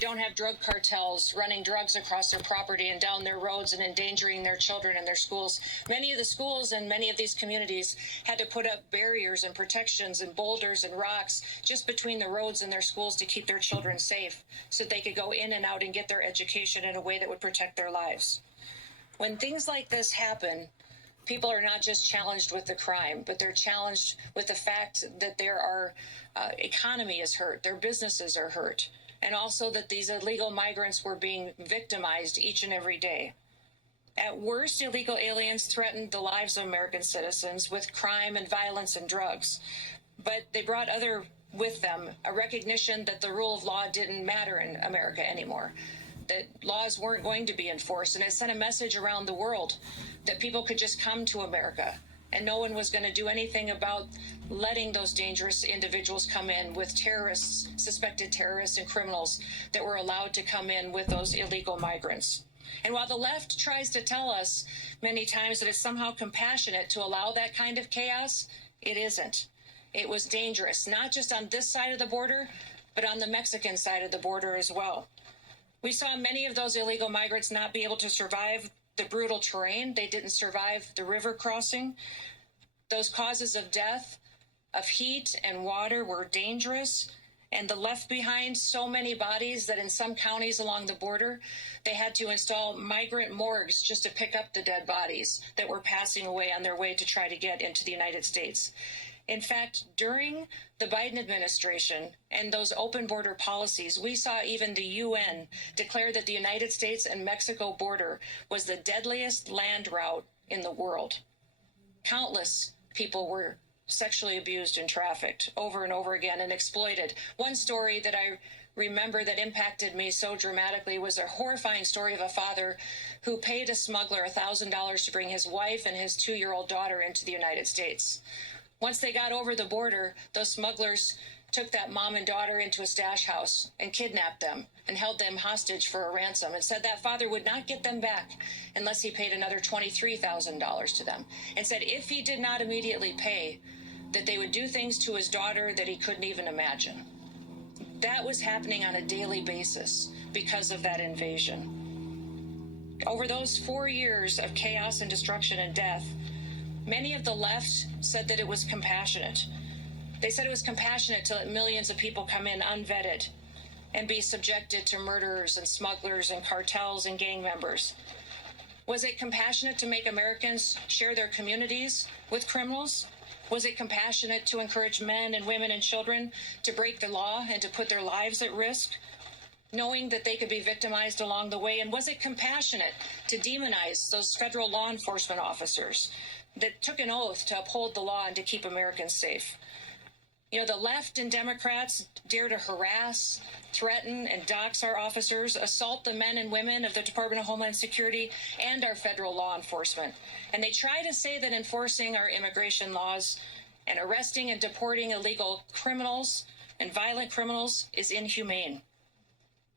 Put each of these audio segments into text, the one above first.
don't have drug cartels running drugs across their property and down their roads and endangering their children and their schools. Many of the schools in many of these communities had to put up barriers and protections and boulders and rocks just between the roads and their schools to keep their children safe so they could go in and out and get their education in a way that would protect their lives. When things like this happen, people are not just challenged with the crime, but they're challenged with the fact that their economy is hurt, their businesses are hurt, and also that these illegal migrants were being victimized each and every day. At worst, illegal aliens threatened the lives of American citizens with crime and violence and drugs. But they brought with them a recognition that the rule of law didn't matter in America anymore, that laws weren't going to be enforced, and it sent a message around the world that people could just come to America and no one was going to do anything about letting those dangerous individuals come in with terrorists, suspected terrorists and criminals that were allowed to come in with those illegal migrants. And while the left tries to tell us many times that it's somehow compassionate to allow that kind of chaos, it isn't. It was dangerous, not just on this side of the border, but on the Mexican side of the border as well. We saw many of those illegal migrants not be able to survive the brutal terrain. They didn't survive the river crossing. Those causes of death, of heat and water were dangerous, and the left behind so many bodies that in some counties along the border, they had to install migrant morgues just to pick up the dead bodies that were passing away on their way to try to get into the United States. In fact, during the Biden administration and those open border policies, we saw even the UN declare that the United States and Mexico border was the deadliest land route in the world. Countless people were sexually abused and trafficked over and over again and exploited. One story that I remember that impacted me so dramatically was a horrifying story of a father who paid a smuggler $1,000 to bring his wife and his 2-year-old daughter into the United States. Once they got over the border, those smugglers took that mom and daughter into a stash house and kidnapped them and held them hostage for a ransom and said that father would not get them back unless he paid another $23,000 to them, and said if he did not immediately pay, that they would do things to his daughter that he couldn't even imagine. That was happening on a daily basis because of that invasion. Over those 4 years of chaos and destruction and death, many of the left said that it was compassionate. They said it was compassionate to let millions of people come in unvetted and be subjected to murderers and smugglers and cartels and gang members. Was it compassionate to make Americans share their communities with criminals? Was it compassionate to encourage men and women and children to break the law and to put their lives at risk, knowing that they could be victimized along the way? And was it compassionate to demonize those federal law enforcement officers that took an oath to uphold the law and to keep Americans safe? You know, the left and Democrats dare to harass, threaten, and dox our officers, assault the men and women of the Department of Homeland Security and our federal law enforcement. And they try to say that enforcing our immigration laws and arresting and deporting illegal criminals and violent criminals is inhumane.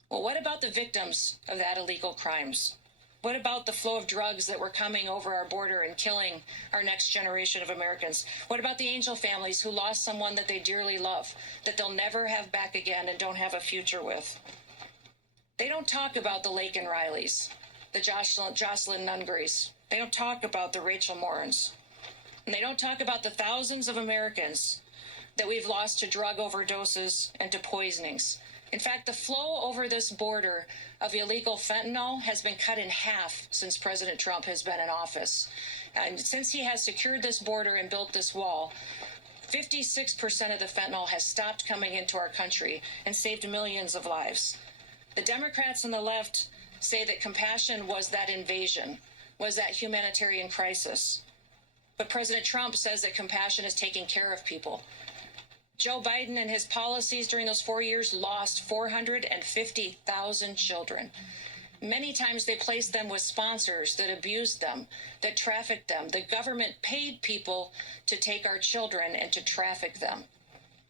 Well, what about the victims of that illegal crimes? What about the flow of drugs that were coming over our border and killing our next generation of Americans? What about the Angel families who lost someone that they dearly love, that they'll never have back again and don't have a future with? They don't talk about the Laken Rileys, the Jocelyn Nungarys. They don't talk about the Rachel Morans. And they don't talk about the thousands of Americans that we've lost to drug overdoses and to poisonings. In fact, the flow over this border of illegal fentanyl has been cut in half since President Trump has been in office. And since he has secured this border and built this wall, 56% of the fentanyl has stopped coming into our country and saved millions of lives. The Democrats and the left say that compassion was that invasion, was that humanitarian crisis. But President Trump says that compassion is taking care of people. Joe Biden and his policies during those 4 years lost 450,000 children. Many times they placed them with sponsors that abused them, that trafficked them. The government paid people to take our children and to traffic them.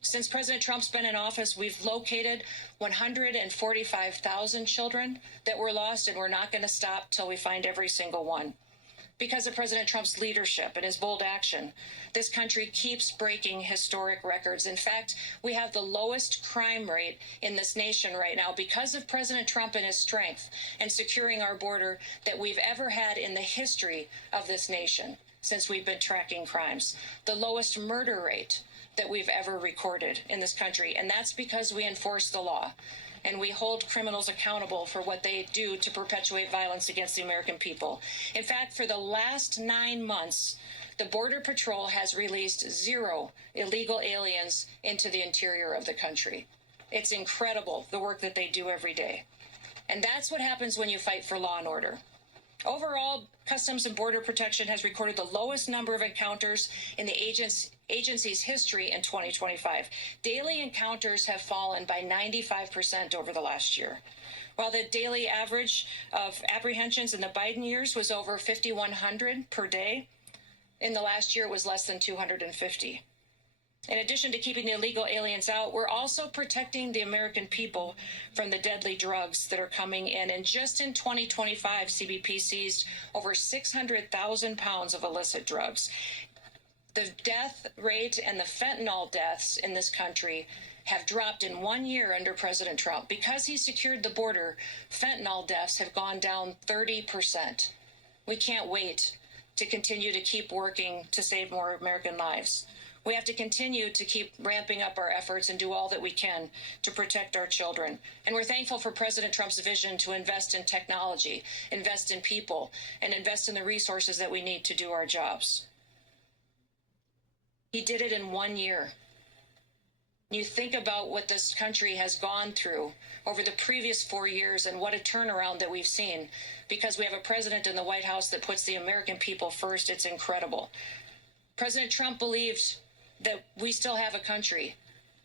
Since President Trump's been in office, we've located 145,000 children that were lost, and we're not going to stop till we find every single one. Because of President Trump's leadership and his bold action, this country keeps breaking historic records. In fact, we have the lowest crime rate in this nation right now because of President Trump and his strength and securing our border that we've ever had in the history of this nation since we've been tracking crimes. The lowest murder rate that we've ever recorded in this country, and that's because we enforce the law and we hold criminals accountable for what they do to perpetuate violence against the American people. In fact, for the last 9 months, the Border Patrol has released 0 illegal aliens into the interior of the country. It's incredible, the work that they do every day. And that's what happens when you fight for law and order. Overall, Customs and Border Protection has recorded the lowest number of encounters in the agency's history in 2025. Daily encounters have fallen by 95% over the last year. While the daily average of apprehensions in the Biden years was over 5,100 per day, in the last year it was less than 250. In addition to keeping the illegal aliens out, we're also protecting the American people from the deadly drugs that are coming in. And just in 2025, CBP seized over 600,000 pounds of illicit drugs. The death rate and the fentanyl deaths in this country have dropped in 1 year under President Trump. Because he secured the border, fentanyl deaths have gone down 30%. We can't wait to continue to keep working to save more American lives. We have to continue to keep ramping up our efforts and do all that we can to protect our children. And we're thankful for President Trump's vision to invest in technology, invest in people, and invest in the resources that we need to do our jobs. He did it in 1 year. You think about what this country has gone through over the previous 4 years and what a turnaround that we've seen because we have a president in the White House that puts the American people first. It's incredible. President Trump believed that we still have a country,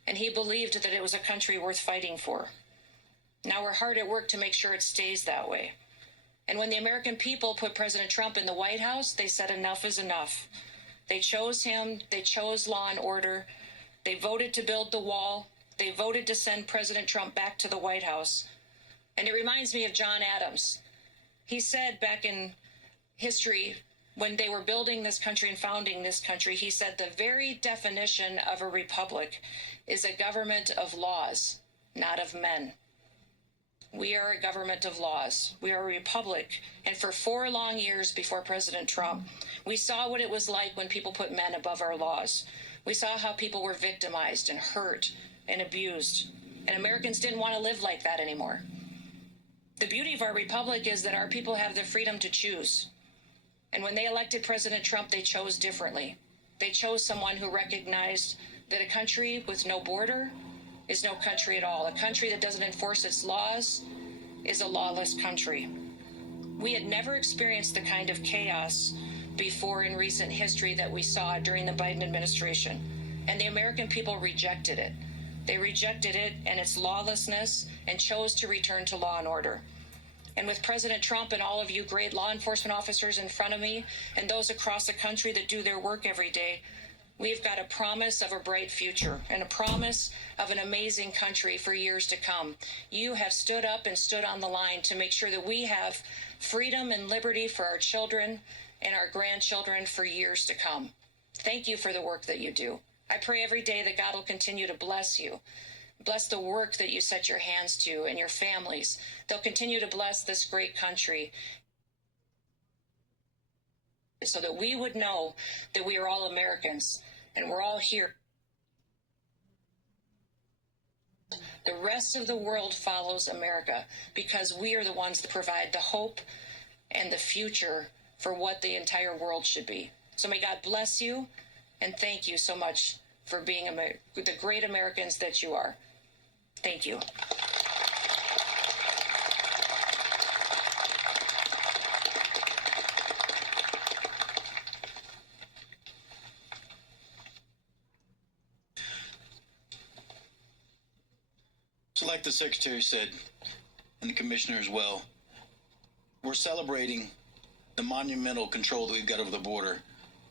and he believed that it was a country worth fighting for. Now we're hard at work to make sure it stays that way. And when the American people put President Trump in the White House, they said enough is enough. They chose him. They chose law and order. They voted to build the wall. They voted to send President Trump back to the White House. And it reminds me of John Adams. He said back in history, when they were building this country and founding this country, he said the very definition of a republic is a government of laws, not of men. We are a government of laws. We are a republic. And for 4 long years before President Trump, we saw what it was like when people put men above our laws. We saw how people were victimized and hurt and abused. And Americans didn't want to live like that anymore. The beauty of our republic is that our people have the freedom to choose. And when they elected President Trump, they chose differently. They chose someone who recognized that a country with no border is no country at all. A country that doesn't enforce its laws is a lawless country. We had never experienced the kind of chaos before in recent history that we saw during the Biden administration. And the American people rejected it. They rejected it and its lawlessness and chose to return to law and order. And with President Trump and all of you great law enforcement officers in front of me and those across the country that do their work every day, we've got a promise of a bright future and a promise of an amazing country for years to come. You have stood up and stood on the line to make sure that we have freedom and liberty for our children and our grandchildren for years to come. Thank you for the work that you do. I pray every day that God will continue to bless you. Bless the work that you set your hands to and your families. They'll continue to bless this great country so that we would know that we are all Americans and we're all here. The rest of the world follows America because we are the ones that provide the hope and the future for what the entire world should be. So may God bless you, and thank you so much for being the great Americans that you are. Thank you. So like the Secretary said, and the Commissioner as well, we're celebrating the monumental control that we've got over the border.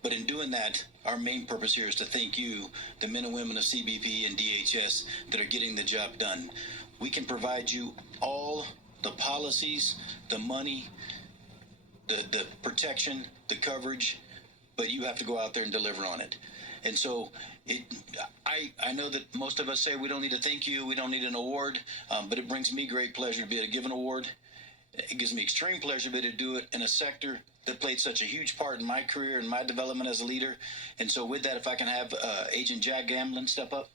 But in doing that, our main purpose here is to thank you, the men and women of CBP and DHS that are getting the job done. We can provide you all the policies, the money, the protection, the coverage, but you have to go out there and deliver on it. And so I know that most of us say we don't need to thank you, we don't need an award, but it brings me great pleasure to be able to give an award. It gives me extreme pleasure to be able to do it in a sector that played such a huge part in my career and my development as a leader. And so with that, if I can have Agent Jack Gamblin step up.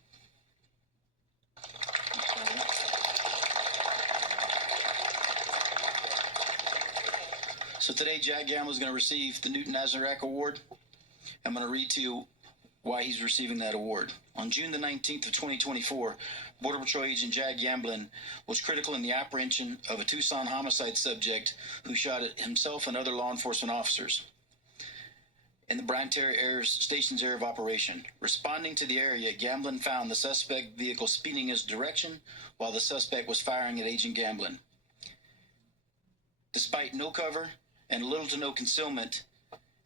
So today, Jack Gamblin is going to receive the Newton Nazarek Award. I'm going to read to you why he's receiving that award. On June the 19th of 2024, Border Patrol Agent Jack Gamblin was critical in the apprehension of a Tucson homicide subject who shot at himself and other law enforcement officers in the Bryan Terry Air Station's area of operation. Responding to the area, Gamblin found the suspect vehicle speeding his direction while the suspect was firing at Agent Gamblin. Despite no cover and little to no concealment,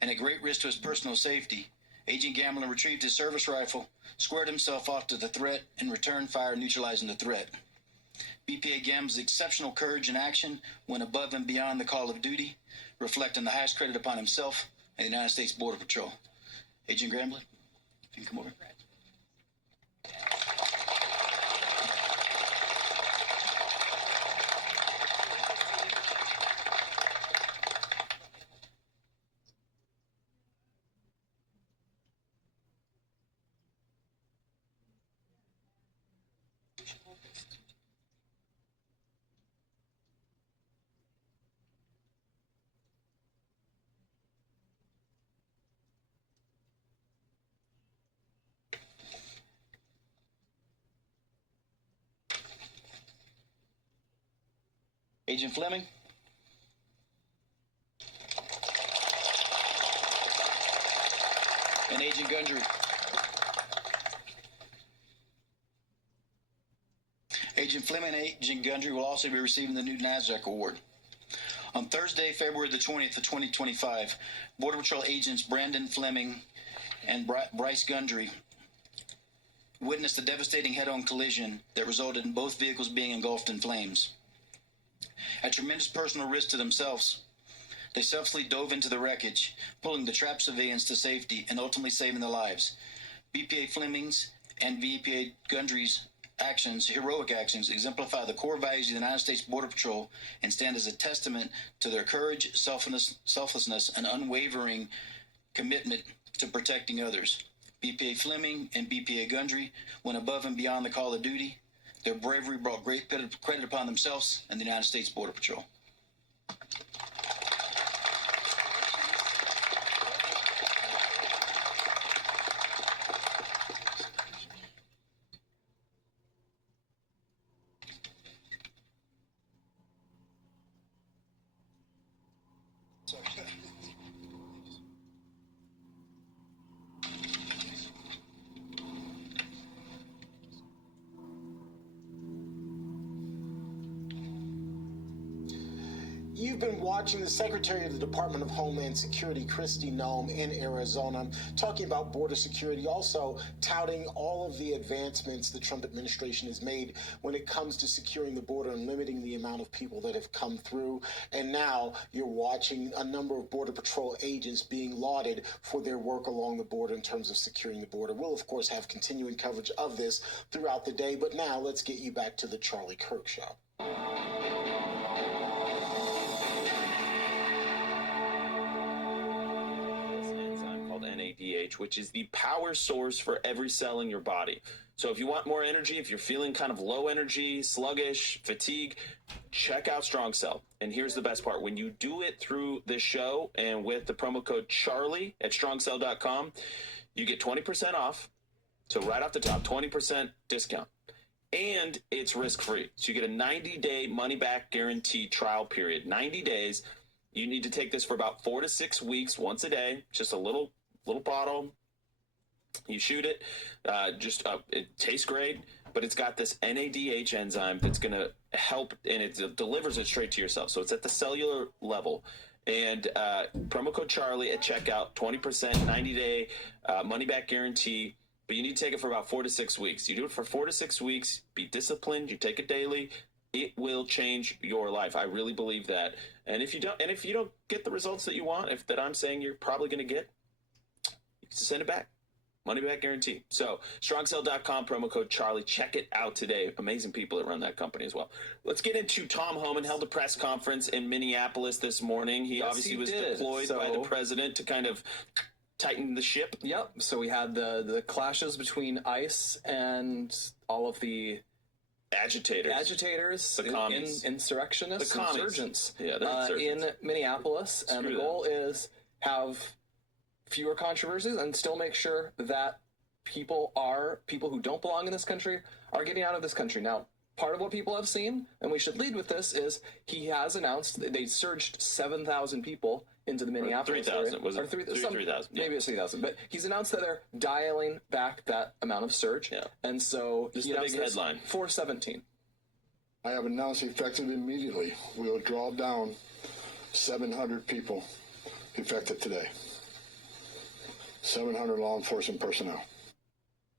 and at great risk to his personal safety, Agent Gamblin retrieved his service rifle, squared himself off to the threat, and returned fire, neutralizing the threat. BPA Gamblin's exceptional courage and action went above and beyond the call of duty, reflecting the highest credit upon himself and the United States Border Patrol. Agent Gamblin, if you can come over. Agent Fleming. And Agent Gundry. Agent Fleming and Agent Gundry will also be receiving the Newton Nazarek Award. On Thursday, February the 20th of 2025, Border Patrol agents Brandon Fleming and Bryce Gundry witnessed a devastating head-on collision that resulted in both vehicles being engulfed in flames. At tremendous personal risk to themselves, they selflessly dove into the wreckage, pulling the trapped civilians to safety and ultimately saving their lives. BPA Fleming's and BPA Gundry's actions, heroic actions, exemplify the core values of the United States Border Patrol and stand as a testament to their courage, selflessness, and unwavering commitment to protecting others. BPA Fleming and BPA Gundry went above and beyond the call of duty. Their bravery brought great credit upon themselves and the United States Border Patrol. You've been watching the Secretary of the Department of Homeland Security, Kristi Noem, in Arizona, talking about border security, also touting all of the advancements the Trump administration has made when it comes to securing the border and limiting the amount of people that have come through. And now you're watching a number of Border Patrol agents being lauded for their work along the border in terms of securing the border. We'll, of course, have continuing coverage of this throughout the day, but now let's get you back to the Charlie Kirk Show. NADH, which is the power source for every cell in your body. So if you want more energy, if you're feeling kind of low energy, sluggish, fatigue, check out Strong Cell. And here's the best part. When you do it through this show and with the promo code Charlie at strongcell.com, you get 20% off. So right off the top, 20% discount. And it's risk-free. So you get a 90-day money-back guarantee trial period. 90 days. You need to take this for about 4 to 6 weeks, once a day. Just a little bottle. You shoot it. It tastes great, but it's got this NADH enzyme that's going to help, and it delivers it straight to yourself. So it's at the cellular level. And promo code Charlie at checkout, 20%, 90-day money-back guarantee. But you need to take it for about 4 to 6 weeks. You do it for 4 to 6 weeks. Be disciplined. You take it daily. It will change your life. I really believe that. And if you don't get the results that you want, that I'm saying you're probably going to get, you can send it back. Money back guarantee. So strongcell.com, promo code Charlie. Check it out today. Amazing people that run that company as well. Let's get into Tom Homan. Held a press conference in Minneapolis this morning. He obviously was deployed by the president to kind of tighten the ship. Yep. So we had the clashes between ICE and all of the agitators, the commies, insurrectionists, the insurgents, insurgents in Minneapolis. And the goal is have fewer controversies and still make sure that people who don't belong in this country are getting out of this country. Now, part of what people have seen, and we should lead with this, is he has announced that they surged 7,000 people into the Minneapolis 3,000 was it? 3,000. Maybe it's 3,000, but he's announced that they're dialing back that amount of surge. Yeah. And so this is the big headline. 417. I have announced effective immediately. We will draw down 700 people effective today. 700 law enforcement personnel.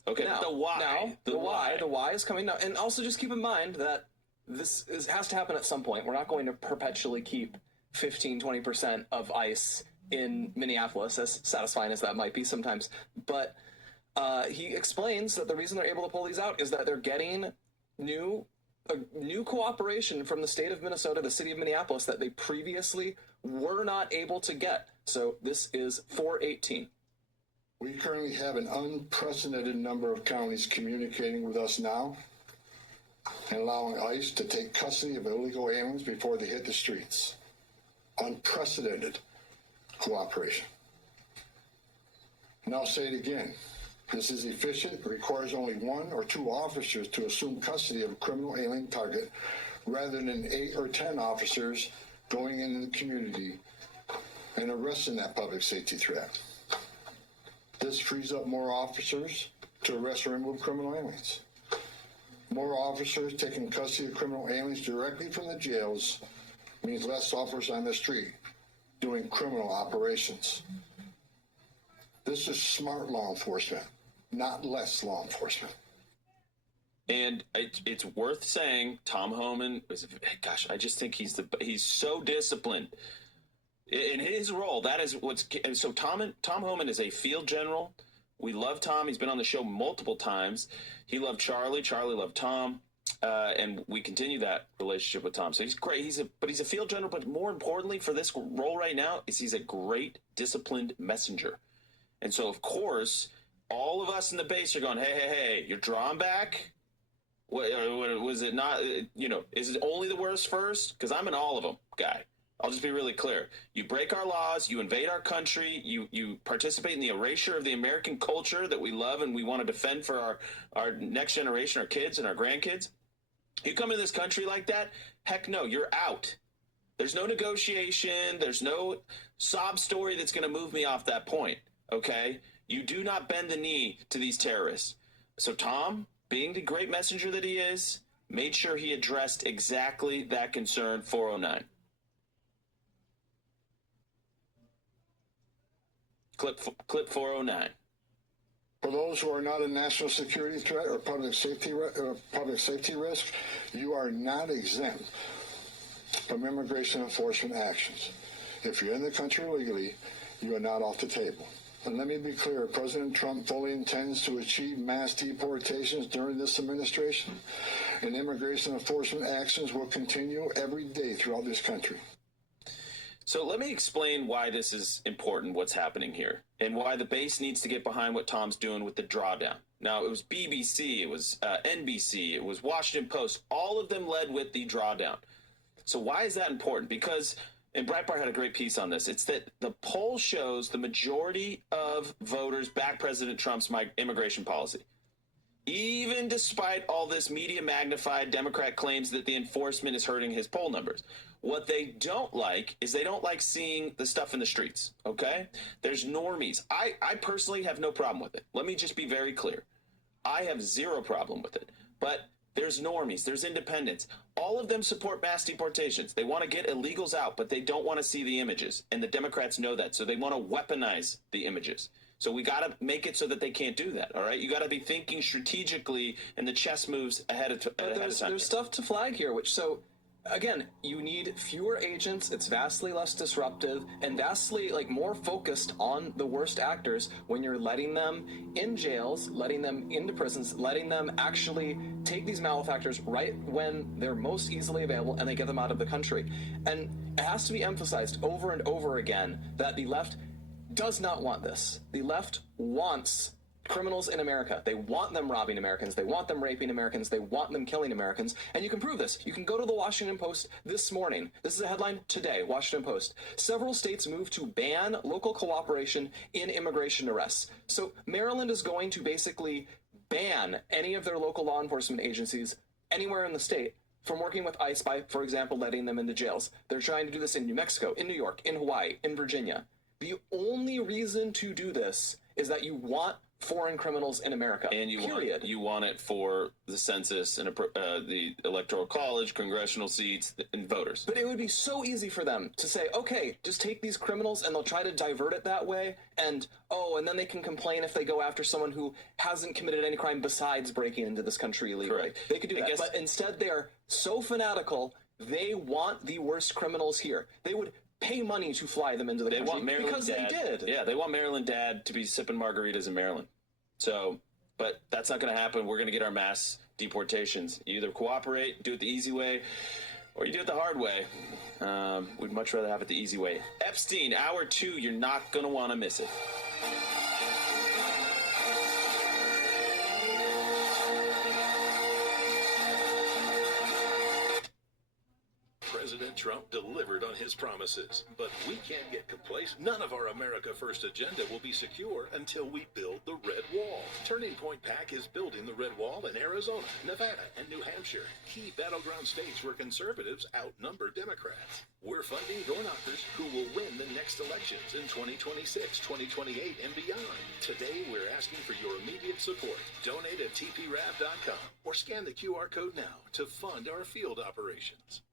Okay, now, the why? The why is coming now. And also just keep in mind that this has to happen at some point. We're not going to perpetually keep 15, 20% of ICE in Minneapolis, as satisfying as that might be sometimes. But he explains that the reason they're able to pull these out is that they're getting new cooperation from the state of Minnesota, the city of Minneapolis, that they previously were not able to get. So this is 418. We currently have an unprecedented number of counties communicating with us now and allowing ICE to take custody of illegal aliens before they hit the streets. Unprecedented cooperation. And I'll say it again. This is efficient. It requires only 1 or 2 officers to assume custody of a criminal alien target rather than 8 or 10 officers going into the community and arresting that public safety threat. This frees up more officers to arrest or remove criminal aliens. More officers taking custody of criminal aliens directly from the jails means less officers on the street doing criminal operations. This is smart law enforcement, not less law enforcement. And it's worth saying, Tom Homan I just think he's so disciplined in his role. That is so. Tom Homan is a field general. We love Tom. He's been on the show multiple times. He loved Charlie. Charlie loved Tom. And we continue that relationship with Tom. So he's great. He's a field general, but more importantly for this role right now is he's a great disciplined messenger. And so of course, all of us in the base are going, hey, you're drawing back? What was it not, is it only the worst first? Because I'm an all of them guy. I'll just be really clear. You break our laws, you invade our country, you participate in the erasure of the American culture that we love and we want to defend for our next generation, our kids and our grandkids. You come into this country like that, heck no, you're out. There's no negotiation, there's no sob story that's going to move me off that point, okay? You do not bend the knee to these terrorists. So Tom, being the great messenger that he is, made sure he addressed exactly that concern. 409. Clip 409. For those who are not a national security threat or public safety risk, you are not exempt from immigration enforcement actions. If you're in the country legally, you are not off the table. And let me be clear, President Trump fully intends to achieve mass deportations during this administration, and immigration enforcement actions will continue every day throughout this country. So let me explain why this is important, what's happening here, and why the base needs to get behind what Tom's doing with the drawdown. Now, it was BBC, it was NBC, it was Washington Post. All of them led with the drawdown. So why is that important? Because, and Breitbart had a great piece on this, it's that the poll shows the majority of voters back President Trump's immigration policy. Even despite all this media magnified Democrat claims that the enforcement is hurting his poll numbers. What they don't like is they don't like seeing the stuff in the streets, okay? There's normies. I personally have no problem with it. Let me just be very clear. I have zero problem with it. But there's normies, there's independents. All of them support mass deportations. They want to get illegals out, but they don't want to see the images. And the Democrats know that, so they want to weaponize the images. So we got to make it so that they can't do that. All right, you got to be thinking strategically and the chess moves ahead of time. There's stuff to flag here, again, you need fewer agents. It's vastly less disruptive and vastly more focused on the worst actors when you're letting them in jails, letting them into prisons, letting them actually take these malefactors right when they're most easily available and they get them out of the country. And it has to be emphasized over and over again that the left does not want this. The left wants criminals in America. They want them robbing Americans. They want them raping Americans. They want them killing Americans. And you can prove this. You can go to the Washington Post this morning. This is a headline today, Washington Post. Several states move to ban local cooperation in immigration arrests. So Maryland is going to basically ban any of their local law enforcement agencies anywhere in the state from working with ICE by, for example, letting them into jails. They're trying to do this in New Mexico, in New York, in Hawaii, in Virginia. The only reason to do this is that you want foreign criminals in America. And you want it for the census and the electoral college, congressional seats, and voters. But it would be so easy for them to say, okay, just take these criminals, and they'll try to divert it that way. And then they can complain if they go after someone who hasn't committed any crime besides breaking into this country illegally. Correct. They could do that. But instead, they are so fanatical. They want the worst criminals here. They would pay money to fly them into the country want Maryland because dad, they did. Yeah, they want Maryland dad to be sipping margaritas in Maryland. So, but that's not going to happen. We're going to get our mass deportations. You either cooperate, do it the easy way, or you do it the hard way. We'd much rather have it the easy way. Epstein, hour 2, you're not going to want to miss it. President Trump delivered on his promises, but we can't get complacent. None of our America First agenda will be secure until we build the Red Wall. Turning Point PAC is building the Red Wall in Arizona, Nevada, and New Hampshire, key battleground states where conservatives outnumber Democrats. We're funding door knockers who will win the next elections in 2026, 2028, and beyond. Today, we're asking for your immediate support. Donate at tprav.com or scan the QR code now to fund our field operations.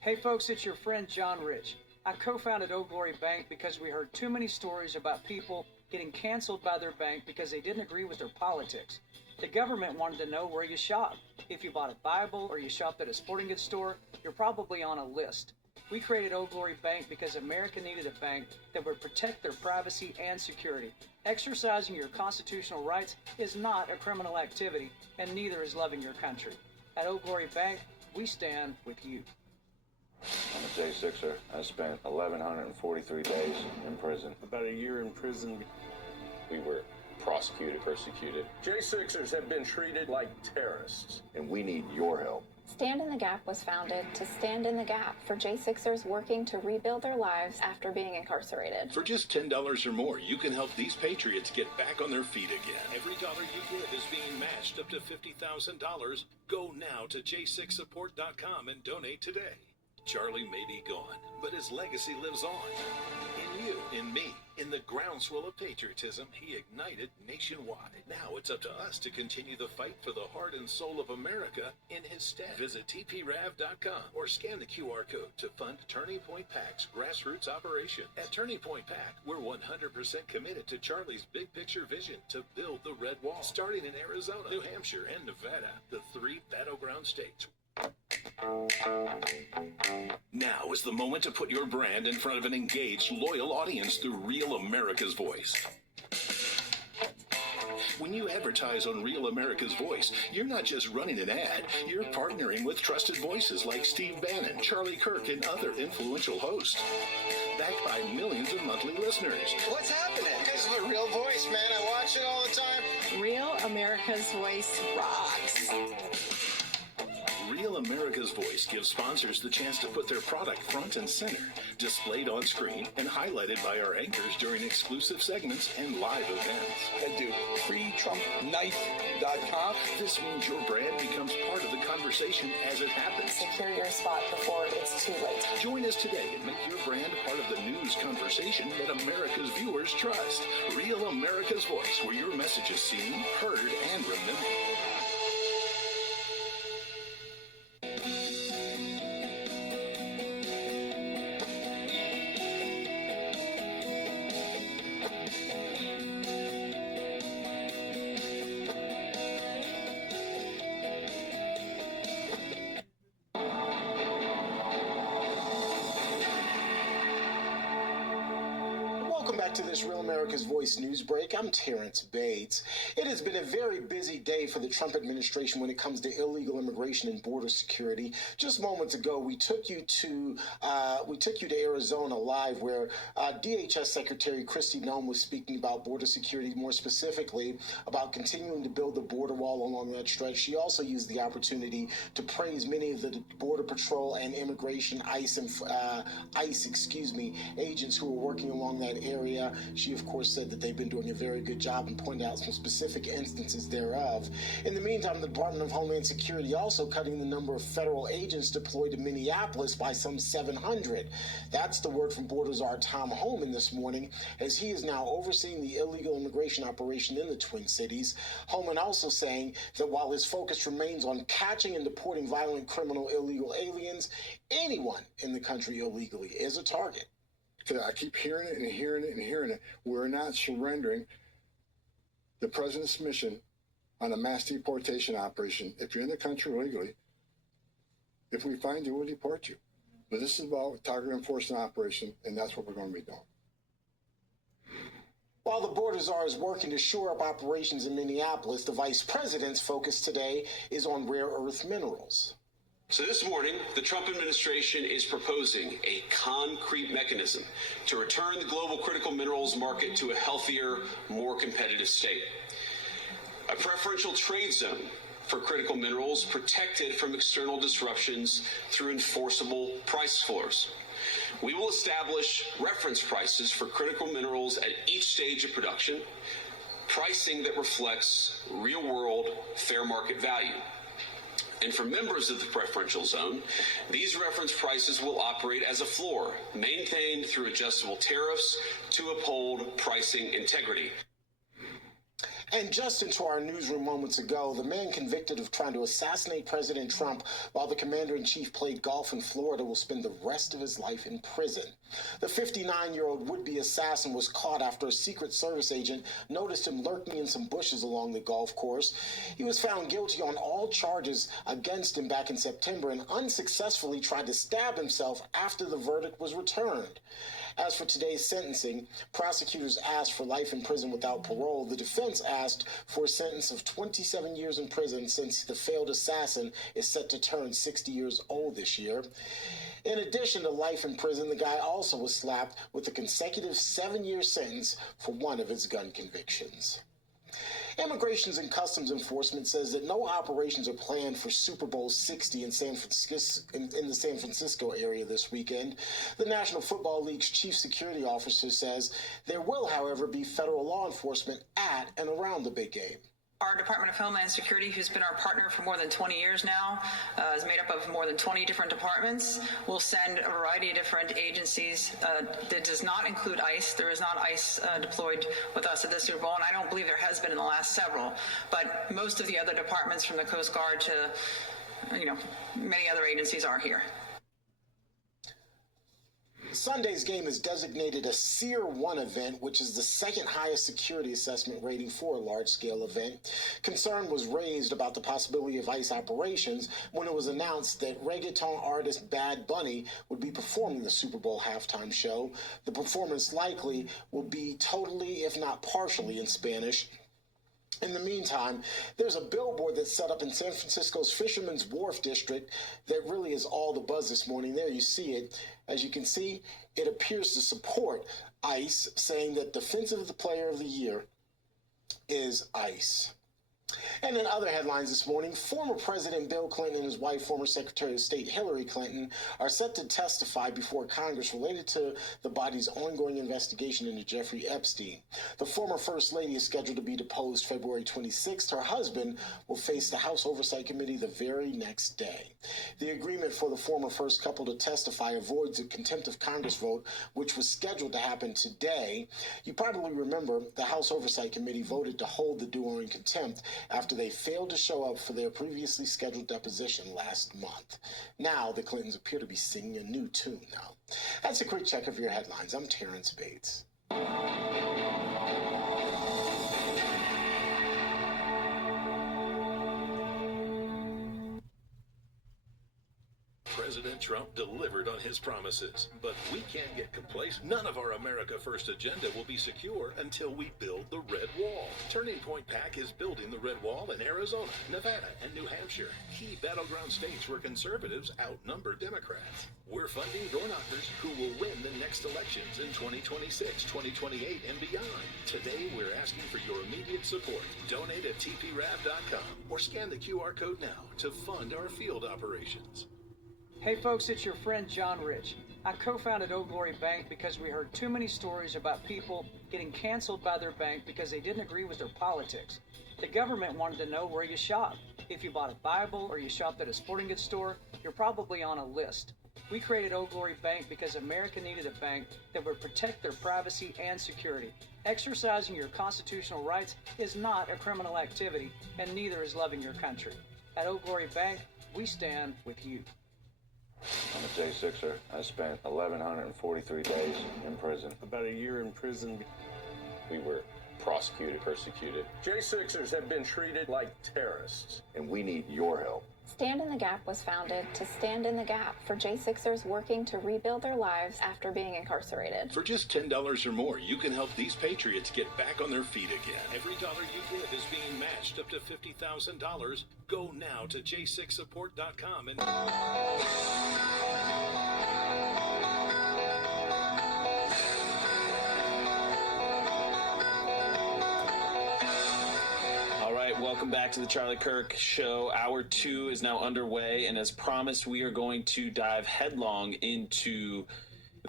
Hey folks, it's your friend John Rich. I co-founded Old Glory Bank because we heard too many stories about people getting canceled by their bank because they didn't agree with their politics. The government wanted to know where you shop. If you bought a Bible or you shopped at a sporting goods store, you're probably on a list. We created Old Glory Bank because America needed a bank that would protect their privacy and security. Exercising your constitutional rights is not a criminal activity, and neither is loving your country. At Old Glory Bank, we stand with you. I'm a J6er. I spent 1,143 days in prison. About a year in prison. We were prosecuted, persecuted. J6ers have been treated like terrorists. And we need your help. Stand in the Gap was founded to stand in the gap for J6ers working to rebuild their lives after being incarcerated. For just $10 or more, you can help these patriots get back on their feet again. Every dollar you give is being matched up to $50,000. Go now to j6support.com and donate today. Charlie may be gone, but his legacy lives on. In you, in me, in the groundswell of patriotism he ignited nationwide. Now it's up to us to continue the fight for the heart and soul of America in his stead. Visit tprav.com or scan the QR code to fund Turning Point PAC's grassroots operation. At Turning Point PAC, we're 100% committed to Charlie's big picture vision to build the Red Wall, starting in Arizona, New Hampshire, and Nevada, the 3 battleground states. Now is the moment to put your brand in front of an engaged, loyal audience through Real America's Voice. When you advertise on Real America's Voice, you're not just running an ad, you're partnering with trusted voices like Steve Bannon, Charlie Kirk, and other influential hosts. Backed by millions of monthly listeners. What's happening? Because of the Real Voice, man. I watch it all the time. Real America's Voice rocks. Real America's Voice gives sponsors the chance to put their product front and center, displayed on screen and highlighted by our anchors during exclusive segments and live events. Head to freetrumpknife.com. This means your brand becomes part of the conversation as it happens. Secure your spot before it's too late. Join us today and make your brand part of the news conversation that America's viewers trust. Real America's Voice, where your message is seen, heard, and remembered. Welcome back to this Real America's Voice news break. I'm Terrence Bates. It has been a very busy day for the Trump administration when it comes to illegal immigration and border security. Just moments ago, we took you to Arizona live, where DHS Secretary Kristi Noem was speaking about border security, more specifically about continuing to build the border wall along that stretch. She also used the opportunity to praise many of the Border Patrol and Immigration ICE agents who are working along that area. She, of course, said that they've been doing a very good job and pointed out some specific instances thereof. In the meantime, the Department of Homeland Security also cutting the number of federal agents deployed to Minneapolis by some 700. That's the word from Border Czar Tom Homan this morning, as he is now overseeing the illegal immigration operation in the Twin Cities. Homan also saying that while his focus remains on catching and deporting violent criminal illegal aliens, anyone in the country illegally is a target. I keep hearing it and hearing it and hearing it. We're not surrendering the president's mission on a mass deportation operation. If you're in the country illegally, if we find you, we'll deport you. But this is about target enforcement operation, and that's what we're going to be doing. While the Border Czar is working to shore up operations in Minneapolis, the vice president's focus today is on rare earth minerals. So this morning, the Trump administration is proposing a concrete mechanism to return the global critical minerals market to a healthier, more competitive state. A preferential trade zone for critical minerals protected from external disruptions through enforceable price floors. We will establish reference prices for critical minerals at each stage of production, pricing that reflects real-world fair market value. And for members of the preferential zone, these reference prices will operate as a floor, maintained through adjustable tariffs to uphold pricing integrity. And just into our newsroom moments ago, the man convicted of trying to assassinate President Trump while the commander-in-chief played golf in Florida will spend the rest of his life in prison. The 59-year-old would-be assassin was caught after a Secret Service agent noticed him lurking in some bushes along the golf course. He was found guilty on all charges against him back in September and unsuccessfully tried to stab himself after the verdict was returned. As for today's sentencing, prosecutors asked for life in prison without parole. The defense asked for a sentence of 27 years in prison, since the failed assassin is set to turn 60 years old this year. In addition to life in prison, the guy also was slapped with a consecutive 7-year sentence for one of his gun convictions. Immigration and Customs Enforcement says that no operations are planned for Super Bowl 60 in the San Francisco area this weekend. The National Football League's chief security officer says there will, however, be federal law enforcement at and around the big game. Our Department of Homeland Security, who's been our partner for more than 20 years now, is made up of more than 20 different departments. We'll send a variety of different agencies. That does not include ICE. There is not ICE deployed with us at this Super Bowl, and I don't believe there has been in the last several. But most of the other departments, from the Coast Guard to, many other agencies, are here. Sunday's game is designated a Tier 1 event, which is the second highest security assessment rating for a large-scale event. Concern was raised about the possibility of ICE operations when it was announced that reggaeton artist Bad Bunny would be performing the Super Bowl halftime show. The performance likely will be totally, if not partially, in Spanish. In the meantime, there's a billboard that's set up in San Francisco's Fisherman's Wharf district that really is all the buzz this morning. There you see it. As you can see, it appears to support ICE, saying that Defensive Player of the Year is ICE. And in other headlines this morning, former President Bill Clinton and his wife, former Secretary of State Hillary Clinton, are set to testify before Congress related to the body's ongoing investigation into Jeffrey Epstein. The former First Lady is scheduled to be deposed February 26th. Her husband will face the House Oversight Committee the very next day. The agreement for the former first couple to testify avoids a contempt of Congress vote, which was scheduled to happen today. You probably remember the House Oversight Committee voted to hold the duo in contempt after they failed to show up for their previously scheduled deposition last month. Now, the Clintons appear to be singing a new tune now. That's a quick check of your headlines. I'm Terrence Bates. President Trump delivered on his promises. But we can't get complacent. None of our America First agenda will be secure until we build the Red Wall. Turning Point PAC is building the Red Wall in Arizona, Nevada, and New Hampshire, key battleground states where conservatives outnumber Democrats. We're funding door knockers who will win the next elections in 2026, 2028, and beyond. Today, we're asking for your immediate support. Donate at tprav.com or scan the QR code now to fund our field operations. Hey folks, it's your friend John Rich. I co-founded Old Glory Bank because we heard too many stories about people getting canceled by their bank because they didn't agree with their politics. The government wanted to know where you shop. If you bought a Bible or you shopped at a sporting goods store, you're probably on a list. We created Old Glory Bank because America needed a bank that would protect their privacy and security. Exercising your constitutional rights is not a criminal activity, and neither is loving your country. At Old Glory Bank, we stand with you. I'm a J6er. I spent 1,143 days in prison. About a year in prison. We were prosecuted, persecuted. J6ers have been treated like terrorists. And we need your help. Stand in the Gap was founded to stand in the gap for J6ers working to rebuild their lives after being incarcerated. For just $10 or more, you can help these patriots get back on their feet again. Every dollar you give is being matched up to $50,000. Go now to j6support.com and... Welcome back to the Charlie Kirk Show. Hour 2 is now underway, and as promised, we are going to dive headlong into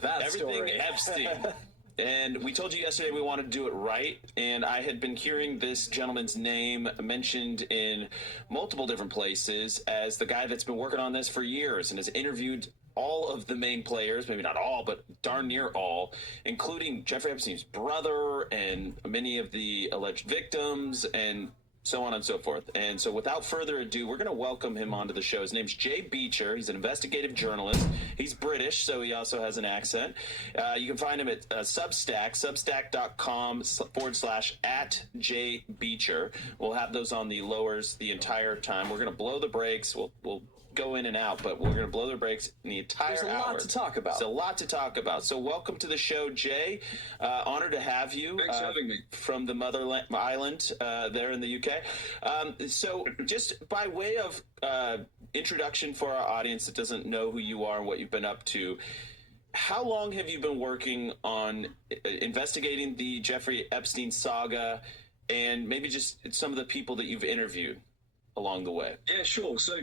everything Epstein. And we told you yesterday we wanted to do it right, and I had been hearing this gentleman's name mentioned in multiple different places as the guy that's been working on this for years and has interviewed all of the main players, maybe not all, but darn near all, including Jeffrey Epstein's brother and many of the alleged victims and so on and so forth. And so without further ado, we're going to welcome him onto the show. His name's Jay Beecher. He's an investigative journalist. He's British, so he also has an accent. You can find him at Substack, substack.com/@JBeecher. We'll have those on the lowers the entire time. We're going to blow the brakes. We'll go in and out, but we're going to blow the brakes in the entire hour. There's a lot to talk about. There's a lot to talk about. So welcome to the show, Jay. Honored to have you. Thanks for having me. From the motherland island there in the UK. So just by way of introduction for our audience that doesn't know who you are and what you've been up to, how long have you been working on investigating the Jeffrey Epstein saga, and maybe just some of the people that you've interviewed along the way? Yeah, sure. So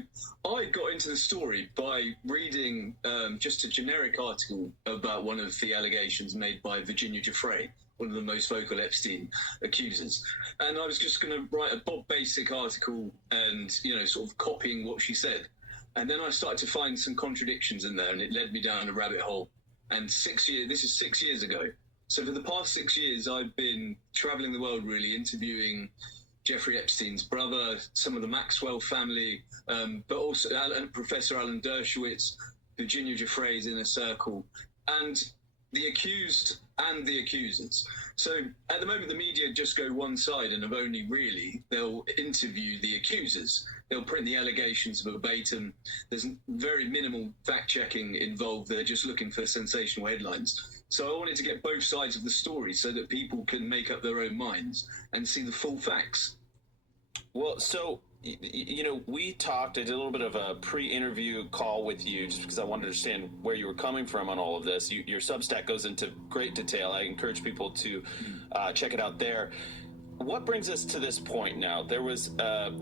I got into the story by reading just a generic article about one of the allegations made by Virginia Giuffre, one of the most vocal Epstein accusers. And I was just going to write a Bob Basic article and, sort of copying what she said. And then I started to find some contradictions in there, and it led me down a rabbit hole. And this is 6 years ago. So for the past 6 years, I've been traveling the world, really, interviewing Jeffrey Epstein's brother, some of the Maxwell family, but also Professor Alan Dershowitz, Virginia Giuffre's inner circle, and the accused and the accusers. So at the moment, the media just go one side and they'll interview the accusers. They'll print the allegations verbatim. There's very minimal fact-checking involved. They're just looking for sensational headlines. So I wanted to get both sides of the story so that people can make up their own minds and see the full facts. Well, so, we talked, I did a little bit of a pre-interview call with you just because I wanted to understand where you were coming from on all of this. Your Substack goes into great detail. I encourage people to check it out there. What brings us to this point now? There was a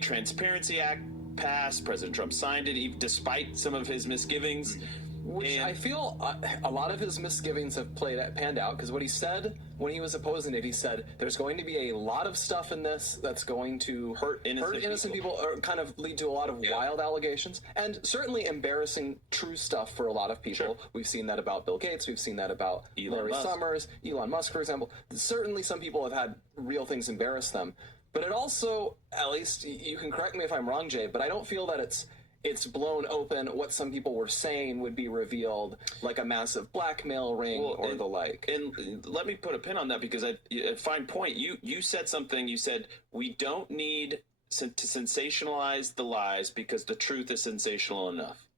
Transparency Act passed. President Trump signed it, despite some of his misgivings. Which I feel a lot of his misgivings have panned out, because what he said when he was opposing it, he said there's going to be a lot of stuff in this that's going to hurt innocent people or kind of lead to a lot of wild allegations, and certainly embarrassing true stuff for a lot of people. Sure. We've seen that about Bill Gates. We've seen that about Larry Summers, Elon Musk, for example. Certainly some people have had real things embarrass them. But it also, at least you can correct me if I'm wrong, Jay, but I don't feel that it's blown open. What some people were saying would be revealed, like a massive blackmail ring or the like. And let me put a pin on that, because a fine point. You said something. You said we don't need to sensationalize the lies because the truth is sensational enough.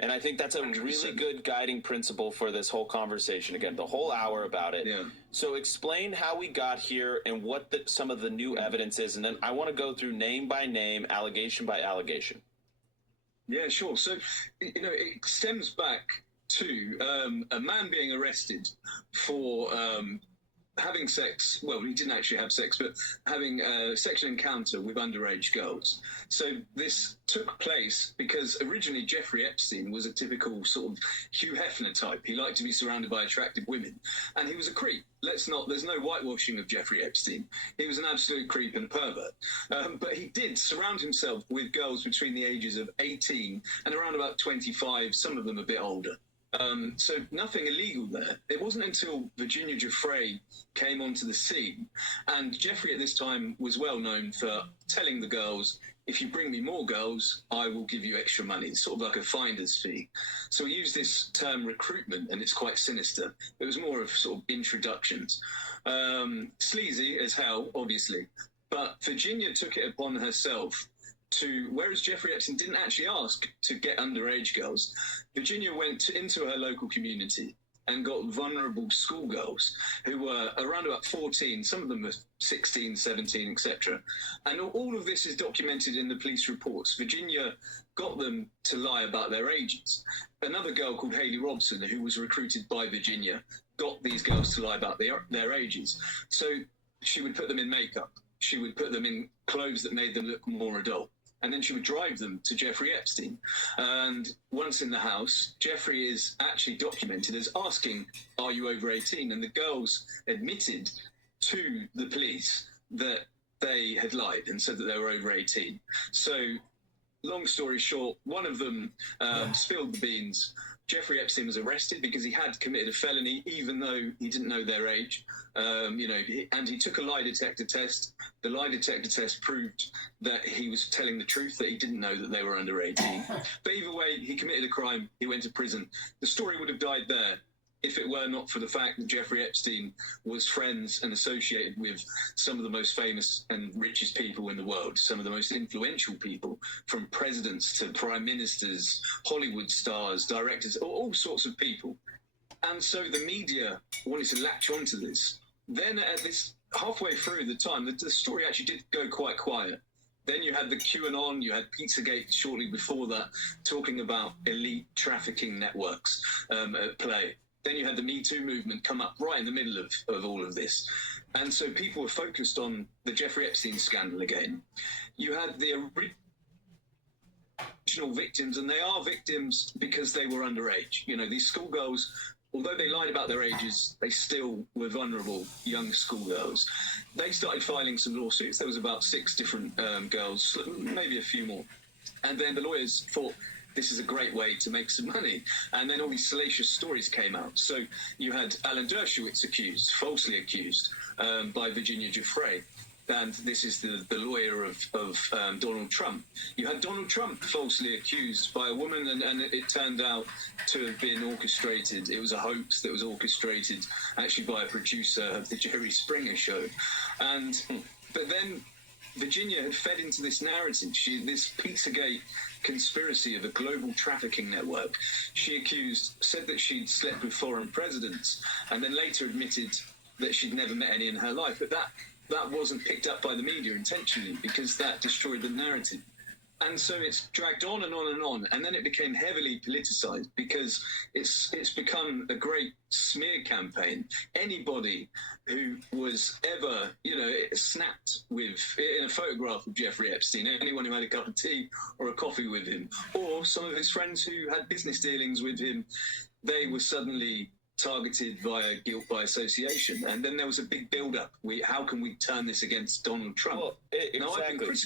And I think that's a 100%. really good guiding principle for this whole conversation. Again, the whole hour about it. Yeah. So explain how we got here and what some of the new evidence is. And then I want to go through name by name, allegation by allegation. Yeah, sure. So, it stems back to a man being arrested for having sex. Well, he didn't actually have sex, but having a sexual encounter with underage girls. So this took place because originally Jeffrey Epstein was a typical sort of Hugh Hefner type. He liked to be surrounded by attractive women, and he was a creep. There's no whitewashing of Jeffrey Epstein. He was an absolute creep and pervert. But he did surround himself with girls between the ages of 18 and around about 25, some of them a bit older. So nothing illegal there. It wasn't until Virginia Giuffre came onto the scene, and Jeffrey at this time was well known for telling the girls, if you bring me more girls, I will give you extra money. It's sort of like a finder's fee. So he used this term recruitment, and it's quite sinister. It was more of sort of introductions. Sleazy as hell, obviously. But Virginia took it upon herself whereas Jeffrey Epstein didn't actually ask to get underage girls, Virginia went into her local community and got vulnerable schoolgirls who were around about 14, some of them were 16, 17, etc. And all of this is documented in the police reports. Virginia got them to lie about their ages. Another girl called Haley Robson, who was recruited by Virginia, got these girls to lie about their ages. So she would put them in makeup. She would put them in clothes that made them look more adult. And then she would drive them to Jeffrey Epstein. And once in the house, Jeffrey is actually documented as asking, are you over 18? And the girls admitted to the police that they had lied and said that they were over 18. So, long story short, one of them spilled the beans. Jeffrey Epstein was arrested because he had committed a felony, even though he didn't know their age. And he took a lie detector test. The lie detector test proved that he was telling the truth, that he didn't know that they were under 18. But either way, he committed a crime. He went to prison. The story would have died there if it were not for the fact that Jeffrey Epstein was friends and associated with some of the most famous and richest people in the world, some of the most influential people, from presidents to prime ministers, Hollywood stars, directors, all sorts of people. And so the media wanted to latch onto this. Then at this halfway through the time, the story actually did go quite quiet. Then you had the QAnon, you had Pizzagate shortly before that, talking about elite trafficking networks at play. Then you had the Me Too movement come up right in the middle of all of this. And so people were focused on the Jeffrey Epstein scandal again. You had the original victims, and they are victims because they were underage. These schoolgirls, although they lied about their ages, they still were vulnerable young schoolgirls. They started filing some lawsuits. There was about 6 different girls, maybe a few more. And then the lawyers thought, this is a great way to make some money. And then all these salacious stories came out. So you had Alan Dershowitz falsely accused by Virginia Giuffre. And this is the lawyer of Donald Trump. You had Donald Trump falsely accused by a woman, and it turned out to have been orchestrated. It was a hoax that was orchestrated actually by a producer of the Jerry Springer show. But then Virginia had fed into this narrative, this Pizzagate conspiracy of a global trafficking network. She said that she'd slept with foreign presidents, and then later admitted that she'd never met any in her life. But that wasn't picked up by the media intentionally, because that destroyed the narrative. And so it's dragged on and on and on, and then it became heavily politicized because it's become a great smear campaign. Anybody who was ever, snapped in a photograph of Jeffrey Epstein, anyone who had a cup of tea or a coffee with him, or some of his friends who had business dealings with him, they were suddenly targeted via guilt by association. And then there was a big build-up. How can we turn this against Donald Trump? Well, exactly.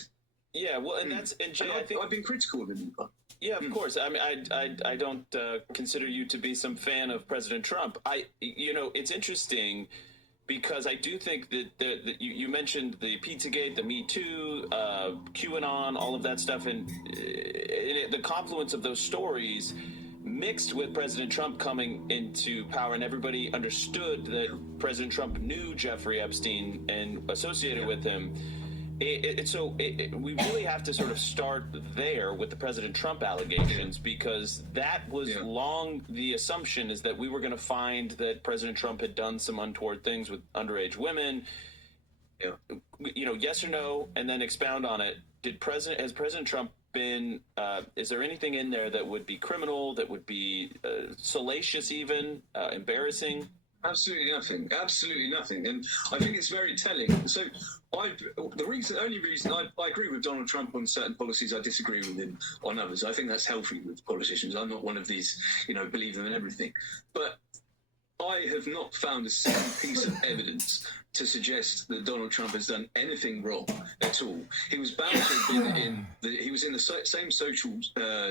Yeah, well, and Jay, I think I've been critical of him. Yeah, of course. I mean, I don't consider you to be some fan of President Trump. It's interesting because I do think that you mentioned the Pizzagate, the Me Too, QAnon, all of that stuff, and the confluence of those stories mixed with President Trump coming into power, and everybody understood that President Trump knew Jeffrey Epstein and associated with him. we really have to sort of start there with the President Trump allegations, because that was long the assumption, is that we were going to find that President Trump had done some untoward things with underage women. Yes or no, and then expound on it. Has President Trump been, is there anything in there that would be criminal, that would be salacious, even embarrassing? Absolutely nothing. Absolutely nothing. And I think it's very telling. So the only reason I agree with Donald Trump on certain policies, I disagree with him on others. I think that's healthy with politicians. I'm not one of these, believe them in everything. But I have not found a single piece of evidence to suggest that Donald Trump has done anything wrong at all. He was bound to have been he was in the same social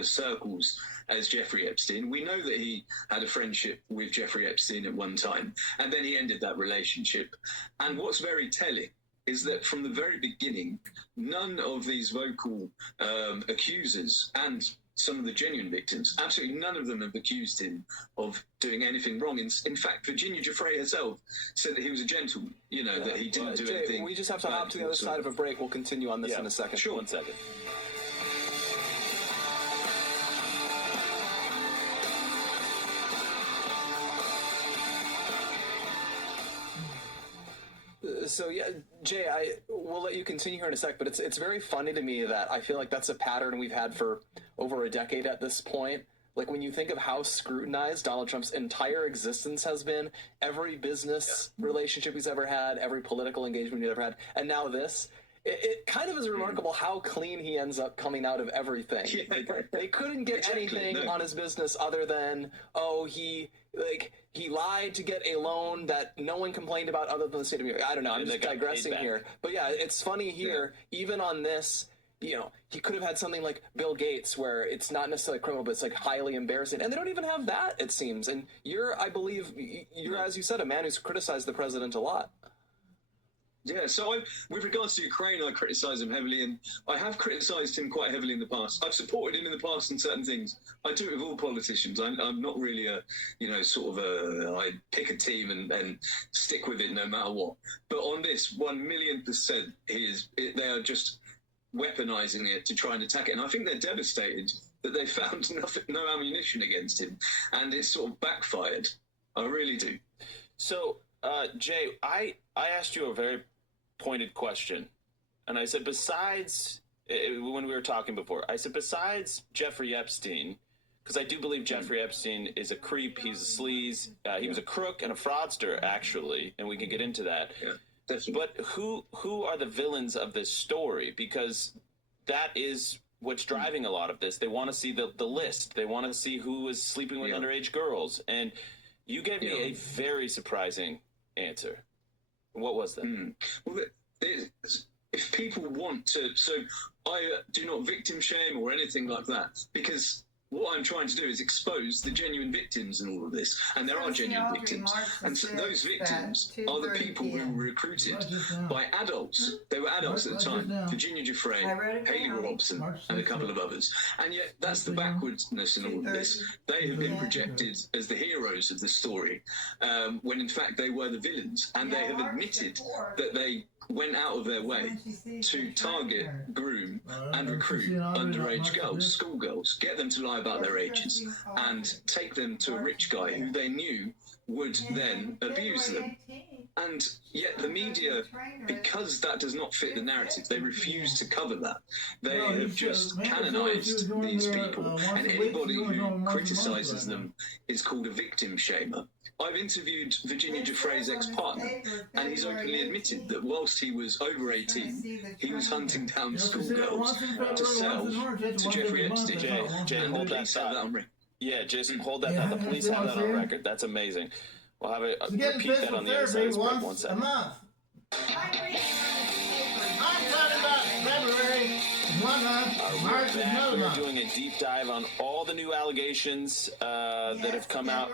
circles as Jeffrey Epstein. We know that he had a friendship with Jeffrey Epstein at one time, and then he ended that relationship. And what's very telling is that from the very beginning, none of these vocal accusers and some of the genuine victims, absolutely none of them have accused him of doing anything wrong. In fact, Virginia Giuffre herself said that he was a gentleman, that he didn't do anything. We just have to hop to the other side of a break. We'll continue on this in a second. Sure. 1 second. So Jay, we'll let you continue here in a sec, but it's very funny to me that I feel like that's a pattern we've had for over a decade at this point. Like, when you think of how scrutinized Donald Trump's entire existence has been, every business relationship he's ever had, every political engagement he's ever had, and now this, it kind of is remarkable how clean he ends up coming out of everything. They couldn't get anything on his business other than, he lied to get a loan that no one complained about other than the state of New York. I don't know. I'm just digressing here. But yeah, it's funny here, even on this, he could have had something like Bill Gates, where it's not necessarily criminal, but it's like highly embarrassing. And they don't even have that, it seems. And I believe, as you said, a man who's criticized the president a lot. Yeah, so with regards to Ukraine, I criticise him heavily, and I have criticised him quite heavily in the past. I've supported him in the past on certain things. I do it with all politicians. I'm not really I pick a team and stick with it no matter what. But on this, 1,000,000%, they are just weaponizing it to try and attack it. And I think they're devastated that they found no ammunition against him, and it's sort of backfired. I really do. So, Jay, I asked you a very pointed question, and I said, besides, when we were talking before, I said, besides Jeffrey Epstein, because I do believe Jeffrey Epstein is a creep, he's a sleaze, he was a crook and a fraudster, actually, and we can get into that. Yeah. But who are the villains of this story? Because that is what's driving a lot of this. They want to see the list. They want to see who is sleeping with underage girls. And you gave me a very surprising answer. What was that? Well, if people want to, so I do not victim shame or anything like that, because what I'm trying to do is expose the genuine victims in all of this, and there are genuine victims, and so those victims are the people who were recruited by adults. They were adults at the time: Virginia Giuffre, Haley Robson, and a couple of others. And yet, that's the backwardness in all of this. They have been projected as the heroes of the story, when in fact they were the villains, and they have admitted that they went out of their way to target, groom, and recruit underage girls, schoolgirls, get them to lie about their ages, and take them to a rich guy who they knew would then abuse them. And yet the media, because that does not fit the narrative, they refuse to cover that. They have just canonized these people, and anybody who criticizes them is called a victim shamer. I've interviewed Virginia Giuffre's ex-partner, and he's openly admitted that whilst he was over 18, he was hunting down schoolgirls to sell to Jeffrey Epstein. Jay, hold that thought. Yeah, Jason, hold that thought. The police have that on record. That's amazing. We'll have repeat that on the other side of this break. 1 second. I'm talking about February 1 month. We're back. We're doing a deep dive on all the new allegations that have come out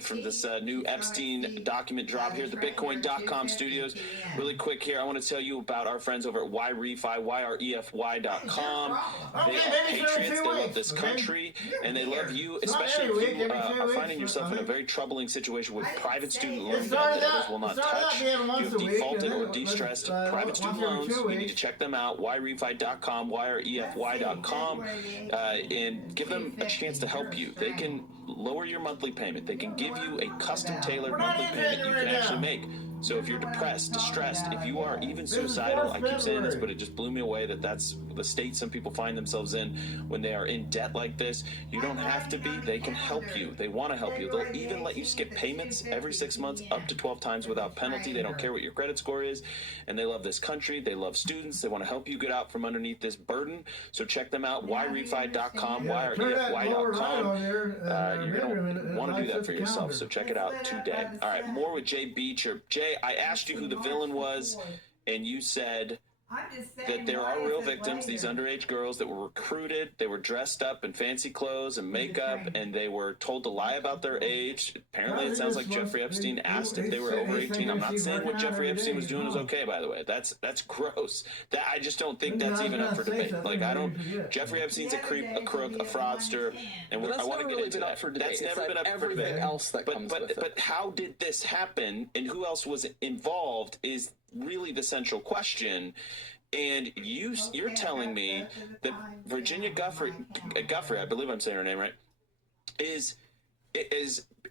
from this new Epstein document drop here at the Bitcoin.com studios. Really quick here, I want to tell you about our friends over at YREFI, YREFY.com. They are patriots. They love this country, and they love you, especially if you are finding yourself in a very troubling situation with private student loan debt that others will not touch. If you have defaulted or de-stressed private student loans, you need to check them out, YREFI.com, YREFY.com, and give them a chance to help you. They can lower your monthly payment. They can give you a custom-tailored monthly payment you can actually make. So if you're depressed, distressed, if you are even suicidal, I keep saying this, but it just blew me away that that's the state some people find themselves in when they are in debt like this. You don't have to be. They can help you. They want to help you. They'll even let you skip payments every 6 months up to 12 times without penalty. They don't care what your credit score is, and they love this country. They love students. They want to help you get out from underneath this burden. So check them out, YREFI.com, YREFY.com. You're going to want to do that for yourself, so check it out today. All right, more with Jay Beecher. Jay, I asked you who the villain was, and you said that there are real victims, these underage girls that were recruited. They were dressed up in fancy clothes and makeup, and they were told to lie about their age. Apparently, it sounds like Jeffrey Epstein asked if they were over 18. I'm not saying what Jeffrey Epstein was doing is okay, by the way. That's gross. That I just don't think that's even up for debate. Like, I don't. Jeffrey Epstein's a creep, a crook, a fraudster, and I want to get into that. That's never been up for debate. Everything else that comes with it. But how did this happen, and who else was involved is really the central question. And you're telling me that Virginia Guffrey, I believe I'm saying her name right, is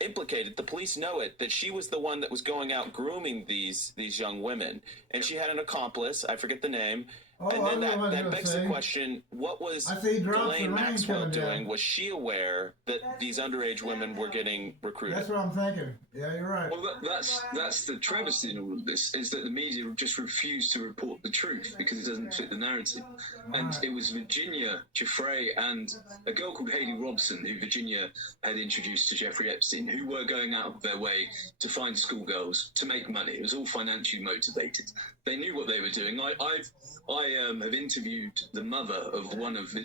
implicated. The police know it, that she was the one that was going out grooming these young women, and she had an accomplice. I forget the name. And then that begs the question, what was Ghislaine Maxwell doing? Was she aware that these underage women were getting recruited? That's what I'm thinking. Yeah, you're right. Well, that's the travesty in all of this, is that the media just refused to report the truth because it doesn't fit the narrative. And it was Virginia Giuffre and a girl called Haley Robson, who Virginia had introduced to Jeffrey Epstein, who were going out of their way to find schoolgirls to make money. It was all financially motivated. They knew what they were doing. I have interviewed the mother of one of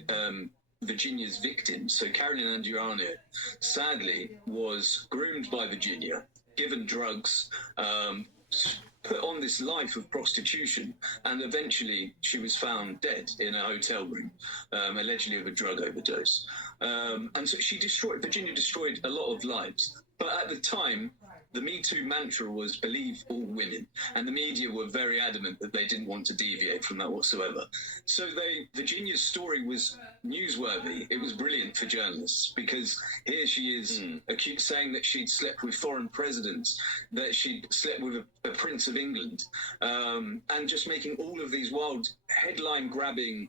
Virginia's victims. So Carolyn Andriano, sadly, was groomed by Virginia, given drugs, put on this life of prostitution, and eventually she was found dead in a hotel room, allegedly of a drug overdose. And so Virginia destroyed a lot of lives. But at the time, the Me Too mantra was believe all women, and the media were very adamant that they didn't want to deviate from that whatsoever. So Virginia's story was newsworthy. It was brilliant for journalists, because here she is saying that she'd slept with foreign presidents, that she'd slept with a Prince of England, and just making all of these wild headline-grabbing,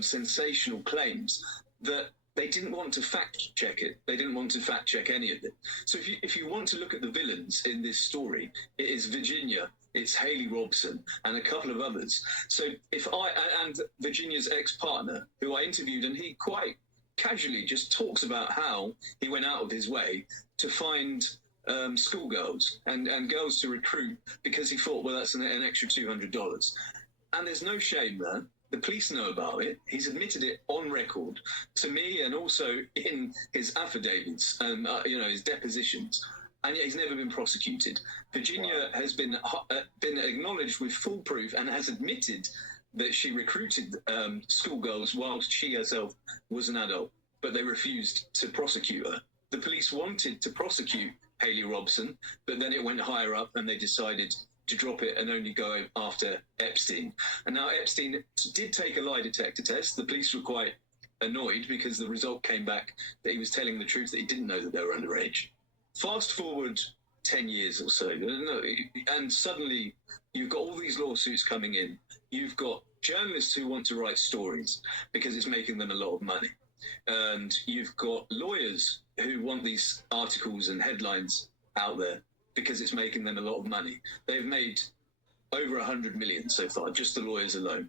sensational claims that they didn't want to fact check it. They didn't want to fact check any of it. So if you want to look at the villains in this story, it is Virginia, it's Haley Robson, and a couple of others. So and Virginia's ex-partner, who I interviewed, and he quite casually just talks about how he went out of his way to find schoolgirls and girls to recruit, because he thought, well, that's an extra $200. And there's no shame there. The police know about it. He's admitted it on record to me, and also in his affidavits and his depositions. And yet he's never been prosecuted. Virginia has been acknowledged with full proof and has admitted that she recruited schoolgirls whilst she herself was an adult, but they refused to prosecute her. The police wanted to prosecute Haley Robson, but then it went higher up, and they decided to drop it and only go after Epstein. And now Epstein did take a lie detector test. The police were quite annoyed because the result came back that he was telling the truth, that he didn't know that they were underage. Fast forward 10 years or so, and suddenly you've got all these lawsuits coming in. You've got journalists who want to write stories because it's making them a lot of money. And you've got lawyers who want these articles and headlines out there because it's making them a lot of money. They've made over 100 million so far, just the lawyers alone.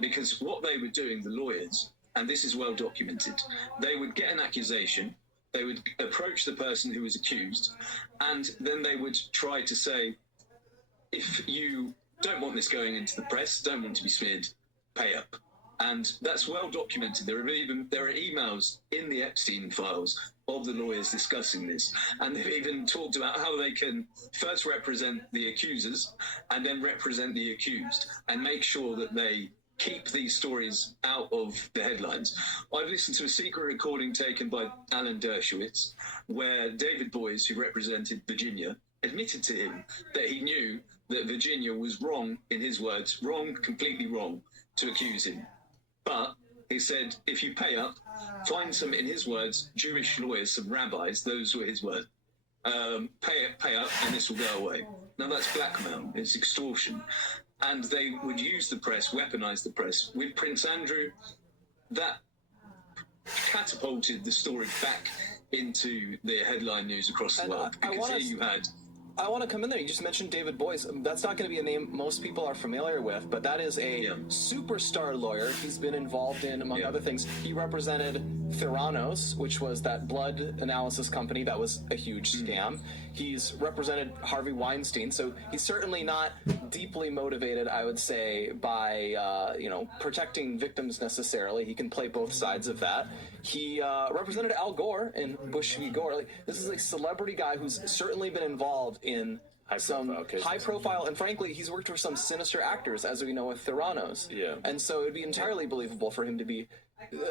Because what they were doing, the lawyers, and this is well documented, they would get an accusation, they would approach the person who was accused, and then they would try to say, if you don't want this going into the press, don't want to be smeared, pay up. And that's well documented. There are emails in the Epstein files of the lawyers discussing this. And they've even talked about how they can first represent the accusers and then represent the accused and make sure that they keep these stories out of the headlines. I've listened to a secret recording taken by Alan Dershowitz where David Boies, who represented Virginia, admitted to him that he knew that Virginia was wrong, in his words, wrong, completely wrong, to accuse him. But he said, if you pay up, find some, in his words, Jewish lawyers, some rabbis, those were his words, pay up and this will go away. Now that's blackmail, it's extortion. And they would use the press, weaponize the press. With Prince Andrew, that catapulted the story back into the headline news across the world. Because here you had... I want to come in there. You just mentioned David Boies. That's not going to be a name most people are familiar with, but that is a superstar lawyer. He's been involved in, among other things, he represented Theranos, which was that blood analysis company that was a huge scam. He's represented Harvey Weinstein, so he's certainly not deeply motivated, I would say, by protecting victims necessarily. He can play both sides of that. He represented Al Gore in Bush v. Gore. Like, this is a celebrity guy who's certainly been involved in some high-profile, and frankly, he's worked for some sinister actors, as we know with Theranos. Yeah. And so it'd be entirely believable for him to be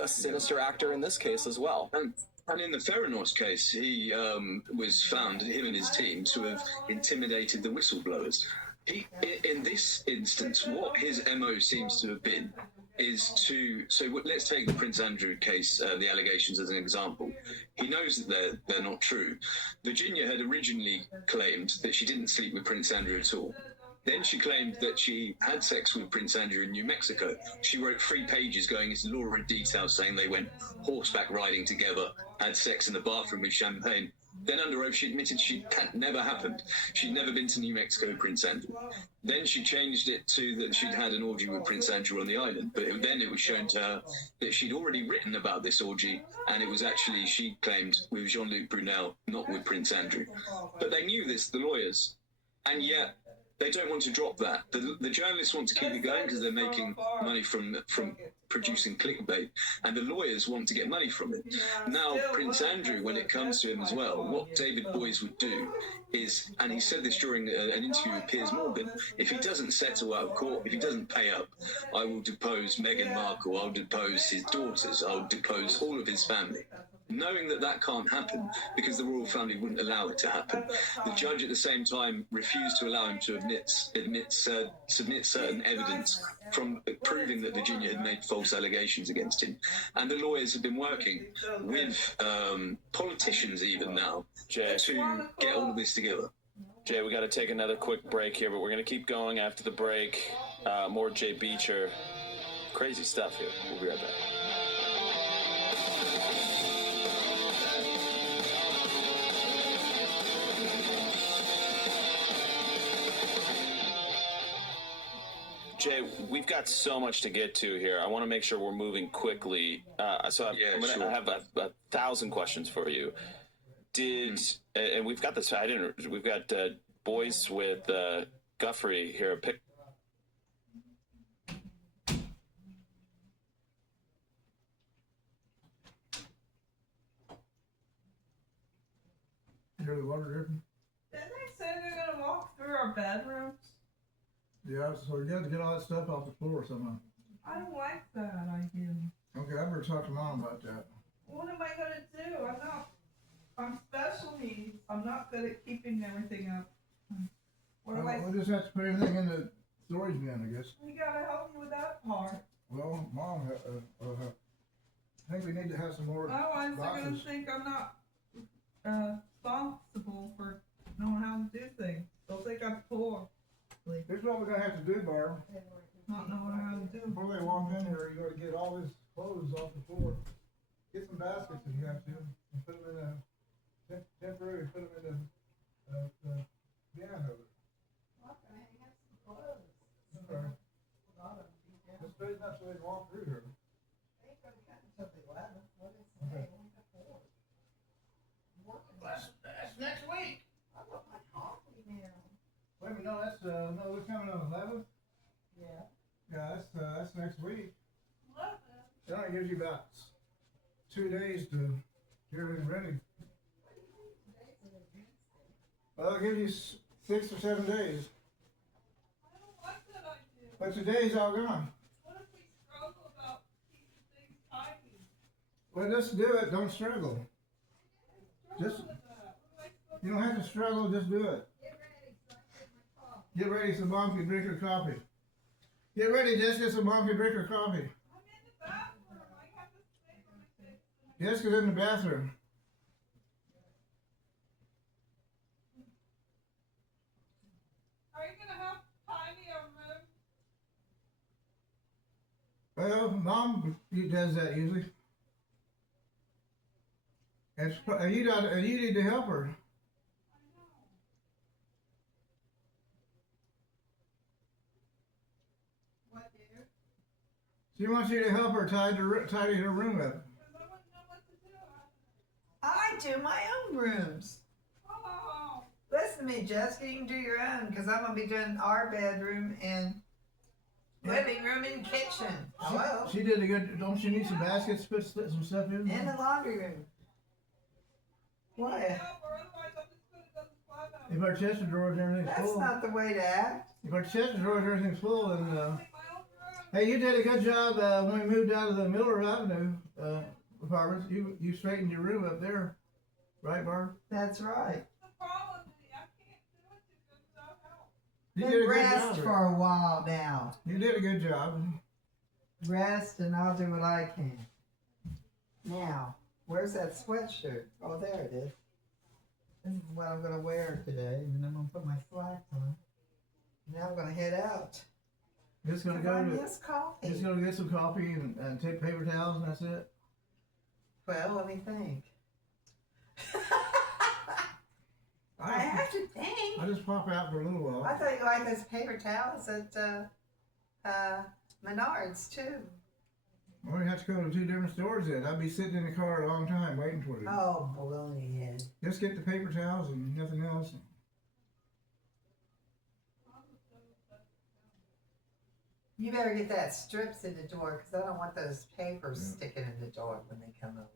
a sinister actor in this case as well. And in the Theranos case, he was found, him and his team, to have intimidated the whistleblowers. In this instance, what his MO seems to have been is let's take the Prince Andrew case, the allegations as an example. He knows that they're not true. Virginia had originally claimed that she didn't sleep with Prince Andrew at all. Then she claimed that she had sex with Prince Andrew in New Mexico. She wrote 3 pages going into lurid detail saying they went horseback riding together, had sex in the bathroom with champagne. Then under oath she admitted that never happened. She'd never been to New Mexico with Prince Andrew. Then she changed it to that she'd had an orgy with Prince Andrew on the island. But then it was shown to her that she'd already written about this orgy, and it was actually, she claimed, with Jean-Luc Brunel, not with Prince Andrew. But they knew this, the lawyers, and yet they don't want to drop that. The journalists want to keep it going because they're making money from producing clickbait, and the lawyers want to get money from it. Now, Prince Andrew, when it comes to him as well, what David Boies would do is, and he said this during an interview with Piers Morgan, if he doesn't settle out of court, if he doesn't pay up, I will depose Meghan Markle, I'll depose his daughters, I'll depose all of his family. Knowing that can't happen because the royal family wouldn't allow it to happen. The judge at the same time refused to allow him to submit certain evidence from proving that Virginia had made false allegations against him. And the lawyers have been working with politicians even now to get all of this together. Jay, we got to take another quick break here, but we're going to keep going after the break. More Jay Beecher. Crazy stuff here. We'll be right back. Jay, we've got so much to get to here. I want to make sure we're moving quickly. I'm going to have 1,000 questions for you. And we've got this. We've got Boies with Guffrey here. Hear the water dripping? Didn't they say they're gonna walk through our bedrooms? Yeah, so you have to get all that stuff off the floor somehow. I don't like that idea. Okay, I better talk to Mom about that. What am I gonna do? I'm special needs. I'm not good at keeping everything up. We'll just have to put everything in the storage bin, I guess. You gotta help me with that part. Well, Mom, I think we need to have some more Otherwise they're gonna boxes. think I'm not responsible for knowing how to do things. They'll think I'm poor. Here's what we're gonna have to do, Barb. Not knowing how to do. Before they walk in here, you gotta get all this clothes off the floor. Get some baskets if you have to, and put them in a temporary. Put them in the piano. Okay, I got some clothes. Okay. Let's straighten up so they can walk through here. They ain't gonna come until the 11th. What is today? That's next week. I want my coffee now. Wait a minute, no, we're coming on the 11th? Yeah. Yeah, that's next week. Look, That gives you about 2 days to get everything ready. Well, it gives you 6 or 7 days. I don't like that idea. But your day's all gone. What if we struggle about keeping things tidy? Well, just do it. Don't struggle. Just, you don't have to struggle. Just do it. Get ready so Mom can drink her coffee. Get ready, Jessica, so Mom can drink her coffee. I'm in the bathroom. I have this thing on my face. Jessica's in the bathroom. Are you gonna have tidy a room? Well, Mom does that usually. And you need to help her. What, dear? She wants you to help her tidy her room up. I do my own rooms. Oh. Listen to me, Jessica. You can do your own because I'm gonna be doing our bedroom and living room and kitchen. Hello. She did a good. Don't you need some baskets to put some stuff in? In the laundry room. What? If our chest of drawers and everything's full. That's not the way to act. If our chest of drawers and everything's full, then hey, you did a good job when we moved out of the Miller Avenue apartments. You straightened your room up there, right, Barb? That's right. You Then did a good rest job. for a while now. You did a good job. Rest and I'll do what I can. Now, where's that sweatshirt? Oh, there it is. This is what I'm gonna wear today, and then I'm gonna put my slacks on. Now I'm gonna head out. Just gonna Come go on, to. yes, coffee. Just gonna get some coffee and take paper towels, and that's it. Well, let me think. I have to think. I just pop out for a little while. I thought you liked those paper towels at Menards too. Well, you have to go to 2 different stores then. I'd be sitting in the car a long time waiting for you. Oh, baloney head. Just get the paper towels and nothing else. You better get that strips in the door because I don't want those papers sticking in the door when they come over.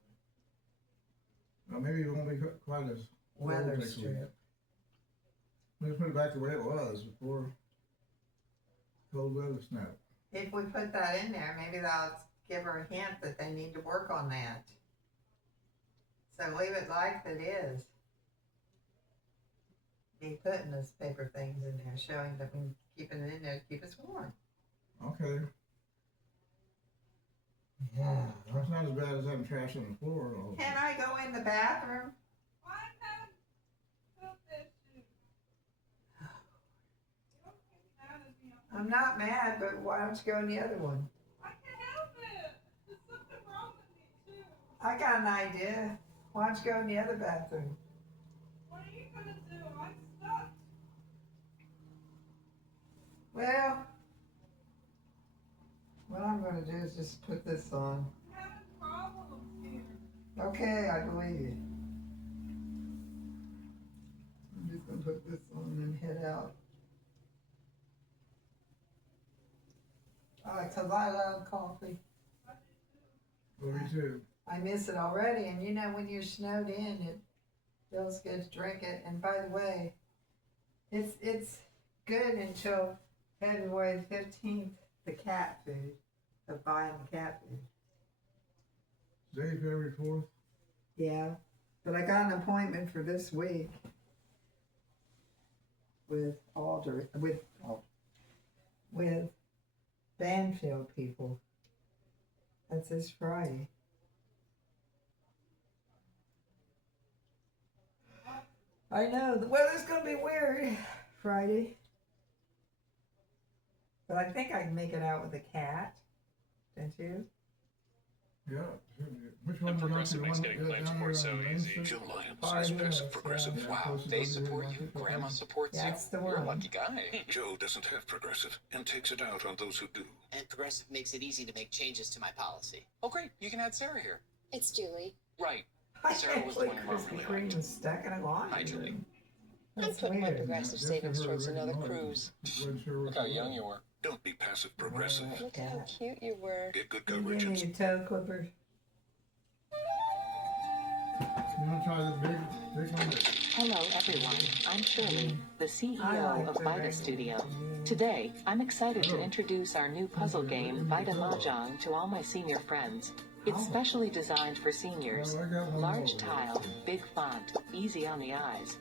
Well, maybe it won't be quite as Weather cold next week. strip. Let's put it back to where it was before cold weather snapped. If we put that in there, maybe that'll give her a hint that they need to work on that. So leave it like it is. Be putting those paper things in there, showing that we're keeping it in there to keep us warm. Okay. Yeah. That's not as bad as having trash on the floor. Can I go in the bathroom? I'm not mad, but why don't you go in the other one? I can't help it. There's something wrong with me too. I got an idea. Why don't you go in the other bathroom? What are you gonna do? I'm stuck. Well, what I'm going to do is just put this on. I'm having problems here. Okay, I believe you. I'm just going to put this on and head out. Because I love coffee. Well, me too. I miss it already. And you know, when you're snowed in, it feels good to drink it. And by the way, it's good until February 15th, the cat food, of buying the cat food. Today, February 4th. Yeah, but I got an appointment for this week with Banfield people. That's this Friday. I know, the weather's gonna be weird Friday. But I think I can make it out with a cat, don't you? Yeah. Which one? Progressive makes getting claims support so easy. Joe Lyons says Pets of Progressive. Wow, they support you. Grandma supports you. That's the You're a one. lucky guy. Joe doesn't have Progressive and takes it out on those who do. And Progressive makes it easy to make changes to my policy. Oh, great. You can add Sarah here. It's Julie. Right. I Sarah was the one who Krispy really Kreme liked. was stuck in a line. Hi, Julie. I'm That's putting my weird. progressive savings towards another cruise. Look how young you were. Don't be passive progressive. Look how cute you were. Get good You coverage give and me your toe clippers. You want to try this big one? Hello, everyone. I'm Shirley, the CEO of Vita Studio. Today, I'm excited to introduce our new puzzle game, Vita Mahjong, to all my senior friends. It's specially designed for seniors. Large tile, big font, easy on the eyes.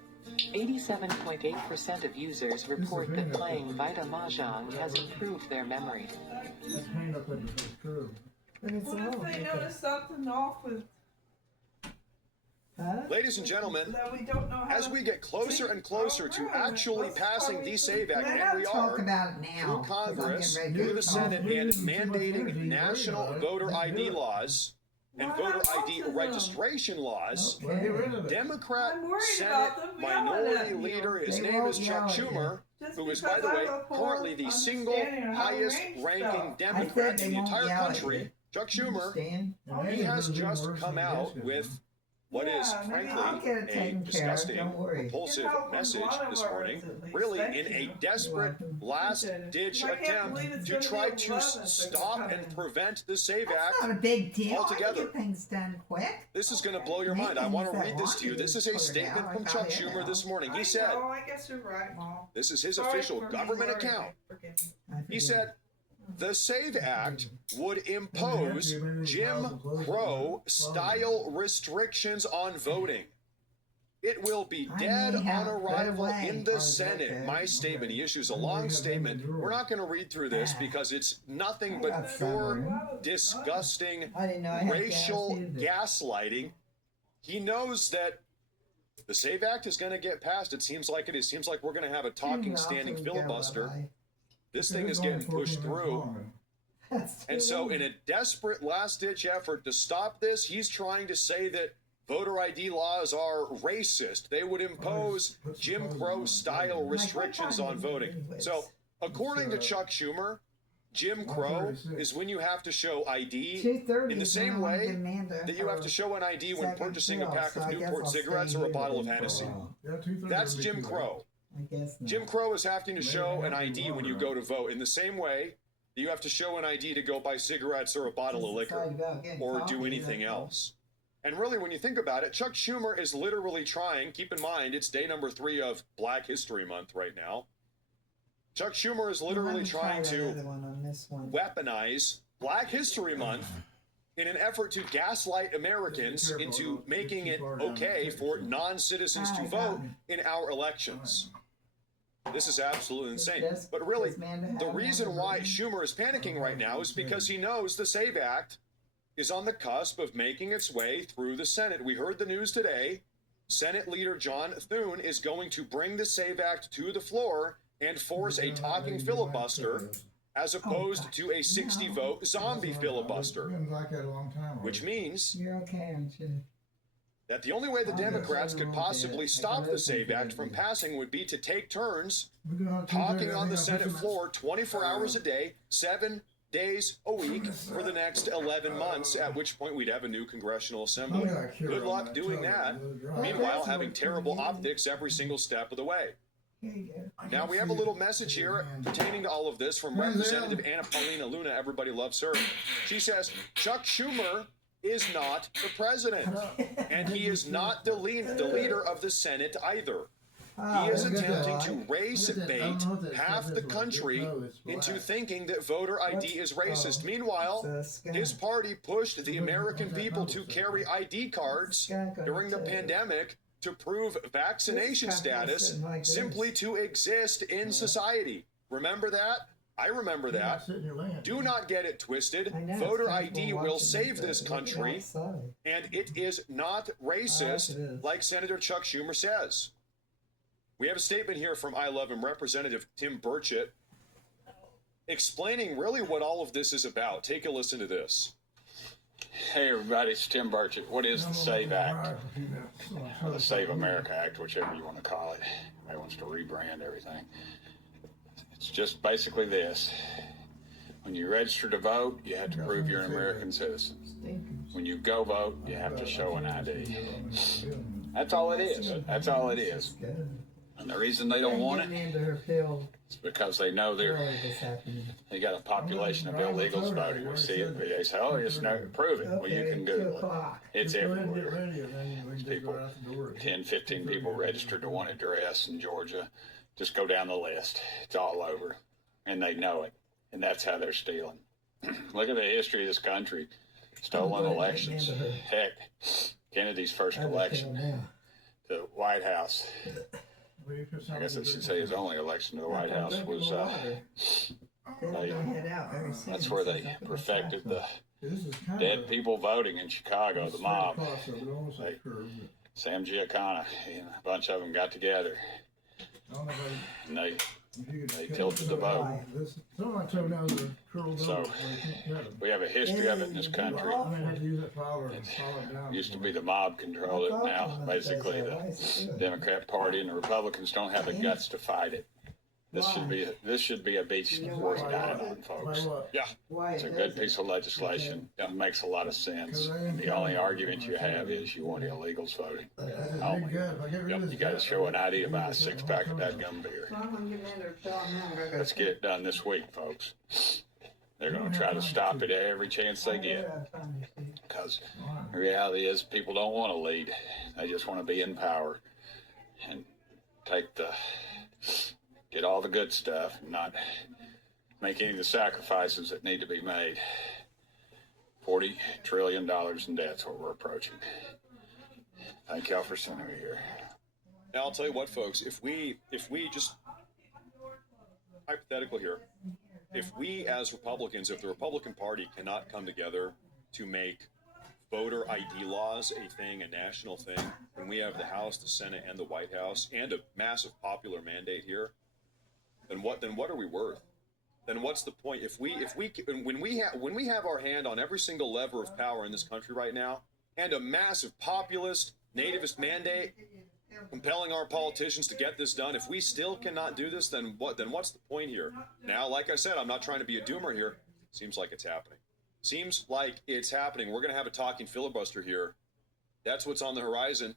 87.8% of users report that playing Vita Mahjong has improved their memory. That's hand up at the curve. But it's What if they notice something off with Ladies and gentlemen, that we don't know how as to we get closer and closer to actually passing the SAVE Act, and we are, through Congress, through the Senate, and mandating national voter ID laws and voter ID registration laws, Democrat Senate Minority Leader, his name is Chuck Schumer, who is, by the way, currently the single highest ranking Democrat in the entire country, Chuck Schumer, he has just come out with what is, frankly, a disgusting, repulsive message this morning, really in a desperate, last-ditch attempt to try to stop and prevent the SAVE Act not a big deal. altogether. I get things done quick. This is going to blow your mind. I want to read this to you. This is a statement from Chuck Schumer this morning. He said, Oh, I guess you're right, Mom. this is his Sorry official for me, government Lord. account. Forgive me. He said, the SAVE Act would impose Jim Crow-style restrictions on voting. It will be dead on arrival in the Senate. My statement, he issues a long statement. We're not going to read through this because it's nothing but pure, disgusting, racial gaslighting. He knows that the SAVE Act is going to get passed. It seems like it is. Seems like we're going to have a talking, standing filibuster. This thing is getting pushed through. And so in a desperate last-ditch effort to stop this, he's trying to say that voter ID laws are racist. They would impose Jim Crow-style restrictions on voting. So according to Chuck Schumer, Jim Crow is when you have to show ID in the same way that you have to show an ID when purchasing a pack of Newport cigarettes or a bottle of Hennessy. That's Jim Crow. Jim Crow is having to show an ID when you go to vote in the same way that you have to show an ID to go buy cigarettes or a bottle of liquor or do anything else. And really, when you think about it, Chuck Schumer is literally trying, keep in mind, it's day number 3 of Black History Month right now. Chuck Schumer is literally trying to weaponize Black History Month in an effort to gaslight Americans into making it okay for non-citizens to vote in our elections. This is absolutely insane. But really, the reason why Schumer is panicking right now is because he knows the SAVE Act is on the cusp of making its way through the Senate. We heard the news today. Senate Leader John Thune is going to bring the SAVE Act to the floor and force a talking filibuster as opposed to a 60-vote zombie filibuster, which means that the only way the Democrats could possibly stop the SAVE Act from passing would be to take turns talking on the Senate floor 24 hours a day, 7 days a week for the next 11 months, at which point we'd have a new congressional assembly. Good luck doing that. Meanwhile, having terrible optics every single step of the way. Now, we have a little message here pertaining to all of this from Representative Anna Paulina Luna. Everybody loves her. She says, Chuck Schumer is not the president, and he is not the leader of the Senate either. He is attempting to race bait half the country into thinking that voter ID is racist. Meanwhile, his party pushed the American people to carry ID cards during the pandemic to prove vaccination status simply to exist in society. Remember that? I remember that. Do not get it twisted. Voter ID will save this country, and it is not racist, like Senator Chuck Schumer says. We have a statement here from I Love Him Representative Tim Burchett explaining really what all of this is about. Take a listen to this. Hey everybody, it's Tim Burchett. What is the SAVE Act? Or the Save America Act, whichever you want to call it. Everybody wants to rebrand everything. It's just basically this. When you register to vote, you have to prove you're an American citizen. When you go vote, you have to show an ID. That's all it is. That's all it is. And the reason they don't want it into her pill is because they know they got a population of illegals voting. We see it. They say, "Oh, just no, prove it." Well, you can Google it. It's everywhere. People, 10, 15 people registered to one address in Georgia. Just go down the list. It's all over, and they know it. And that's how they're stealing. Look at the history of this country. Stolen elections. Heck, Kennedy's first election, the White House. I guess I should say his only election to the White House was, that's where they perfected the dead people voting in Chicago, the mob. Sam Giancana and a bunch of them got together, and they tilted the vote. So we have a history of it in this country. It used to be the mob controlled it. Now basically the Democrat Party and the Republicans don't have the guts to fight it. This should be a beach worth dying on, folks. Yeah, it's a good piece of legislation. It makes a lot of sense. The only argument you have is you want illegals voting. Only. You got to show an ID to buy a 6-pack of that gum beer. Let's get it done this week, folks. They're going to try to stop it every chance they get. Because the reality is people don't want to lead. They just want to be in power and get all the good stuff and not make any of the sacrifices that need to be made. $40 trillion in debt's what we're approaching. Thank y'all for sending me here. Now I'll tell you what, folks, if we just, hypothetical here, if we as Republicans, if the Republican Party cannot come together to make voter ID laws a thing, a national thing, when we have the House, the Senate, and the White House, and a massive popular mandate here, then what are we worth? Then what's the point? When we have our hand on every single lever of power in this country right now, and a massive populist, nativist mandate compelling our politicians to get this done, if we still cannot do this, then what's the point here? Now, like I said, I'm not trying to be a doomer here. Seems like it's happening. Seems like it's happening. We're going to have a talking filibuster here. That's what's on the horizon.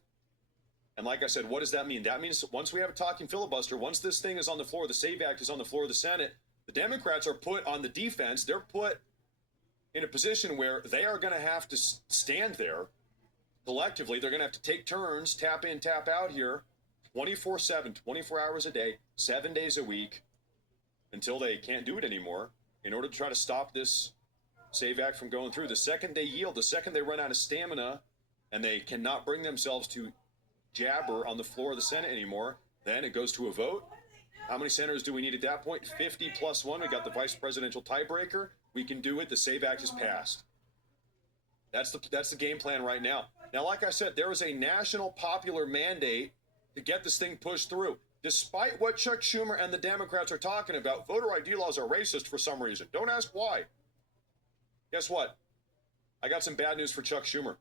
And like I said, what does that mean? That means once we have a talking filibuster, once this thing is on the floor, the SAVE Act is on the floor of the Senate, the Democrats are put on the defense. They're put in a position where they are going to have to stand there collectively. They're going to have to take turns, tap in, tap out here, 24/7, 24 hours a day, 7 days a week, until they can't do it anymore in order to try to stop this SAVE Act from going through. The second they yield, the second they run out of stamina and they cannot bring themselves to jabber on the floor of the Senate anymore, then it goes to a vote. How many senators do we need at that point? 50 plus 1. We got the vice presidential tiebreaker. We can do it. The SAVE Act is passed. That's the game plan right now. Now, like I said, there is a national popular mandate to get this thing pushed through. Despite what Chuck Schumer and the Democrats are talking about, voter ID laws are racist for some reason. Don't ask why. Guess what? I got some bad news for Chuck Schumer.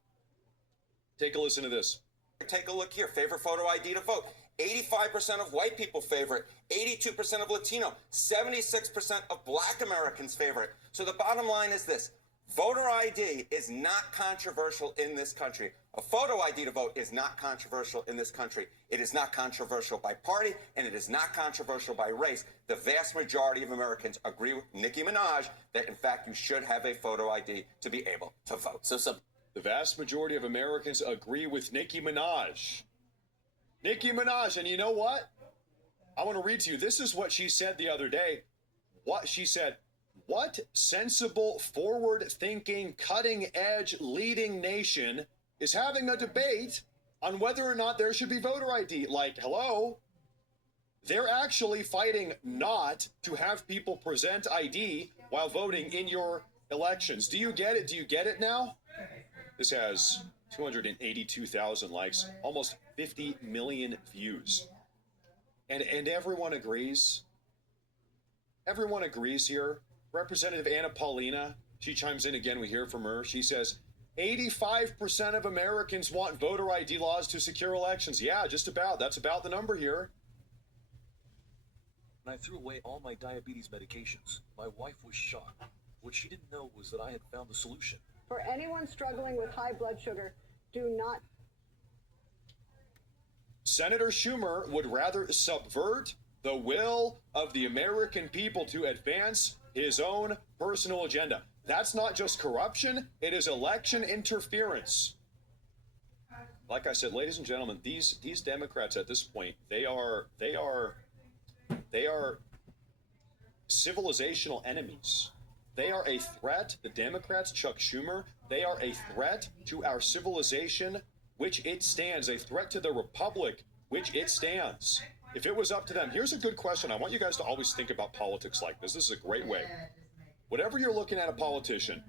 Take a listen to this. Take a look here. Favor photo ID to vote. 85% of white people favor it. 82% of Latino. 76% of Black Americans favor it. So the bottom line is this. Voter ID is not controversial in this country. A photo ID to vote is not controversial in this country. It is not controversial by party, and it is not controversial by race. The vast majority of Americans agree with Nicki Minaj that, in fact, you should have a photo ID to be able to vote. So the vast majority of Americans agree with Nicki Minaj. Nicki Minaj, and you know what? I want to read to you. This is what she said the other day. What she said, what sensible, forward-thinking, cutting-edge, leading nation is having a debate on whether or not there should be voter ID? Like, hello? They're actually fighting not to have people present ID while voting in your elections. Do you get it? Do you get it now? This has 282,000 likes, almost 50 million views. And everyone agrees. Everyone agrees here. Representative Anna Paulina, she chimes in again. We hear from her. She says, 85% of Americans want voter ID laws to secure elections. Yeah, just about. That's about the number here. When I threw away all my diabetes medications, my wife was shocked. What she didn't know was that I had found the solution. For anyone struggling with high blood sugar, do not Senator Schumer would rather subvert the will of the American people to advance his own personal agenda. That's not just corruption, it is election interference. Like I said, ladies and gentlemen, these Democrats at this point, they are civilizational enemies. They are a threat. The Democrats, Chuck Schumer, they are a threat to our civilization, which it stands, a threat to the republic, which it stands. If it was up to them, here's a good question. I want you guys to always think about politics like this. This is a great way. Whatever you're looking at a politician,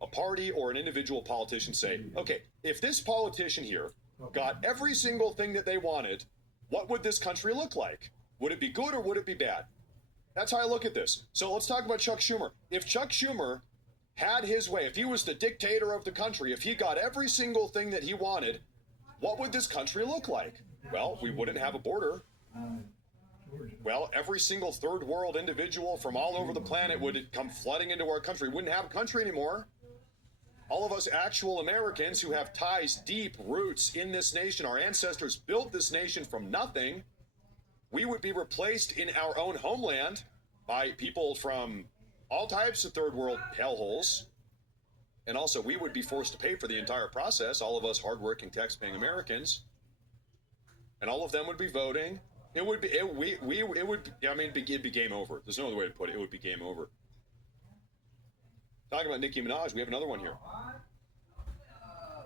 a party or an individual politician, say, okay, if this politician here got every single thing that they wanted, what would this country look like? Would it be good or would it be bad? That's how I look at this. So let's talk about Chuck Schumer. If Chuck Schumer had his way, if he was the dictator of the country, if he got every single thing that he wanted, what would this country look like? Well, we wouldn't have a border. Well, every single third world individual from all over the planet would come flooding into our country. We wouldn't have a country anymore. All of us actual Americans who have ties, deep roots in this nation, our ancestors built this nation from nothing. We would be replaced in our own homeland by people from all types of third world hellholes. And also, we would be forced to pay for the entire process, all of us hardworking, tax-paying Americans. And all of them would be voting. It would be, it'd be game over. There's no other way to put it. It would be game over. Talking about Nicki Minaj, we have another one here.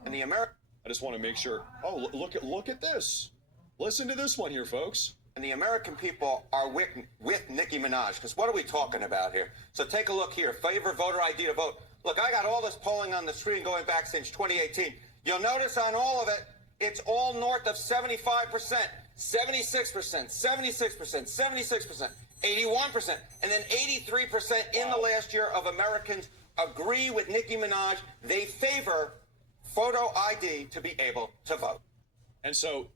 And I just want to make sure. Oh, look at this. Listen to this one here, folks. And the American people are with Nicki Minaj, because what are we talking about here? So take a look here. Favor voter ID to vote. Look, I got all this polling on the screen going back since 2018. You'll notice on all of it, it's all north of 75%, 76%, 76%, 76%, 81%, and then 83% in the last year of Americans agree with Nicki Minaj. They favor photo ID to be able to vote. And so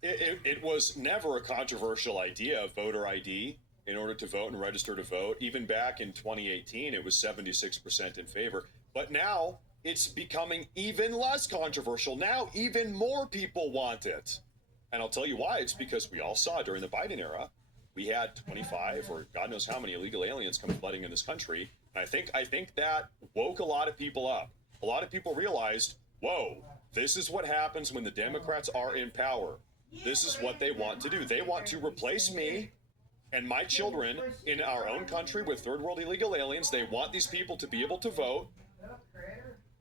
it was never a controversial idea of voter ID in order to vote and register to vote. Even back in 2018, it was 76% in favor. But now it's becoming even less controversial. Now even more people want it. And I'll tell you why. It's because we all saw during the Biden era, we had 25 or God knows how many illegal aliens come flooding in this country. And I think that woke a lot of people up. A lot of people realized, whoa, this is what happens when the Democrats are in power. This is what they want to do. They want to replace me and my children in our own country with third world illegal aliens. They want these people to be able to vote.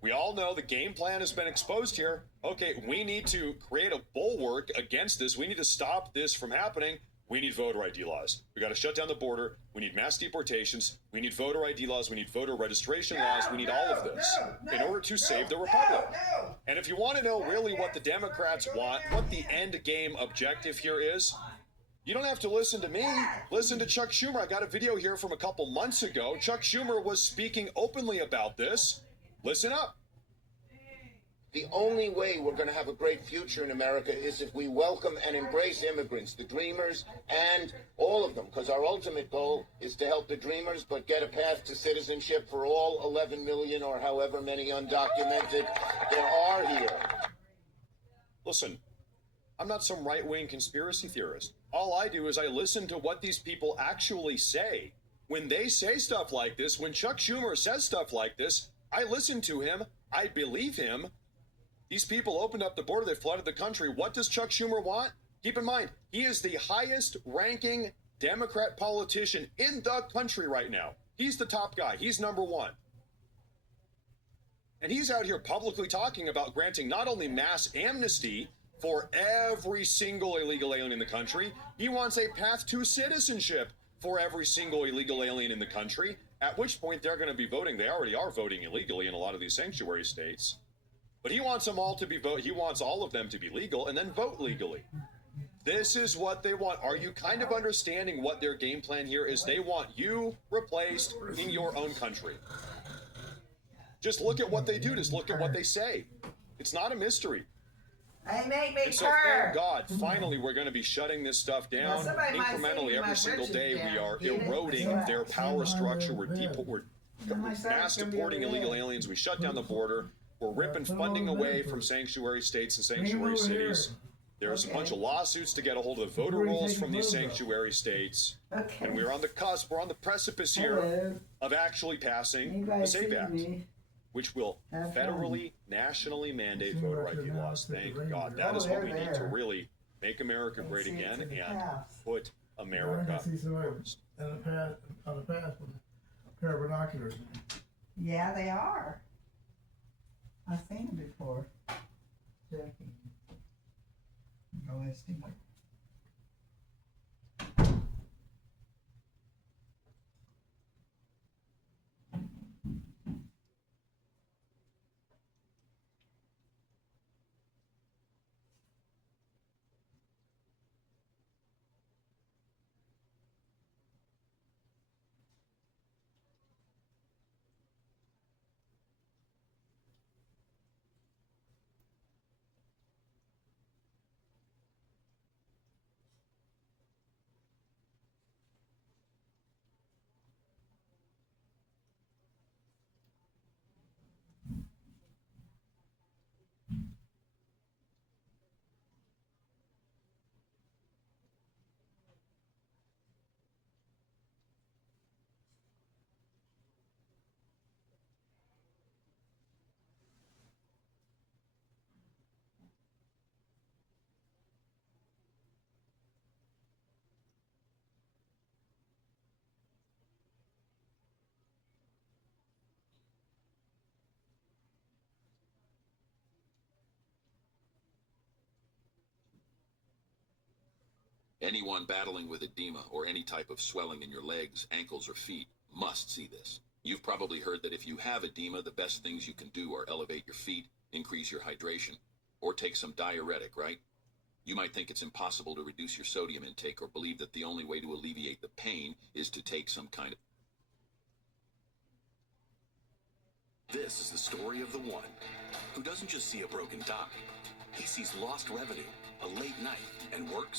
We all know the game plan has been exposed here. Okay, we need to create a bulwark against this. We need to stop this from happening. We need voter ID laws. We got to shut down the border. We need mass deportations. We need voter ID laws. We need voter registration laws. We need all of this in order to save the republic. And if you want to know really what the Democrats want, what the end game objective here is, you don't have to listen to me. Listen to Chuck Schumer. I got a video here from a couple months ago. Chuck Schumer was speaking openly about this. Listen up. The only way we're going to have a great future in America is if we welcome and embrace immigrants, the dreamers, and all of them, because our ultimate goal is to help the dreamers, but get a path to citizenship for all 11 million or however many undocumented there are here. Listen, I'm not some right-wing conspiracy theorist. All I do is I listen to what these people actually say. When they say stuff like this, when Chuck Schumer says stuff like this, I listen to him, I believe him. These people opened up the border, they flooded the country. What does Chuck Schumer want? Keep in mind, he is the highest ranking Democrat politician in the country right now. He's the top guy. He's number one. And he's out here publicly talking about granting not only mass amnesty for every single illegal alien in the country, he wants a path to citizenship for every single illegal alien in the country, at which point they're going to be voting. They already are voting illegally in a lot of these sanctuary states. But he wants them all to be he wants all of them to be legal and then vote legally. This is what they want. Are you kind of understanding what their game plan here is? They want you replaced in your own country. Just look at what they do. Just look at what they say. It's not a mystery. They make me And so thank God, finally, we're going to be shutting this stuff down incrementally every single day. We are eroding their power structure. We're mass deporting illegal aliens. We shut down the border. We're ripping funding away from sanctuary states and sanctuary cities. There's a bunch Okay. of lawsuits to get a hold of the voter Before you rolls take from the these vote, though. sanctuary states. Okay. And we're on the cusp, we're on the precipice here Hello. of actually passing You the guys SAFE see Act, me? which will Have fun. federally, nationally mandate Seems voter like ID you're now laws. at the Thank ring God. there. That Oh, is what they're we need to there. really make America Can great see it again to the and calves. put I America can see somebody first. on the path with a pair of binoculars. Yeah, they are. I've seen them before. Jackie. No, I see them. Anyone battling with edema or any type of swelling in your legs, ankles, or feet must see this. You've probably heard that if you have edema, the best things you can do are elevate your feet, increase your hydration, or take some diuretic, right? You might think it's impossible to reduce your sodium intake or believe that the only way to alleviate the pain is to take some kind of... This is the story of the one who doesn't just see a broken dock. He sees lost revenue, a late night, and work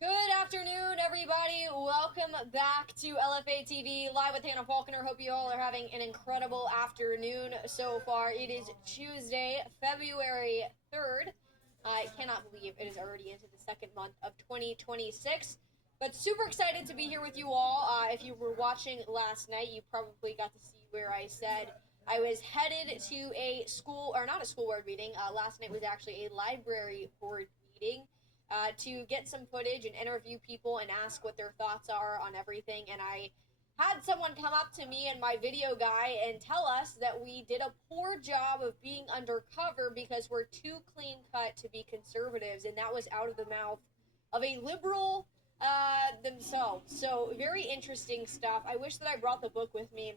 Good afternoon, everybody. Welcome back to LFA TV, live with Hannah Falconer. Hope you all are having an incredible afternoon so far. It is Tuesday, February 3rd. I cannot believe it is already into the second month of 2026, but super excited to be here with you all. If you were watching last night, you probably got to see where I said I was headed to a school, or not a school board meeting. Last night was actually a library board meeting. To get some footage and interview people and ask what their thoughts are on everything. And I had someone come up to me and my video guy and tell us that we did a poor job of being undercover because we're too clean cut to be conservatives. And that was out of the mouth of a liberal themselves. So very interesting stuff. I wish that I brought the book with me.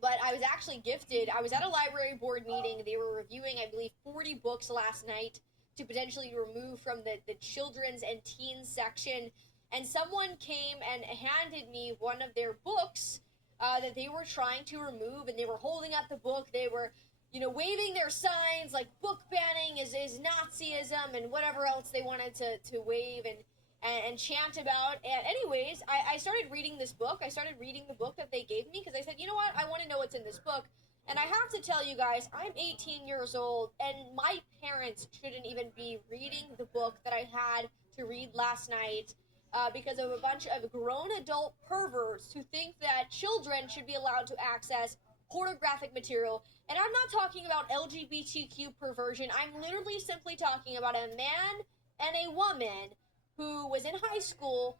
But I was actually gifted. I was at a library board meeting. They were reviewing, I believe, 40 books last night to potentially remove from the children's and teens section. And someone came and handed me one of their books that they were trying to remove, and they were holding up the book. They were, waving their signs like book banning is Nazism and whatever else they wanted to wave. and chant about. And anyways, I started reading this book. I started reading the book that they gave me because I said, you know what, I want to know what's in this book. And I have to tell you guys, I'm 18 years old, and my parents shouldn't even be reading the book that I had to read last night because of a bunch of grown adult perverts who think that children should be allowed to access pornographic material. And I'm not talking about LGBTQ perversion. I'm literally simply talking about a man and a woman who was in high school,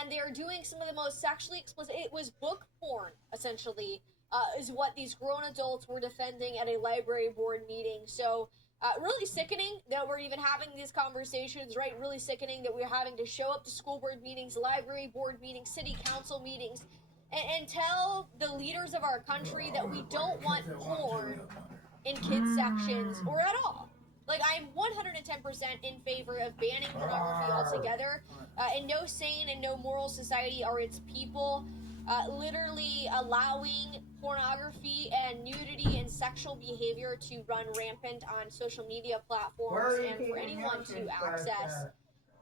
and they're doing some of the most sexually explicit, it was book porn, essentially, is what these grown adults were defending at a library board meeting. So, really sickening that we're even having these conversations, right? Really sickening that we're having to show up to school board meetings, library board meetings, city council meetings, and tell the leaders of our country that we don't want porn in kids sections or at all. Like, I'm 110% in favor of banning pornography altogether. And no sane and no moral society are its people literally allowing pornography and nudity and sexual behavior to run rampant on social media platforms and for anyone to access.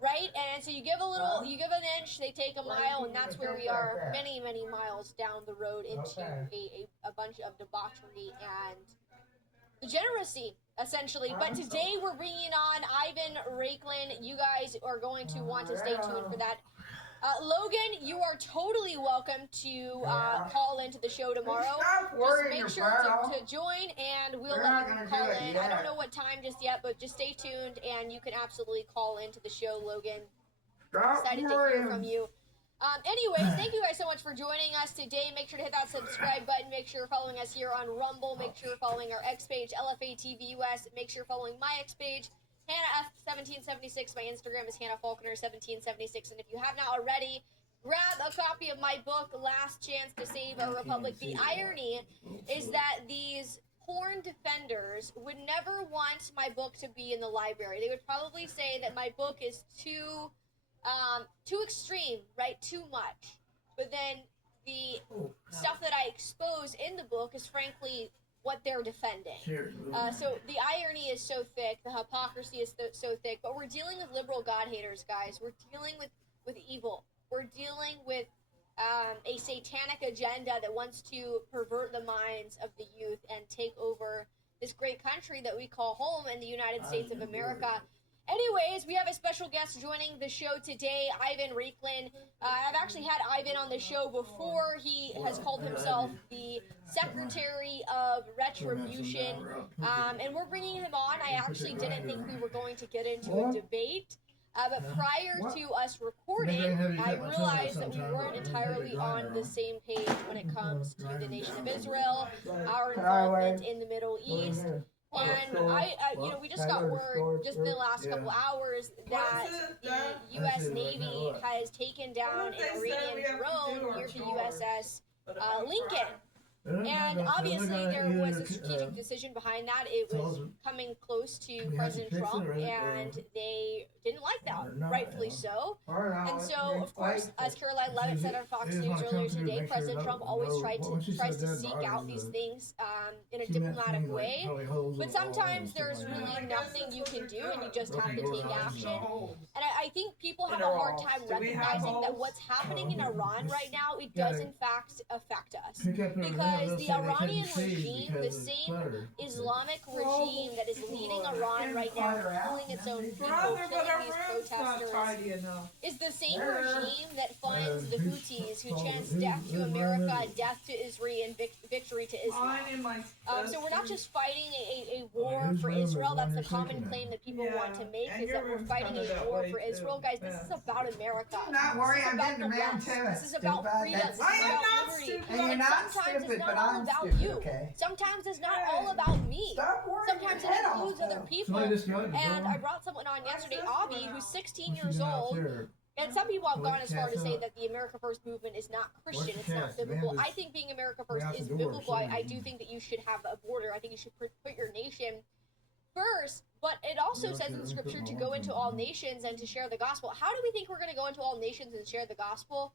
Right? And so you give an inch, they take a mile, and that's where we are many, many miles down the road into a bunch of debauchery and degeneracy, essentially. But today we're bringing on Ivan Raiklin. You guys are going to want to stay tuned for that. Logan, you are totally welcome to call into the show tomorrow. Just make sure to join, and we'll let you call in. I don't know what time just yet, but just stay tuned, and you can absolutely call into the show, Logan. Excited to hear from you. Anyways, thank you guys so much for joining us today. Make sure to hit that subscribe button. Make sure you're following us here on Rumble. Make sure you're following our X page, LFA TV US. Make sure you're following my X page, Hannah F1776. My Instagram is Hannah Faulkner1776. And if you have not already, grab a copy of my book, Last Chance to Save Our Republic. The irony is that these porn defenders would never want my book to be in the library. They would probably say that my book is too extreme, right? Too much. But then the stuff that I expose in the book is frankly what they're defending. So the irony is so thick, the hypocrisy is so thick, but we're dealing with liberal God haters, guys. We're dealing with evil. We're dealing with a satanic agenda that wants to pervert the minds of the youth and take over this great country that we call home in the United States of America. Anyways, we have a special guest joining the show today, Ivan Raiklin. I've actually had Ivan on the show before. He has called himself the Secretary of Retribution, and we're bringing him on. I actually didn't think we were going to get into a debate, but prior to us recording, I realized that we weren't entirely on the same page when it comes to the nation of Israel, our involvement in the Middle East. And we just got word just in the last couple hours that the U.S. Navy has taken down an Iranian drone near the USS Lincoln. And obviously there was a strategic decision behind that. It was coming close to President Trump, and they didn't like that, rightfully so. And so, of course, as Caroline Levitt said on Fox News earlier today, President Trump always tries to seek out these things in a diplomatic way. But sometimes there's really nothing you can do, and you just have to take action. And I think people have a hard time recognizing that what's happening in Iran right now, it does in fact affect us. Because the Iranian regime, the same Islamic regime that is leading Iran right now, killing its own people, killing these protesters, is the same regime that funds the Houthis who chants death to America, death to Israel, and victory to Islam. So we're not just fighting a war for Israel. That's the common claim that people want to make, is that we're fighting a war for Israel. Guys, this is about America. Not worry, this is I'm about getting the around West. to it. This is about freedom. This is about liberty. And you're not sometimes stupid, it's but not all I'm about stupid, you. okay? Sometimes it's not all about me. Sometimes it includes other people. And I brought someone on yesterday, Avi, who's 16 years old. And some people have gone as far to say that the America First movement is not Christian, it's not biblical. I think being America First is biblical. I do think that you should have a border. I think you should put your nation first, but it also says in Scripture to go into all nations and to share the gospel. How do we think we're going to go into all nations and share the gospel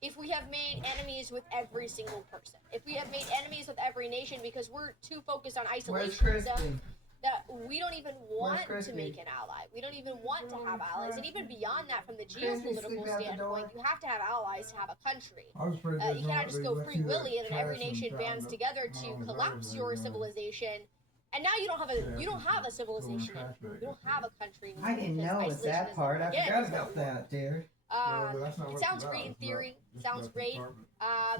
if we have made enemies with every single person? If we have made enemies with every nation because we're too focused on isolationism, that we don't even want to Crispy? make an ally. We don't even want to have allies. And even beyond that, from the Crispy, sleep geopolitical out the standpoint, you have to have allies to have a country. I was afraid You cannot just go free willy and then every nation bands together to on the collapse road, your you know. civilization. And now you don't have a civilization anymore. You don't have a country anymore. I didn't because know it was isolation that is part. I again, forgot it's about not war. that, dear. It sounds great in theory, sounds great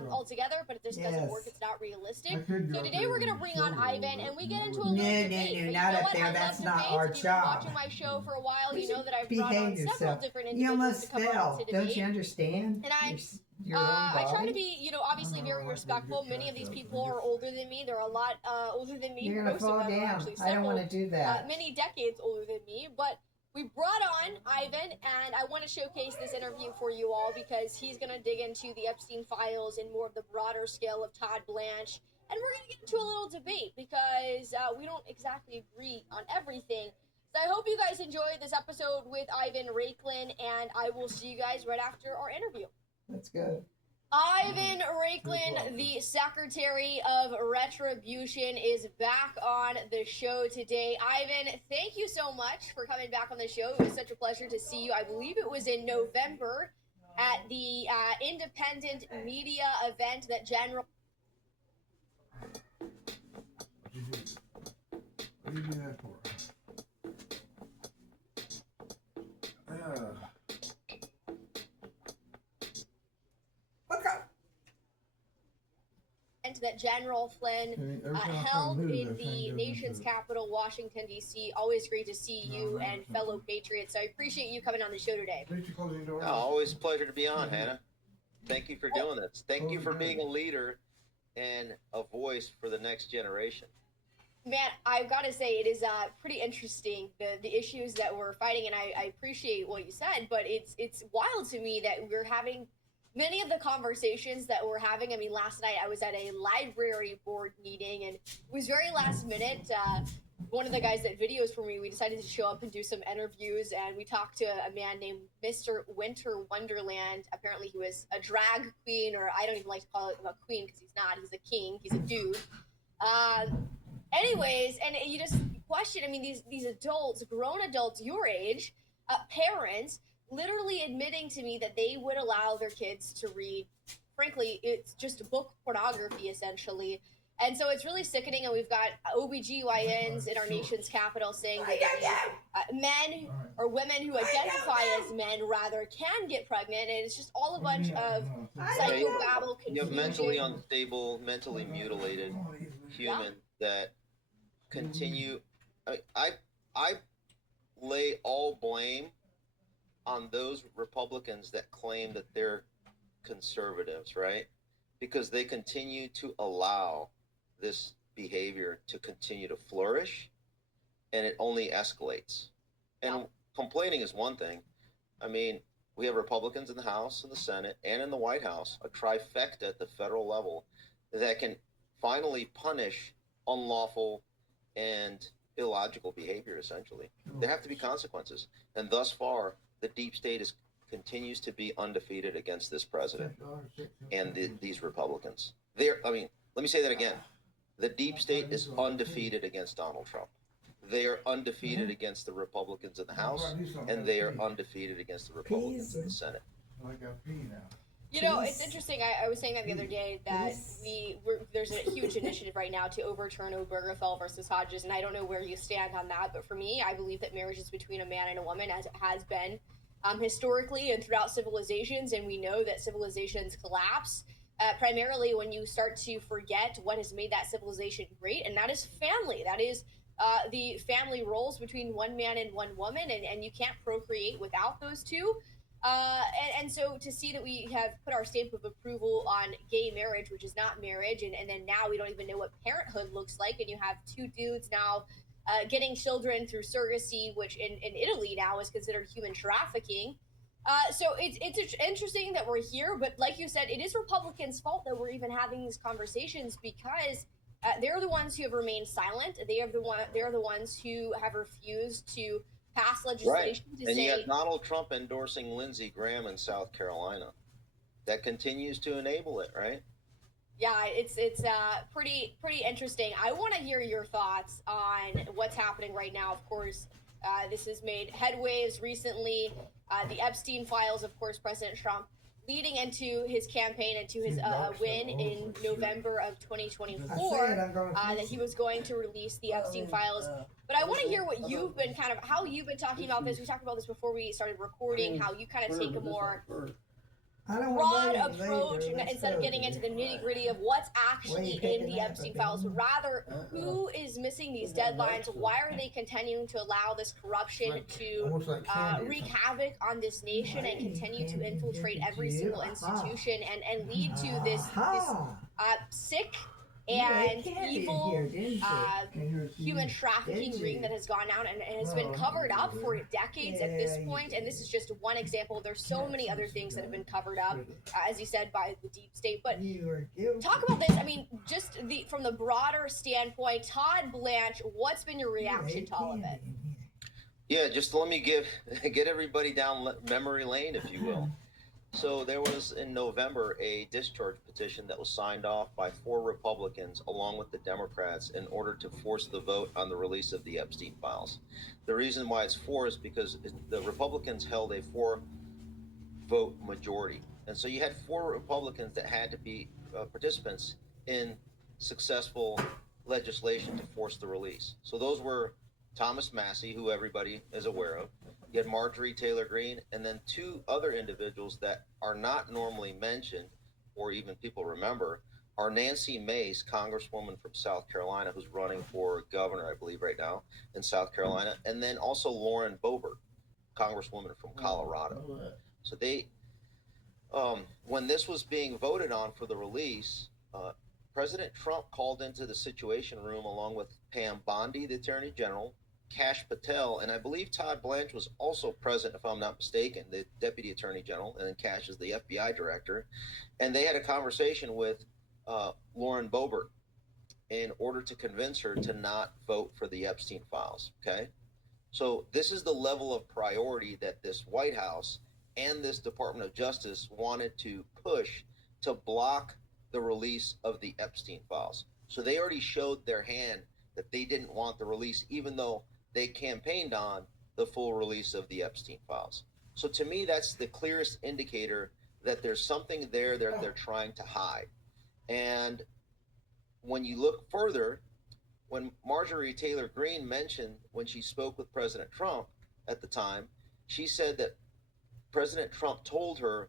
altogether, but it just doesn't work. It's not realistic. So today we're gonna bring on Ivan, and we get into a little debate. But not you know up what? there. I That's love not debates. our If you've been job. watching my show for a while, you know that I've brought Behave on several yourself. different You individuals almost to come on fell. to Don't debate. you understand? And Your own I try body? to be, obviously very respectful. Many of these people are older than me. They're a lot older than me. You're gonna Most fall of them are down. actually I don't several, want to do that. many decades older than me. But we brought on Ivan, and I want to showcase this interview for you all because he's going to dig into the Epstein files and more of the broader scale of Todd Blanche. And we're going to get into a little debate because we don't exactly agree on everything. So I hope you guys enjoyed this episode with Ivan Raiklin, and I will see you guys right after our interview. That's good. Ivan Raiklin, the Secretary of Retribution, is back on the show today. Ivan, thank you so much for coming back on the show. It was such a pleasure to see you. I believe it was in November at the independent media event that General... What do you do that for? that General Flynn held in the nation's capital, Washington, D.C. Always great to see you and fellow patriots. So I appreciate you coming on the show today. Oh, always a pleasure to be on, Hannah. Thank you for doing this. Thank you for being a leader and a voice for the next generation. Man, I've got to say, it is pretty interesting, the issues that we're fighting, and I appreciate what you said, but it's wild to me that we're having many of the conversations that we're having. I mean, last night I was at a library board meeting, and it was very last minute. One of the guys that videos for me, we decided to show up and do some interviews, and we talked to a man named Mr. Winter Wonderland. Apparently he was a drag queen, or I don't even like to call him a queen because he's not. He's a king. He's a dude. Anyways, and you just question, I mean, these adults, grown adults your age, parents, literally admitting to me that they would allow their kids to read, frankly, it's just book pornography, essentially. And so it's really sickening, and we've got OBGYNs in our nation's capital saying that men or women who identify as men, rather, can get pregnant, and it's just all a bunch of psychobabble, confusion. You have mentally unstable, mentally mutilated human that continue. I lay all blame on those Republicans that claim that they're conservatives, right? Because they continue to allow this behavior to continue to flourish, and it only escalates. And complaining is one thing. I mean, we have Republicans in the House, in the Senate, and in the White House, a trifecta at the federal level that can finally punish unlawful and illogical behavior, essentially. There have to be consequences. And thus far, the deep state continues to be undefeated against this president and these Republicans. Let me say that again. The deep state is undefeated against Donald Trump. They are undefeated against the Republicans in the House, and they are undefeated against the Republicans in the Senate. You know, it's interesting. I was saying that the other day that there's a huge initiative right now to overturn Obergefell versus Hodges, and I don't know where you stand on that, but for me, I believe that marriage is between a man and a woman, as it has been historically and throughout civilizations, and we know that civilizations collapse primarily when you start to forget what has made that civilization great, and that is family. That is the family roles between one man and one woman, and you can't procreate without those two. And so to see that we have put our stamp of approval on gay marriage, which is not marriage, and then now we don't even know what parenthood looks like, and you have two dudes now getting children through surrogacy, which in Italy now is considered human trafficking. So it's interesting that we're here, but like you said, it is Republicans' fault that we're even having these conversations because they're the ones who have remained silent. They're the ones who have refused to pass legislation to and say. you have Donald Trump endorsing Lindsey Graham in South Carolina. That continues to enable it, right? Yeah, it's pretty interesting. I want to hear your thoughts on what's happening right now. Of course, this has made headwaves recently. The Epstein files, of course, President Trump leading into his campaign and to his win in November of 2024, that he was going to release the Epstein files. But I want to hear what you've been how you've been talking about this. We talked about this before we started recording, how you kind of take a more broad approach instead of getting into the nitty gritty of what's actually in the Epstein files, but rather who is missing these deadlines? Why are they continuing to allow this corruption to wreak havoc on this nation and continue to infiltrate every single institution and lead to this sick and evil human trafficking ring that has gone down and has been covered up for decades at this point. And this is just one example. There's so many other things that have been covered up, as you said, by the deep state. But talk about this. I mean, just from the broader standpoint, Todd Blanche, what's been your reaction to all of it? Yeah, just let me get everybody down memory lane, if you will. So there was in November a discharge petition that was signed off by 4 Republicans along with the Democrats in order to force the vote on the release of the Epstein files. The reason why it's 4 is because the Republicans held a 4-vote majority. And so you had 4 Republicans that had to be participants in successful legislation to force the release. So those were Thomas Massie, who everybody is aware of. You had Marjorie Taylor Greene, and then 2 other individuals that are not normally mentioned or even people remember are Nancy Mace, Congresswoman from South Carolina, who's running for governor, I believe, right now in South Carolina, and then also Lauren Boebert, Congresswoman from Colorado. So they, when this was being voted on for the release, President Trump called into the Situation Room along with Pam Bondi, the Attorney General, Kash Patel, and I believe Todd Blanche was also present, if I'm not mistaken, the Deputy Attorney General, and then Kash is the FBI Director. And they had a conversation with Lauren Boebert in order to convince her to not vote for the Epstein files, okay? So this is the level of priority that this White House and this Department of Justice wanted to push to block the release of the Epstein files. So they already showed their hand that they didn't want the release, even though they campaigned on the full release of the Epstein files. So to me, that's the clearest indicator that there's something there that they're trying to hide. And when you look further, when Marjorie Taylor Greene mentioned when she spoke with President Trump at the time, she said that President Trump told her,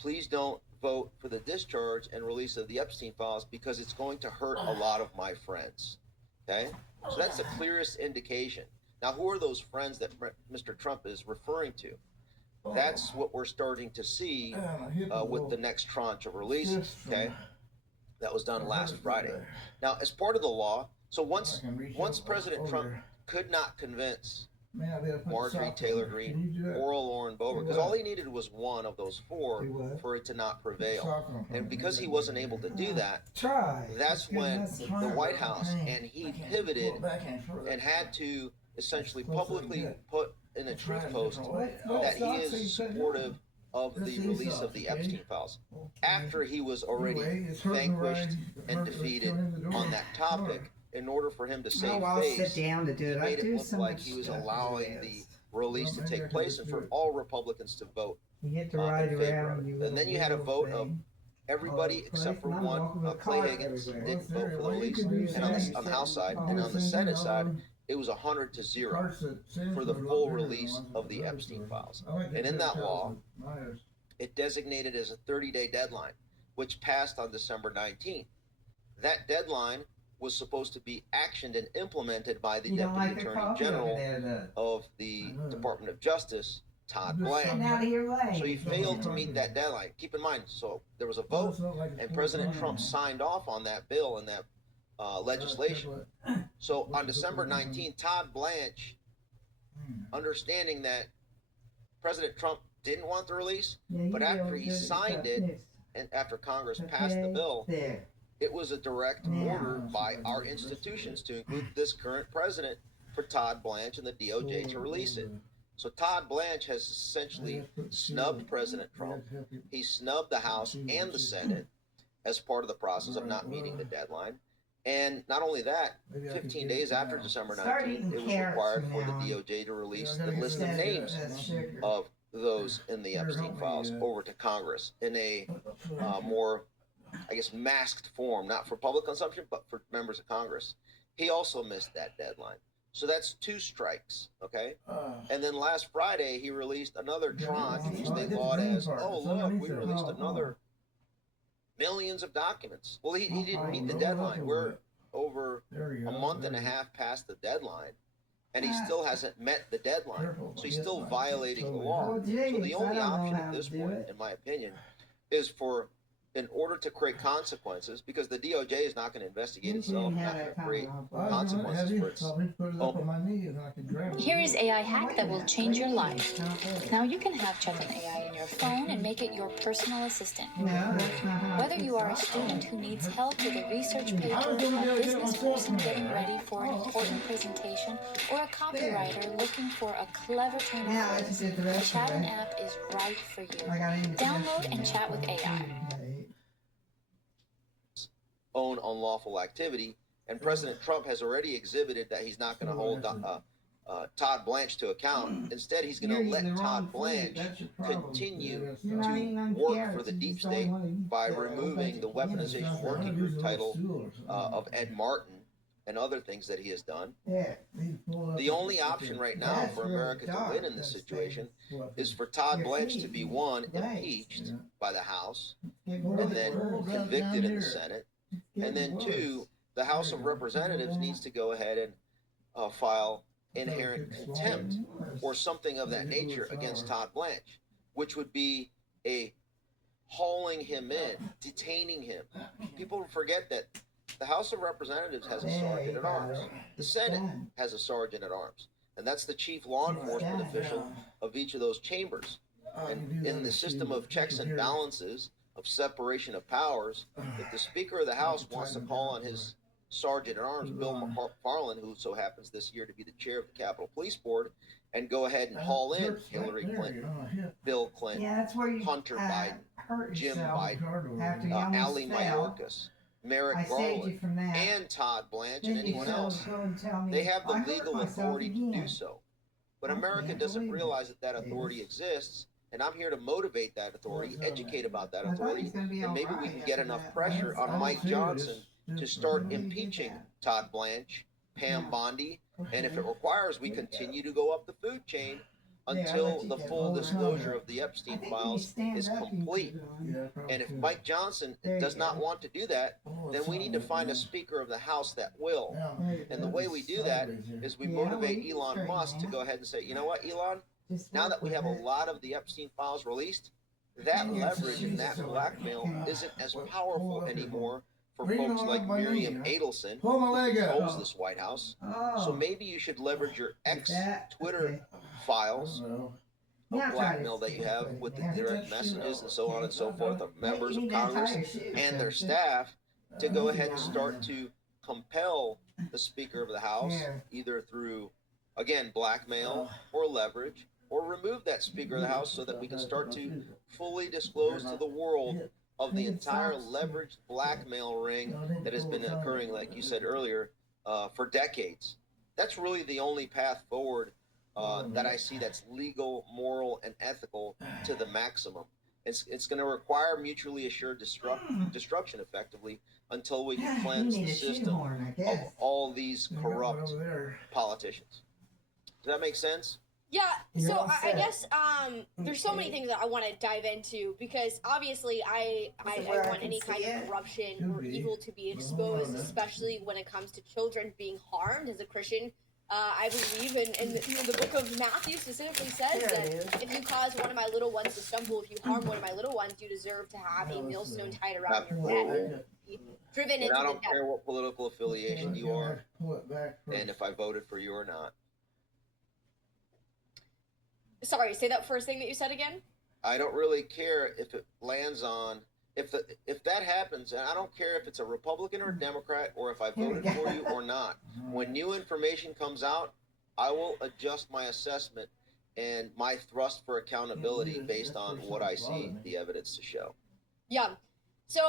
please don't vote for the discharge and release of the Epstein files because it's going to hurt a lot of my friends. Okay? So that's the clearest indication. Now, who are those friends that Mr. Trump is referring to? That's what we're starting to see with the next tranche of releases, okay? That was done last Friday. Now, as part of the law, so once President Trump could not convince Marjorie Taylor Greene or Lauren Boebert, because all he needed was one of those 4 for it to not prevail. And because he wasn't able to do that, that's when the White House and he pivoted and had to essentially publicly put in a truth post that he is supportive of the release of the Epstein files after he was already vanquished and defeated on that topic. In order for him to save face, he made it look like he was allowing the release to take place and for all Republicans to vote in favor of it. And then you had a vote of everybody except for one, Clay Higgins didn't vote for the release, and on the House side, and on the Senate side, it was 100-0 for the full release of the Epstein files. And in that law, it designated as a 30-day deadline, which passed on December 19th. That deadline was supposed to be actioned and implemented by the Deputy Attorney General of the Department of Justice, Todd Blanche. So he failed to meet that deadline. Keep in mind, so there was a vote, and President Trump signed off on that bill and that legislation. So on December 19th, Todd Blanche, understanding that President Trump didn't want the release, but after he signed it, and after Congress passed the bill, it was a direct order by our institutions to include this current president for Todd Blanche and the DOJ to release it. So Todd Blanche has essentially snubbed President Trump. He snubbed the House and the Senate. as part of the process of not meeting the deadline. And not only that, 15 days after December 19th, it was required for the DOJ to release the list of names of those in the Epstein files over to Congress in a more, I guess, masked form, not for public consumption, but for members of Congress. He also missed that deadline. So that's 2 strikes, okay? And then last Friday, he released another tranche, which they laud as, oh, look, we released another millions of documents. Well, he didn't meet the deadline. We're over a month and a half past the deadline, and he still hasn't met the deadline. So he's still violating the law. So the only option at this point, in my opinion, is for, in order to create consequences, because the DOJ is not going to investigate itself, not going to create consequences for its own. Here is AI hack that will change your life. Now you can have Chat and AI in your phone and make it your personal assistant. Whether you are a student who needs help with a research paper, a business person getting ready for an important presentation, or a copywriter looking for a clever turn of phrase, the Chat and app is right for you. Download and chat with AI. Own unlawful activity, and President Trump has already exhibited that he's not going to hold Todd Blanche to account. Instead, he's going to let Todd Blanche continue to work for the deep state by removing the weaponization working group title of Ed Martin and other things that he has done. The only option right now for America to win in this situation is for Todd Blanche to be, 1, impeached by the House, and then convicted in the Senate, and then 2, the House of Representatives needs to go ahead and file inherent contempt or something of that nature against Todd Blanche, which would be a hauling him in, detaining him. People forget that the House of Representatives has a sergeant at arms. The Senate has a sergeant at arms, and that's the chief law enforcement official of each of those chambers. And in the system of checks and balances, of separation of powers, if the Speaker of the House wants to call on his Sergeant at Arms, Bill McFarland, who so happens this year to be the chair of the Capitol Police Board, and go ahead and haul in Hillary Clinton, Bill Clinton, Hunter Biden, Jim Biden, Ali Mayorkas, Merrick Garland, and Todd Blanche, and anyone else, they have the legal authority to do so. But America doesn't realize that that authority exists, and I'm here to motivate that authority, educate about that authority, and maybe we can get enough pressure on Mike Johnson to start impeaching Todd Blanche, Pam Bondi, and if it requires, we continue to go up the food chain until the full disclosure of the Epstein files is complete. And if Mike Johnson does not want to do that, then we need to find a Speaker of the House that will. And the way we do that is we motivate Elon Musk to go ahead and say, you know what, Elon, now that we have a lot of the Epstein files released, that leverage and that blackmail isn't as powerful anymore for folks like Miriam Adelson, who controls this White House. So maybe you should leverage your ex-Twitter files of blackmail that you have with the direct messages and so on and so forth of members of Congress and their staff to go ahead and start to compel the Speaker of the House, either through, again, blackmail or leverage, or remove that Speaker of the House so that we can start to fully disclose to the world of the entire leveraged blackmail ring that has been occurring, like you said earlier, for decades. That's really the only path forward that I see that's legal, moral, and ethical to the maximum. It's going to require mutually assured destruction, effectively, until we can cleanse the system of all these corrupt politicians. Does that make sense? Yeah, so I guess there's so many things that I want to dive into, because obviously I want any kind of corruption or evil to be exposed, especially when it comes to children being harmed. As a Christian, I believe in the book of Matthew specifically says that if you cause one of my little ones to stumble, if you harm one of my little ones, you deserve to have a millstone tied around your neck. Driven into I don't care what political affiliation you are, and if I voted for you or not. Sorry, say that first thing that you said again. I don't really care if it lands on if that happens, and I don't care if it's a Republican or a Democrat or if I voted for you or not. When new information comes out, I will adjust my assessment and my thrust for accountability based on what I see the evidence to show. Yeah. So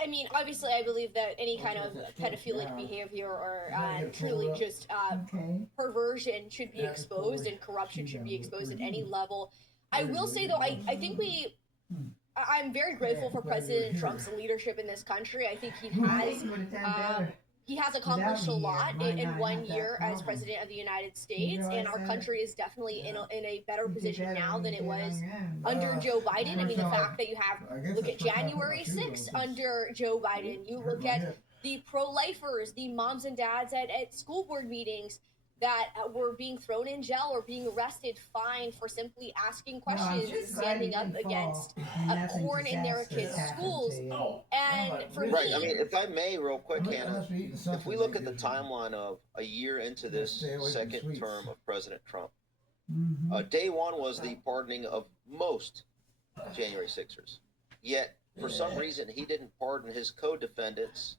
I mean, obviously, I believe that any kind of pedophilic behavior or truly just perversion should be exposed, and corruption should be exposed at any level. I will say though, I think I'm very grateful for President Trump's leadership in this country. I think he has accomplished a lot in 1 year as president of the United States, and our country is definitely in a better position now than it was under Joe Biden. I mean, the fact that you look at January 6th under Joe Biden, you look at the pro-lifers, the moms and dads at school board meetings that were being thrown in jail or being arrested, fined for simply asking questions and standing up against porn in their kids' schools. And for me, I mean, if I may, real quick, Hannah, if we look at the timeline of a year into this second term of President Trump, day one was the pardoning of most January 6ers. Yet, for some reason, he didn't pardon his co-defendants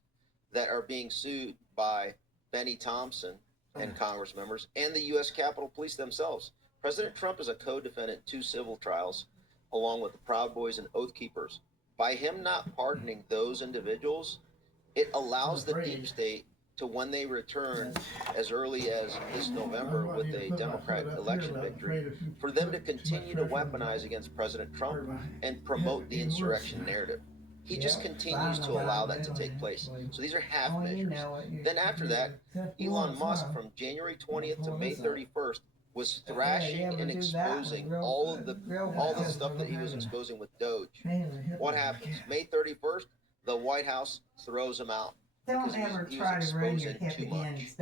that are being sued by Benny Thompson and Congress members and the U.S. Capitol Police themselves. President Trump is a co-defendant in 2 civil trials, along with the Proud Boys and Oath Keepers. By him not pardoning those individuals, it allows the deep state to, when they return as early as this November with a Democrat election victory, for them to continue to weaponize against President Trump and promote the insurrection narrative. He just continues to allow that to take place. So these are half measures. Then after that, Elon Musk from January 20th to May 31st was thrashing and exposing all the stuff that he was exposing with Doge. What happens? May 31st, the White House throws him out because he was exposing too much.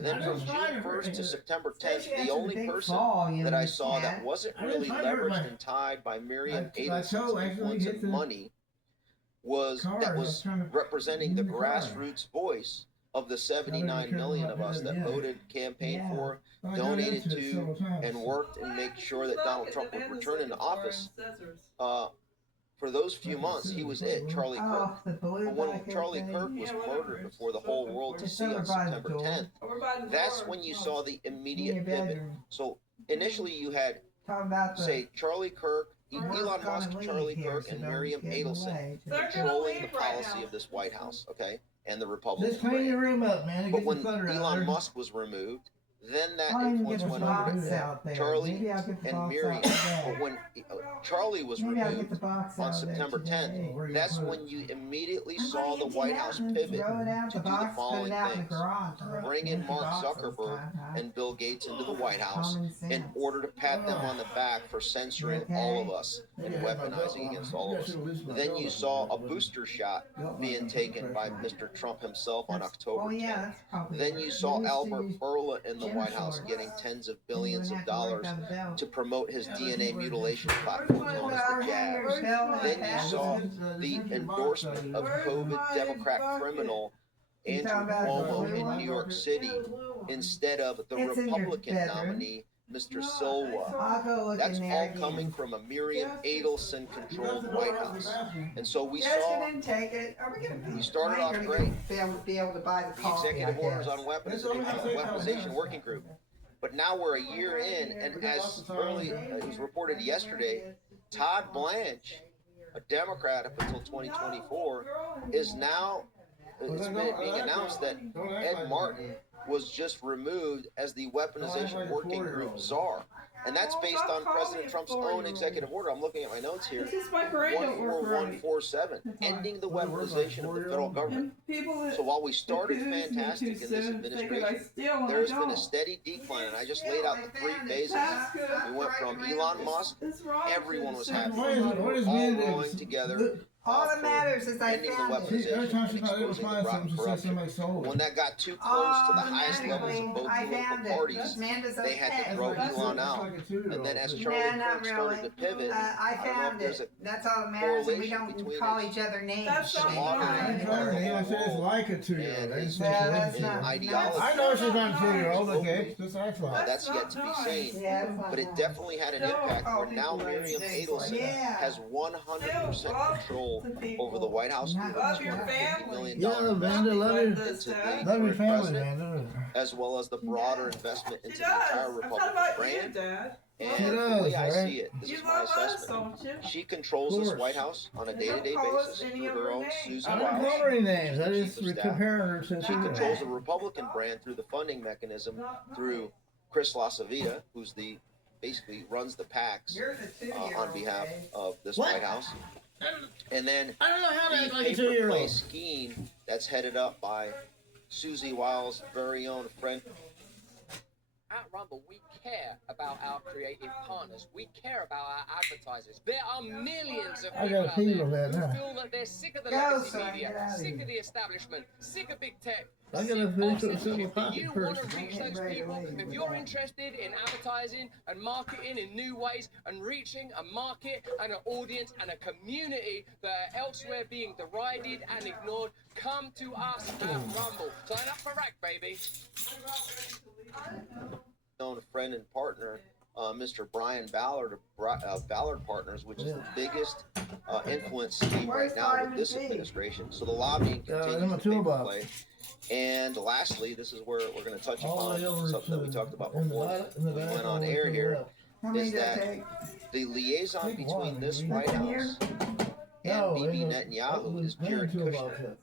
Then from June 1st to September 10th, the only person that I saw that wasn't really leveraged and tied by Miriam Adelson's influence and money was representing the grassroots voice of the 79 million of us that voted, campaigned for, donated to, and worked and make sure that Donald Trump would return into office. For those few months, he was it, Charlie Kirk. But when Charlie Kirk was murdered before the whole world to see on September 10th, that's when you saw the immediate pivot. So initially you had, say, Charlie Kirk, Elon Musk, Charlie Kirk, and Miriam Adelson controlling the policy of this White House, okay, and the Republican brand. But when Elon Musk was removed, then that influence went over to Charlie and Miriam. But when Charlie was removed on September 10th, that's when you immediately saw the White House pivot to do the following things. Bring in Mark Zuckerberg and Bill Gates into the White House in order to pat them on the back for censoring all of us and weaponizing against all of us. Then you saw a booster shot being taken by Mr. Trump himself on October 10th. Then you saw Albert Bourla in the White House getting tens of billions of dollars to promote his DNA mutilation platform known as the Jabs. Then you saw the endorsement of COVID Democrat criminal Andrew Cuomo in New York City instead of the Republican nominee, Mr. Silwa. That's all coming from a Miriam Adelson controlled White House. And so we saw, we started off great. The executive orders on weaponization working group. But now we're a year in, and as it was reported yesterday, Todd Blanche, a Democrat up until 2024, is now, it's been being announced that Ed Martin was just removed as the weaponization working group czar. And that's based on President Trump's own executive order. I'm looking at my notes here. 14147, ending the weaponization of the federal government. So while we started fantastic in this administration, there's been a steady decline, and I just laid out the 3 phases. We went from Elon Musk, everyone was happy. All rolling together. All that matters is I ending the found weaponization it. and exposing the rotten corruption. When that got too close to the highest levels of both political parties, they had to throw Elon out. And then as Charlie Kirk started to pivot, I don't know if found there's it. a That's all that matters. And we correlation don't between call his each other names. slobbering I said it's like a 2-year-old. and his that's not- ideology. I know she's not a 2-year-old, okay? Just act like. That's yet to be seen. But it definitely had an impact where now Miriam Adelson has 100% control over the White House. Love your $250 million Yeah, Vanda, love you. into the Love your current family, president, Vanda. as well as the broader investment into the entire Republican brand. And the way I see it, this is my assessment. She controls this White House on a day-to-day basis through her own Susie I don't call Wiles. her any names. I Chief just of staff. comparing her to She controls the Republican brand through the funding mechanism through Chris LaSavita, who's basically runs the PACs on behalf of this White House. And then the pay-for-play scheme that's headed up by Susie Wiles' very own friend. At Rumble, we care about our creative partners. We care about our advertisers. There are millions of people out there who feel that they're sick of the legacy media, sick of the establishment, sick of big tech. I got a finish with a If simple you copy want first. to reach those people, if you're interested in advertising and marketing in new ways and reaching a market and an audience and a community that are elsewhere being derided and ignored, come to us at Rumble. Sign up for Rack, baby. Known friend and partner, Mr. Brian Ballard of Ballard Partners, which is the biggest influence scheme right now with this administration. So the lobbying continues to pay for play. And lastly, this is where we're going to touch upon something that we talked about before we went on air here, is that the liaison between this White House and Bibi Netanyahu is Jared Kushner.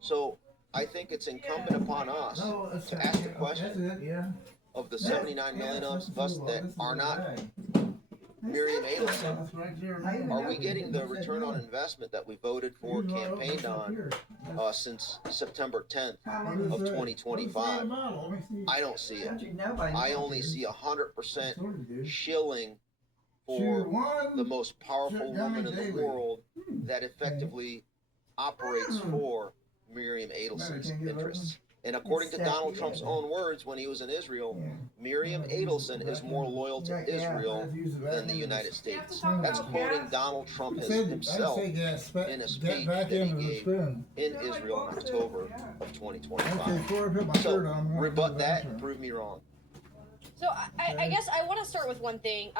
So I think it's incumbent upon us to ask the question of the 79 million of us that are not Miriam Adelson. Are we getting the return on investment that we voted for, campaigned on since September 10th of 2025? I don't see it. I only see 100% shilling for the most powerful woman in the world that effectively operates for Miriam Adelson's interests. And according to Donald Trump's own words when he was in Israel, Miriam Adelson is more loyal to Israel than the United States. That's quoting Donald Trump himself in a speech that he gave in Israel in October of 2025. So rebut that and prove me wrong. So I guess I want to start with one thing.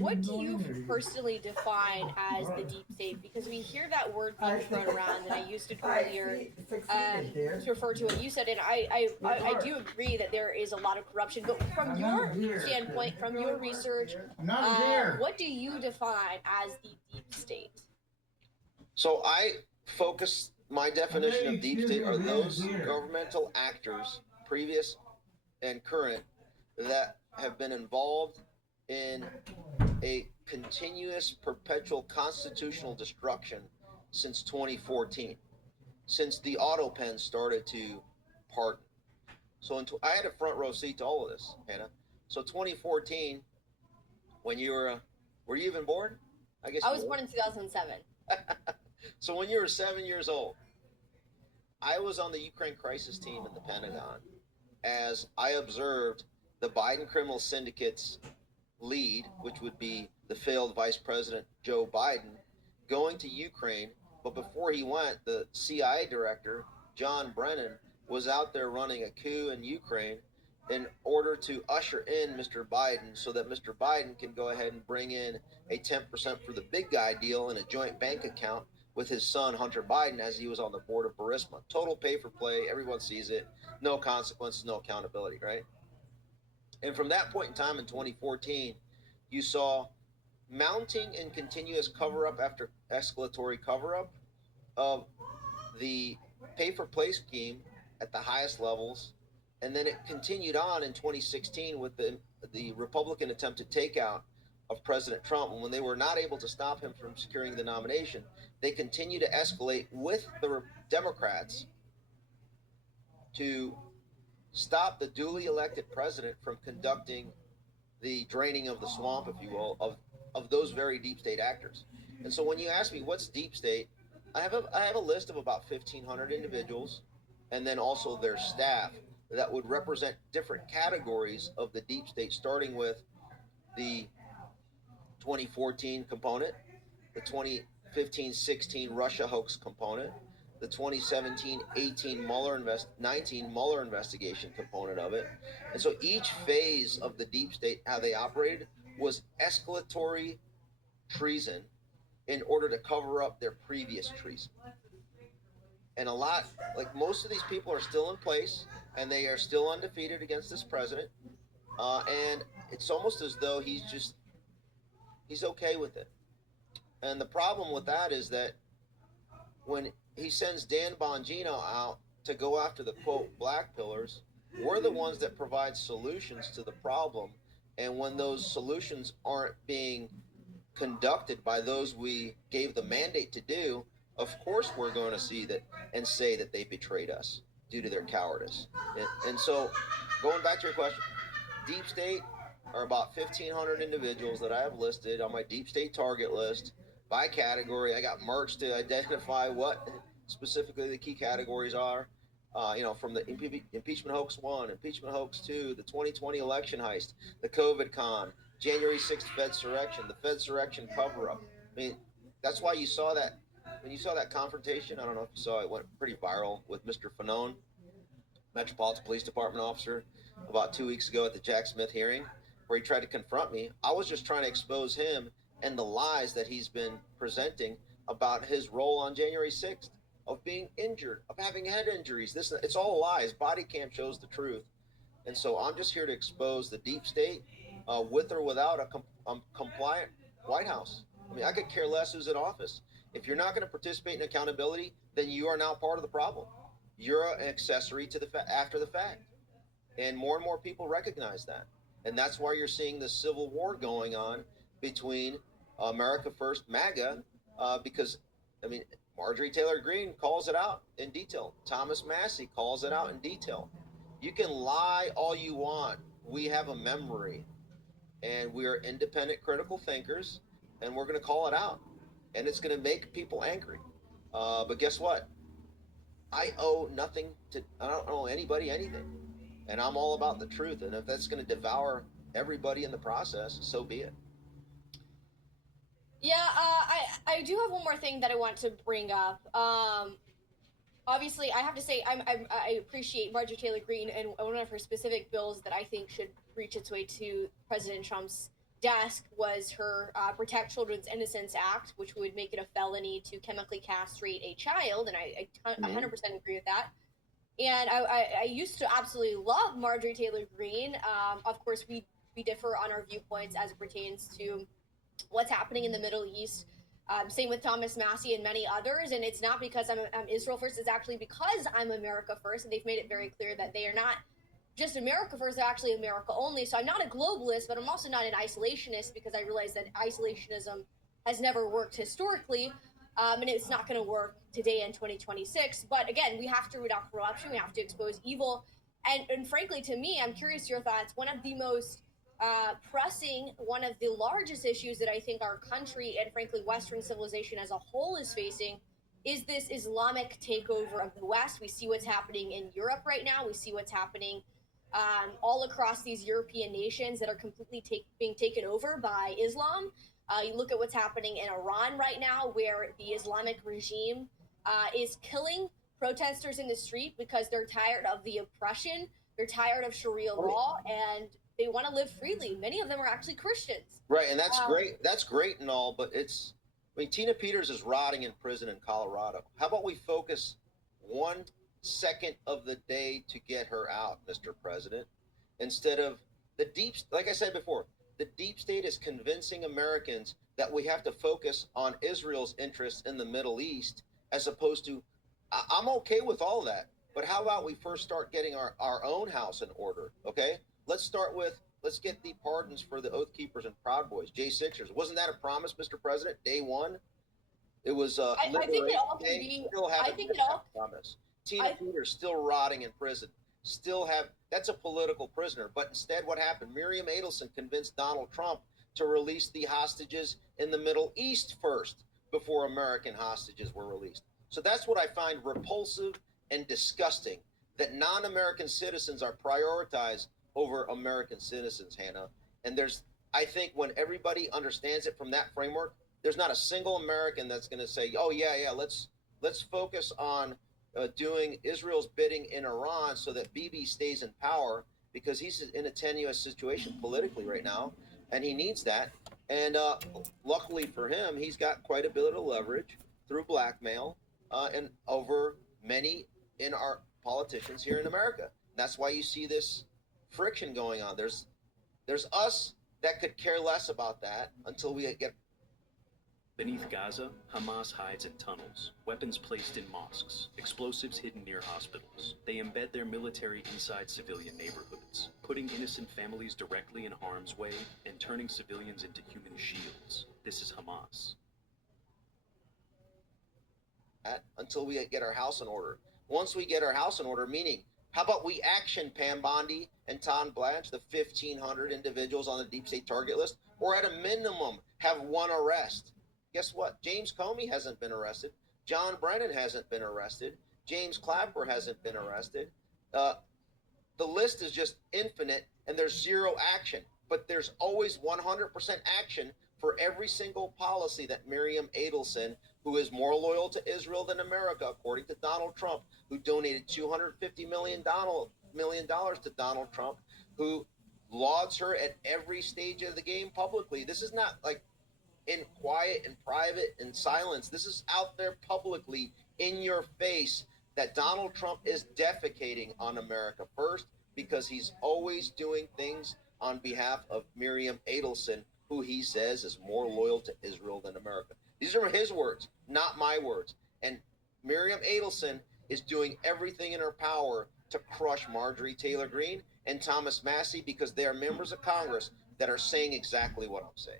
What do you personally define as the deep state? Because we hear that word being thrown around, and I used it earlier to refer to what you said. And I do agree that there is a lot of corruption. But from your standpoint, from your research, what do you define as the deep state? So I focus, my definition of deep state are those governmental actors, previous and current, that have been involved in a continuous, perpetual constitutional destruction since 2014, since the auto pen started to pardon. So I had a front row seat to all of this, Hannah. So 2014, when you were you even born? I guess I was born in 2007. So when you were 7 years old, I was on the Ukraine crisis team in the Pentagon as I observed the Biden criminal syndicate's lead, which would be the failed Vice President Joe Biden, going to Ukraine. But before he went, the CIA director, John Brennan, was out there running a coup in Ukraine in order to usher in Mr. Biden so that Mr. Biden can go ahead and bring in a 10% for the big guy deal in a joint bank account with his son, Hunter Biden, as he was on the board of Burisma. Total pay for play. Everyone sees it. No consequences, no accountability, right? And from that point in time in 2014, you saw mounting and continuous cover-up after escalatory cover-up of the pay-for-play scheme at the highest levels. And then it continued on in 2016 with the Republican attempted takeout of President Trump. And when they were not able to stop him from securing the nomination, they continued to escalate with the Democrats to stop the duly elected president from conducting the draining of the swamp, if you will, of those very deep state actors. And so when you ask me what's deep state, I have a list of about 1,500 individuals, and then also their staff that would represent different categories of the deep state, starting with the 2014 component, the 2015-16 Russia hoax component, the 2017-18 19 Mueller investigation component of it. And so each phase of the deep state, how they operated, was escalatory treason in order to cover up their previous treason. And most of these people are still in place, and they are still undefeated against this president. and it's almost as though he's okay with it. And the problem with that is that when he sends Dan Bongino out to go after the quote black pillars, we're the ones that provide solutions to the problem. And when those solutions aren't being conducted by those we gave the mandate to do, of course we're going to see that and say that they betrayed us due to their cowardice. And so, going back to your question, Deep State are about 1,500 individuals that I have listed on my Deep State target list by category. I got marks to identify what specifically the key categories are. From the impeachment hoax 1, impeachment hoax 2, the 2020 election heist, the COVID con, January 6th Fedsurrection, the Fedsurrection cover-up. I mean, that's why you saw that, when you saw that confrontation, I don't know if you saw it, went pretty viral with Mr. Fanone, Metropolitan Police Department officer, about 2 weeks ago at the Jack Smith hearing, where he tried to confront me. I was just trying to expose him and the lies that he's been presenting about his role on January 6th. Of being injured, of having head injuries. It's all lies. Body cam shows the truth. And so I'm just here to expose the deep state with or without a compliant White House. I mean, I could care less who's in office. If you're not going to participate in accountability, then you are now part of the problem. You're an accessory to after the fact. And more people recognize that. And that's why you're seeing this civil war going on between America First, MAGA, because, I mean, Marjorie Taylor Greene calls it out in detail. Thomas Massey calls it out in detail. You can lie all you want. We have a memory, and we are independent critical thinkers, and we're going to call it out. And it's going to make people angry. But guess what? I don't owe anybody anything. And I'm all about the truth. And if that's going to devour everybody in the process, so be it. Yeah, I do have one more thing that I want to bring up. Obviously, I have to say I appreciate Marjorie Taylor Greene, and one of her specific bills that I think should reach its way to President Trump's desk was her Protect Children's Innocence Act, which would make it a felony to chemically castrate a child, and I 100% agree with that. And I used to absolutely love Marjorie Taylor Greene. Of course, we differ on our viewpoints as it pertains to what's happening in the Middle East. Same with Thomas Massey and many others. And it's not because I'm Israel first, it's actually because I'm America first. And they've made it very clear that they are not just America first, they're actually America only. So I'm not a globalist, but I'm also not an isolationist, because I realize that isolationism has never worked historically. And it's not going to work today in 2026. But again, we have to root out corruption. We have to expose evil. And frankly, to me, I'm curious your thoughts. One of the most pressing, one of the largest issues that I think our country and frankly Western civilization as a whole is facing is this Islamic takeover of the West. We see what's happening in Europe right now. We see what's happening all across these European nations that are completely being taken over by Islam. You look at what's happening in Iran right now, where the Islamic regime is killing protesters in the street because they're tired of the oppression. They're tired of Sharia law, and they want to live freely. Many of them are actually Christians. Right, and that's great. That's great and all, but Tina Peters is rotting in prison in Colorado. How about we focus 1 second of the day to get her out, Mr. President, instead of like I said before, the deep state is convincing Americans that we have to focus on Israel's interests in the Middle East, as opposed to, I'm okay with all that, but how about we first start getting our own house in order, okay? Let's get the pardons for the Oath Keepers and Proud Boys, J6ers. Wasn't that a promise, Mr. President, day one? It was I think it all can be. I think it all. Promise. Tina Peters still rotting in prison. That's a political prisoner. But instead, what happened? Miriam Adelson convinced Donald Trump to release the hostages in the Middle East first before American hostages were released. So that's what I find repulsive and disgusting, that non-American citizens are prioritized over American citizens, Hannah. And I think when everybody understands it from that framework, there's not a single American that's going to say, oh yeah, let's focus on doing Israel's bidding in Iran so that Bibi stays in power, because he's in a tenuous situation politically right now, and he needs that. And luckily for him, he's got quite a bit of leverage through blackmail and over many in our politicians here in America. That's why you see this friction going on. There's There's us that could care less about that until we get. Beneath Gaza, Hamas hides in tunnels, weapons placed in mosques, explosives hidden near hospitals. They embed their military inside civilian neighborhoods, putting innocent families directly in harm's way and turning civilians into human shields. This is Hamas. Until we get our house in order. Once we get our house in order, meaning, how about we action Pam Bondi and Tom Blanche, the 1,500 individuals on the deep state target list, or at a minimum have one arrest? Guess what? James Comey hasn't been arrested. John Brennan hasn't been arrested. James Clapper hasn't been arrested. The list is just infinite, and there's zero action. But there's always 100% action for every single policy that Miriam Adelson, who is more loyal to Israel than America, according to Donald Trump, who donated $250 million to Donald Trump, who lauds her at every stage of the game publicly. This is not like in quiet and private and silence. This is out there publicly in your face that Donald Trump is defecating on America first, because he's always doing things on behalf of Miriam Adelson, who he says is more loyal to Israel than America. These are his words, not my words. And Miriam Adelson is doing everything in her power to crush Marjorie Taylor Greene and Thomas Massey, because they are members of Congress that are saying exactly what I'm saying.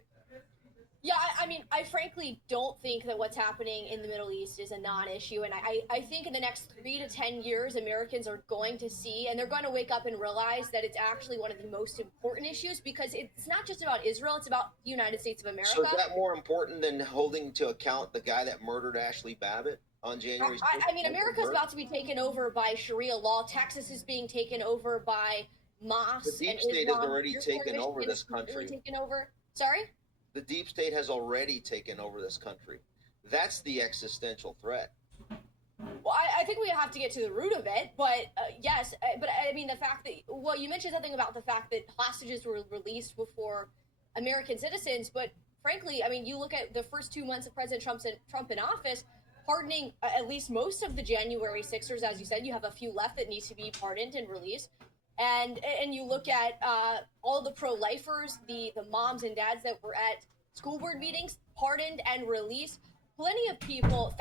Yeah, I mean, I frankly don't think that what's happening in the Middle East is a non-issue. And I think in the next 3 to 10 years, Americans are going to see, and they're going to wake up and realize that it's actually one of the most important issues, because it's not just about Israel, it's about the United States of America. So is that more important than holding to account the guy that murdered Ashley Babbitt on January 6th? I mean, America's about to be taken over by Sharia law. Texas is being taken over by Hamas. The deep state has already taken over this country. Taken over. Sorry? The deep state has already taken over this country. That's the existential threat. Well, I think we have to get to the root of it, but yes, but I mean the fact that, well, you mentioned something about the fact that hostages were released before American citizens, but frankly, I mean, you look at the first 2 months of President Trump in office, pardoning at least most of the January 6ers, as you said. You have a few left that needs to be pardoned and released. And you look at all the pro-lifers, the moms and dads that were at school board meetings, pardoned and released. Plenty of people,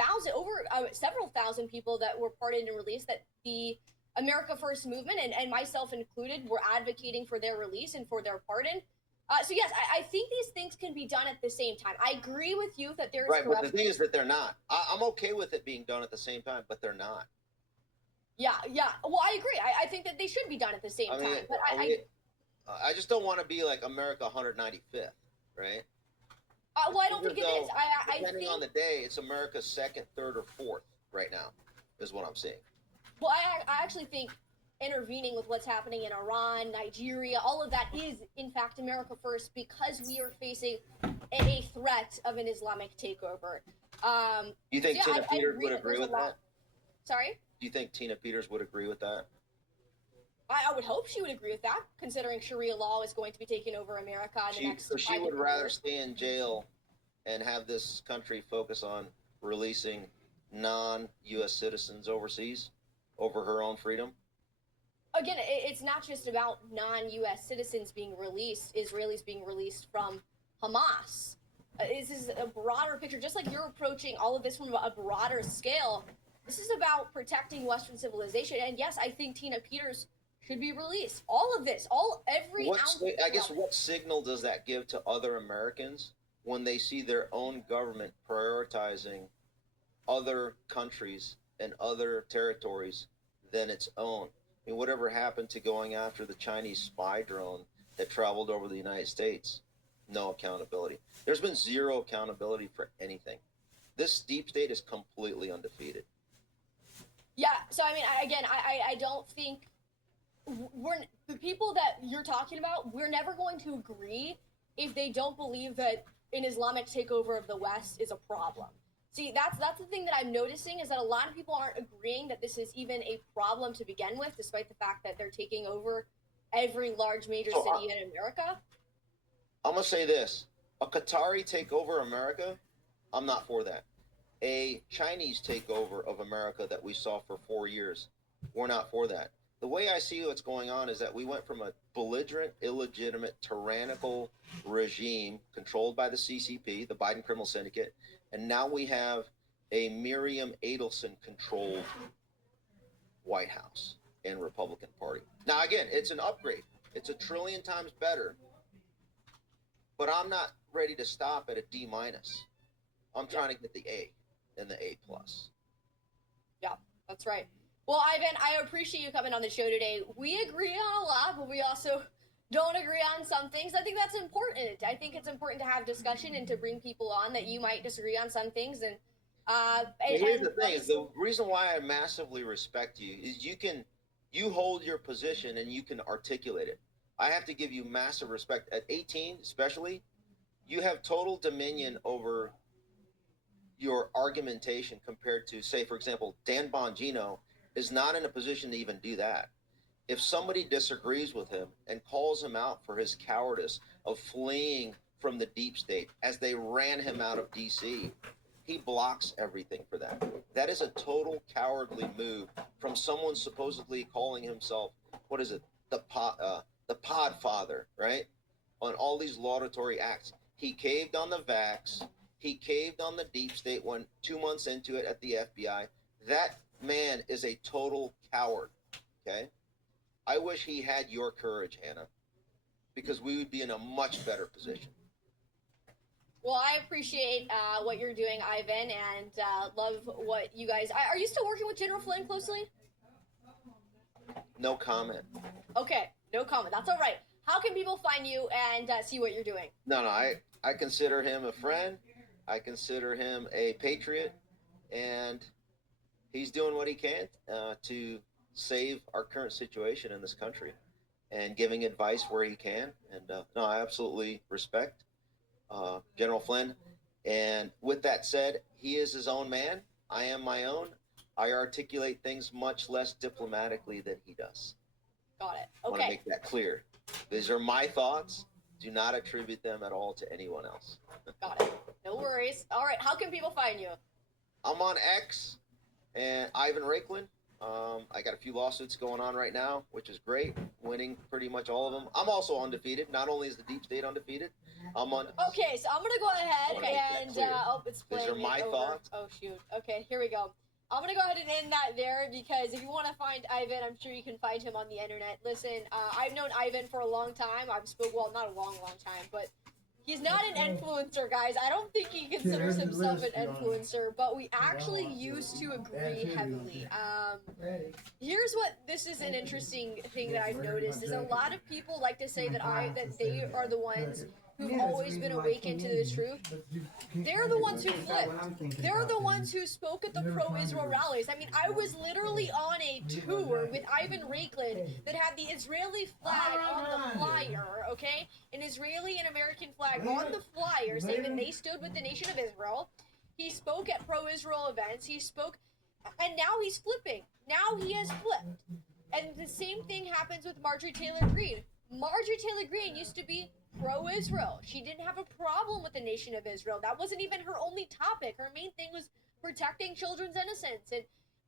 several thousand people that were pardoned and released, that the America First movement, and myself included, were advocating for their release and for their pardon. So yes, I think these things can be done at the same time. I agree with you that there's right, but the thing is that they're not. I'm okay with it being done at the same time, but they're not. Yeah. Well, I agree. I think that they should be done at the same time. But I just don't want to be like America 195th, right? Well, I don't think it is. Depending on the day, it's America's second, third, or fourth right now, is what I'm saying. Well, I actually think intervening with what's happening in Iran, Nigeria, all of that is, in fact, America first, because we are facing a threat of an Islamic takeover. You think Tina Peters would agree with that? Sorry? Do you think Tina Peters would agree with that? I would hope she would agree with that, considering Sharia law is going to be taking over America in the next 5 So she would years. rather stay in jail and have this country focus on releasing non-U.S. citizens overseas over her own freedom? Again, it's not just about non-U.S. citizens being released, Israelis being released from Hamas. This is a broader picture. Just like you're approaching all of this from a broader scale, this is about protecting Western civilization. And yes, I think Tina Peters should be released. All of this, every ounce. I guess what signal does that give to other Americans when they see their own government prioritizing other countries and other territories than its own? I mean, whatever happened to going after the Chinese spy drone that traveled over the United States? No accountability. There's been zero accountability for anything. This deep state is completely undefeated. Yeah, so I mean, I don't think the people that you're talking about, we're never going to agree if they don't believe that an Islamic takeover of the West is a problem. See, that's the thing that I'm noticing, is that a lot of people aren't agreeing that this is even a problem to begin with, despite the fact that they're taking over every large major city in America. I'm going to say this. A Qatari takeover America, I'm not for that. A Chinese takeover of America that we saw for 4 years, we're not for that. the way I see what's going on is that we went from a belligerent, illegitimate, tyrannical regime controlled by the CCP, the Biden criminal syndicate, and now we have a Miriam Adelson-controlled White House and Republican Party. Now, again, it's an upgrade. It's a trillion times better, but I'm not ready to stop at a D-. I'm trying to get the A and the A+. Yeah, that's right. Well, Ivan, I appreciate you coming on the show today. We agree on a lot, but we also don't agree on some things. I think that's important. I think it's important to have discussion and to bring people on that you might disagree on some things. And here's the thing: is the reason why I massively respect you is you hold your position and you can articulate it. I have to give you massive respect. At 18, especially, you have total dominion over your argumentation compared to, say, for example, Dan Bongino is not in a position to even do that. If somebody disagrees with him and calls him out for his cowardice of fleeing from the deep state as they ran him out of D.C., he blocks everything for that. That is a total cowardly move from someone supposedly calling himself, what is it, the Podfather, right? On all these laudatory acts. He caved on the vax. He caved on the deep state when 2 months into it at the FBI. That man is a total coward, okay? I wish he had your courage, Hannah, because we would be in a much better position. Well, I appreciate what you're doing, Ivan, and love what you guys... Are you still working with General Flynn closely? No comment. Okay, no comment. That's all right. How can people find you and see what you're doing? No, I consider him a friend. I consider him a patriot, and he's doing what he can to save our current situation in this country and giving advice where he can. And no, I absolutely respect General Flynn. And with that said, he is his own man. I am my own. I articulate things much less diplomatically than he does. Got it. I want to Okay. make that clear. These are my thoughts. Do not attribute them at all to anyone else. Got it. No worries. All right. How can people find you? I'm on X and Ivan Rakelin. I got a few lawsuits going on right now, which is great. Winning pretty much all of them. I'm also undefeated. Not only is the deep state undefeated, I'm on. Okay, so I'm gonna go ahead and it's These playing are my it over. thoughts. Oh shoot. Okay, here we go. I'm gonna go ahead and end that there because if you want to find Ivan, I'm sure you can find him on the internet. Listen, I've known Ivan for a long time. Well, not a long time, but he's not an influencer, guys. I don't think he considers himself an influencer, but we actually used to agree heavily. Here's what this is an interesting thing that I've noticed is a lot of people like to say that they are the ones who've always been awakened to the truth. They're the ones who flipped. They're the ones who spoke at the pro-Israel rallies. I mean, I was literally on a tour with Ivan Rakelin that had the Israeli flag on the flyer, okay? An Israeli and American flag on the flyer saying that they stood with the nation of Israel. He spoke at pro-Israel events. He spoke, and now he's flipping. Now he has flipped. And the same thing happens with Marjorie Taylor Greene. Marjorie Taylor Greene used to be pro-Israel. She didn't have a problem with the nation of Israel. That wasn't even her only topic. Her main thing was protecting children's innocence and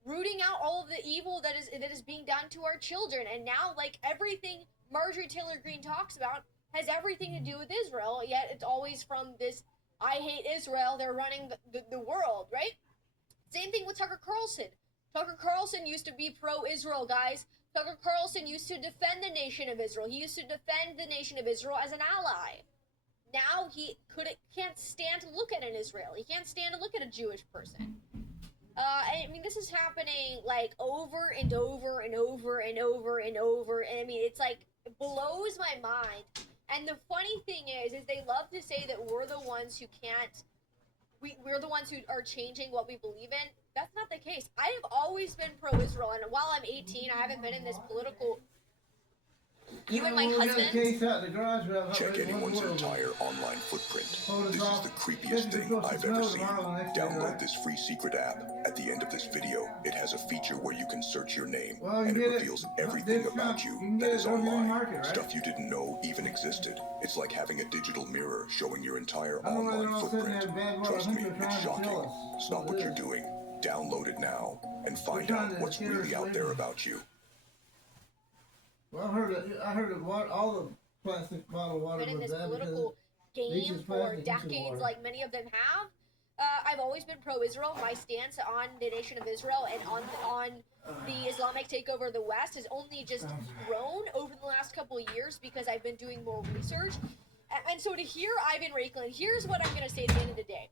rooting out all of the evil that is being done to our children. And now, like, everything Marjorie Taylor Greene talks about has everything to do with Israel, yet it's always from this, I hate Israel, they're running the world, right? Same thing with Tucker Carlson. Tucker Carlson used to be pro-Israel, guys. Tucker Carlson used to defend the nation of Israel. He used to defend the nation of Israel as an ally. Now he can't stand to look at an Israel. He can't stand to look at a Jewish person. I mean, this is happening like over and over and over and over and over. And I mean, it's like, it blows my mind. And the funny thing is they love to say that we're the ones who can't, we're the ones who are changing what we believe in. That's not the case. I have always been pro-Israel, and while I'm 18, I haven't been in this political... You and my husband... Check anyone's entire online footprint. This is the creepiest thing I've ever seen. Download this free secret app. At the end of this video, it has a feature where you can search your name, and it reveals everything about you that is online. Stuff you didn't know even existed. It's like having a digital mirror showing your entire online footprint. Trust me, it's shocking. Stop what you're doing. Download it now and find out what's really out there about you. Well, I heard that all the plastic bottled water been in was this bad political game leaches for plastic into the decades, water. like many of them have. I've always been pro-Israel. My stance on the nation of Israel and on the Islamic takeover of the West has only just grown over the last couple of years because I've been doing more research. And so to hear Ivan Raiklin, here's what I'm going to say at the end of the day.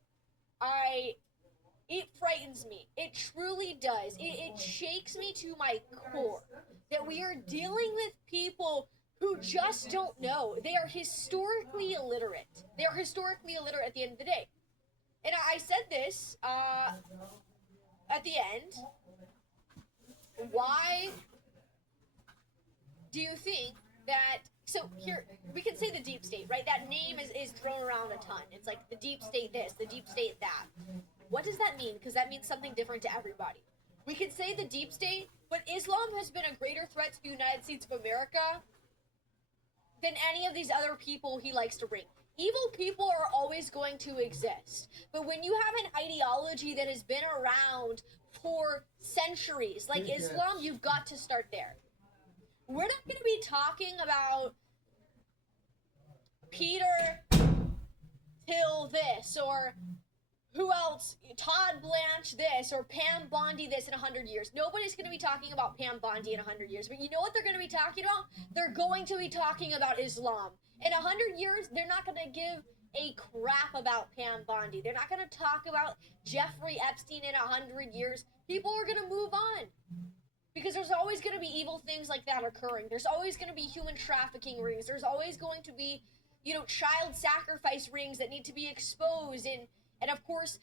It frightens me. It truly does. It shakes me to my core that we are dealing with people who just don't know. They are historically illiterate. They are historically illiterate at the end of the day. And I said this at the end. Why do you think that... So here, we can say the deep state, right? That name is thrown around a ton. It's like the deep state this, the deep state that. What does that mean? Because that means something different to everybody. We can say the deep state, but Islam has been a greater threat to the United States of America than any of these other people he likes to bring. Evil people are always going to exist. But when you have an ideology that has been around for centuries, like Islam, you've got to start there. We're not going to be talking about Peter Thiel this, or who else, Todd Blanche this, or Pam Bondi this in 100 years. Nobody's going to be talking about Pam Bondi in 100 years. But you know what they're going to be talking about? They're going to be talking about Islam. In 100 years, they're not going to give a crap about Pam Bondi. They're not going to talk about Jeffrey Epstein in 100 years. People are going to move on. Because there's always going to be evil things like that occurring. There's always going to be human trafficking rings. There's always going to be, child sacrifice rings that need to be exposed and of course,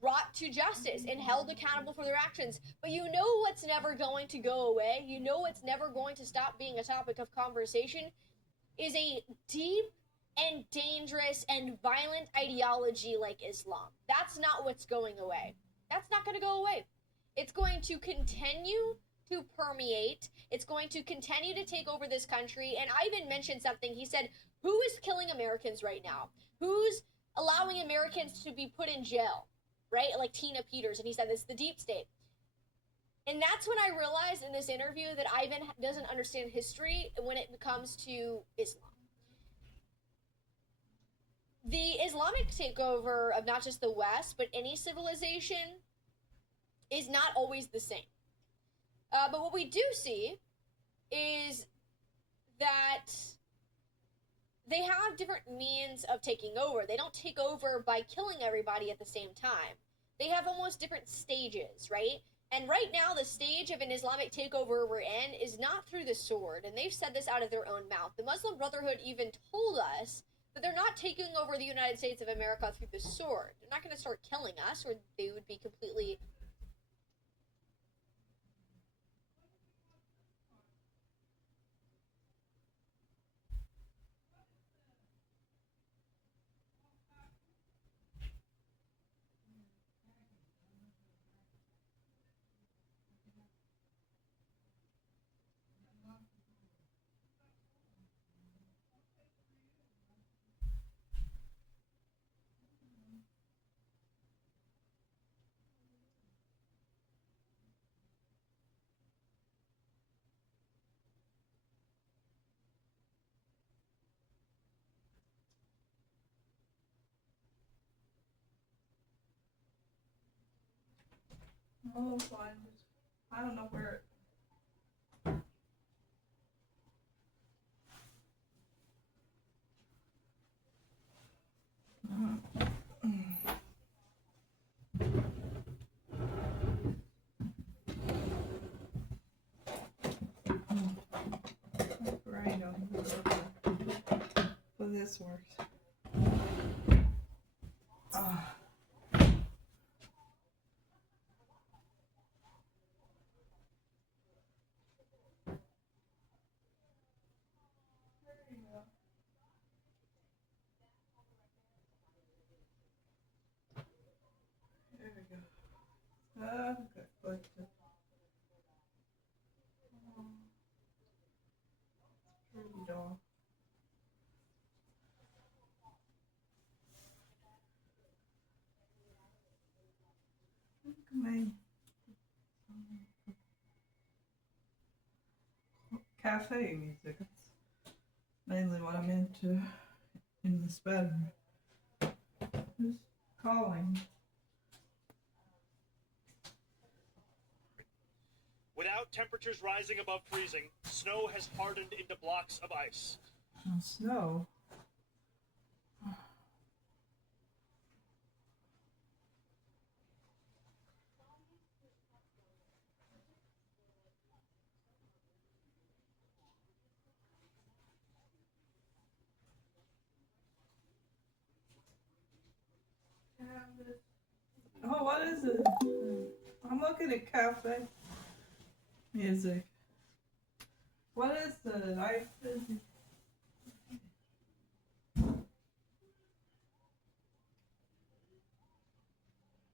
brought to justice and held accountable for their actions. But you know what's never going to go away? You know what's never going to stop being a topic of conversation? Is a deep and dangerous and violent ideology like Islam. That's not what's going away. That's not going to go away. It's going to continue to permeate. It's going to continue to take over this country. And Ivan mentioned something. He said, who is killing Americans right now? Who's allowing Americans to be put in jail, right? Like Tina Peters. And he said, it's the deep state. And that's when I realized in this interview that Ivan doesn't understand history when it comes to Islam. The Islamic takeover of not just the West, but any civilization is not always the same. But what we do see is that they have different means of taking over. They don't take over by killing everybody at the same time. They have almost different stages, right? And right now, the stage of an Islamic takeover we're in is not through the sword. And they've said this out of their own mouth. The Muslim Brotherhood even told us that they're not taking over the United States of America through the sword. They're not going to start killing us, or they would be completely... Oh, fine. I don't know where. Right on. Well, this works. There we go. Okay, but pretty doll. cafe music. That's mainly what I'm into in this bedroom. Who's calling? Without temperatures rising above freezing, snow has hardened into blocks of ice. Oh, snow. Oh, what is it? I'm looking at cafe music. What is it? I busy.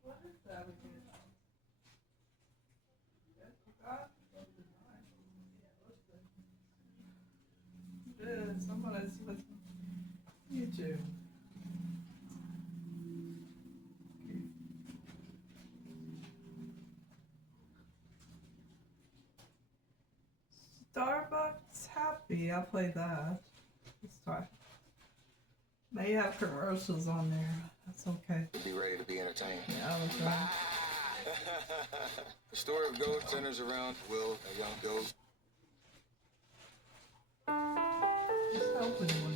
What is that again? Somebody's with YouTube. Starbucks Happy. I'll play that. Let's try. May have commercials on there. That's okay. Be ready to be entertained. Yeah, that's right. The story of Goat centers around Will, a young goat. Just open one.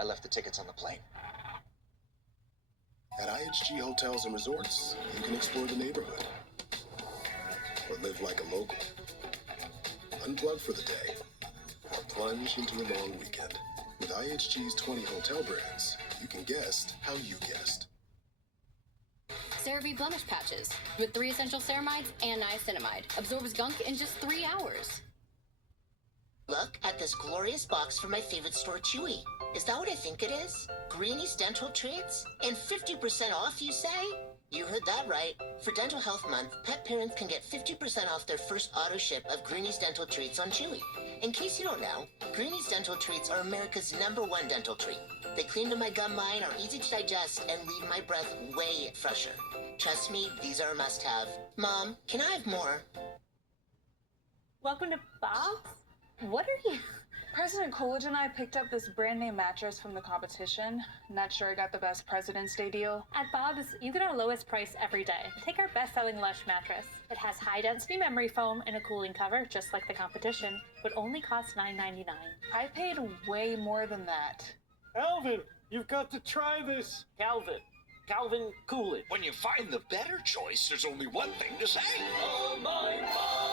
I left the tickets on the plane. At IHG Hotels and Resorts, you can explore the neighborhood or live like a local. Unplug for the day or plunge into a long weekend. With IHG's 20 hotel brands, you can guest how you guest. CeraVe Blemish Patches with 3 essential ceramides and niacinamide. Absorbs gunk in just 3 hours. Look at this glorious box from my favorite store, Chewy. Is that what I think it is? Greeny's Dental Treats? And 50% off, you say? You heard that right. For Dental Health Month, pet parents can get 50% off their first auto ship of Greeny's Dental Treats on Chewy. In case you don't know, Greeny's Dental Treats are America's #1 dental treat. They clean to my gum line, are easy to digest, and leave my breath way fresher. Trust me, these are a must-have. Mom, can I have more? Welcome to Bob's? What are you? President Coolidge and I picked up this brand name mattress from the competition. Not sure I got the best President's Day deal. At Bob's, you get our lowest price every day. Take our best-selling Lush mattress. It has high-density memory foam and a cooling cover, just like the competition, but only costs $9.99. I paid way more than that. Alvin, you've got to try this. Calvin Coolidge. When you find the better choice, there's only one thing to say. Oh my God!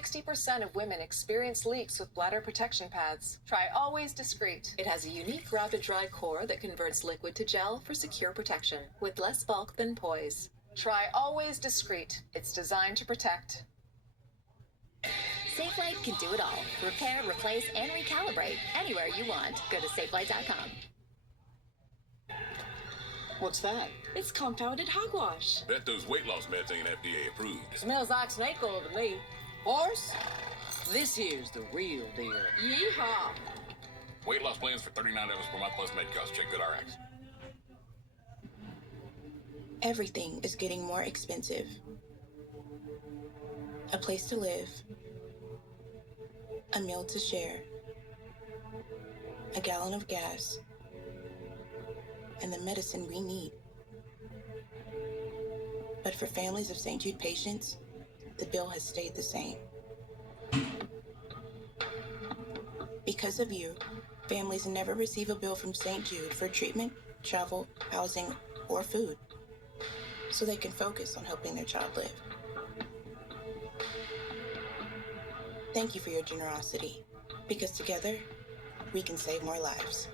60% of women experience leaks with bladder protection pads. Try Always Discreet. It has a unique rapid dry core that converts liquid to gel for secure protection, with less bulk than Poise. Try Always Discreet. It's designed to protect. SafeLight can do it all. Repair, replace, and recalibrate anywhere you want. Go to safelight.com. What's that? It's compounded hogwash. Bet those weight loss meds ain't FDA approved. Smells like snake oil to me. Horse, this here's the real deal. Yeehaw! Weight loss plans for $39 per month plus med costs. Check GoodRx. Everything is getting more expensive. A place to live, a meal to share, a gallon of gas, and the medicine we need. But for families of St. Jude patients, the bill has stayed the same. Because of you, families never receive a bill from St. Jude for treatment, travel, housing, or food, so they can focus on helping their child live. Thank you for your generosity, because together, we can save more lives.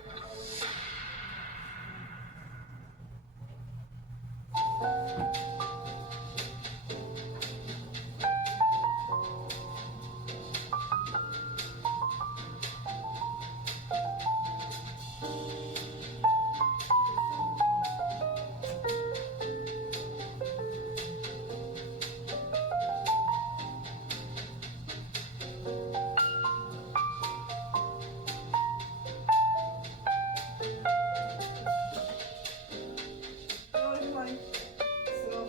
So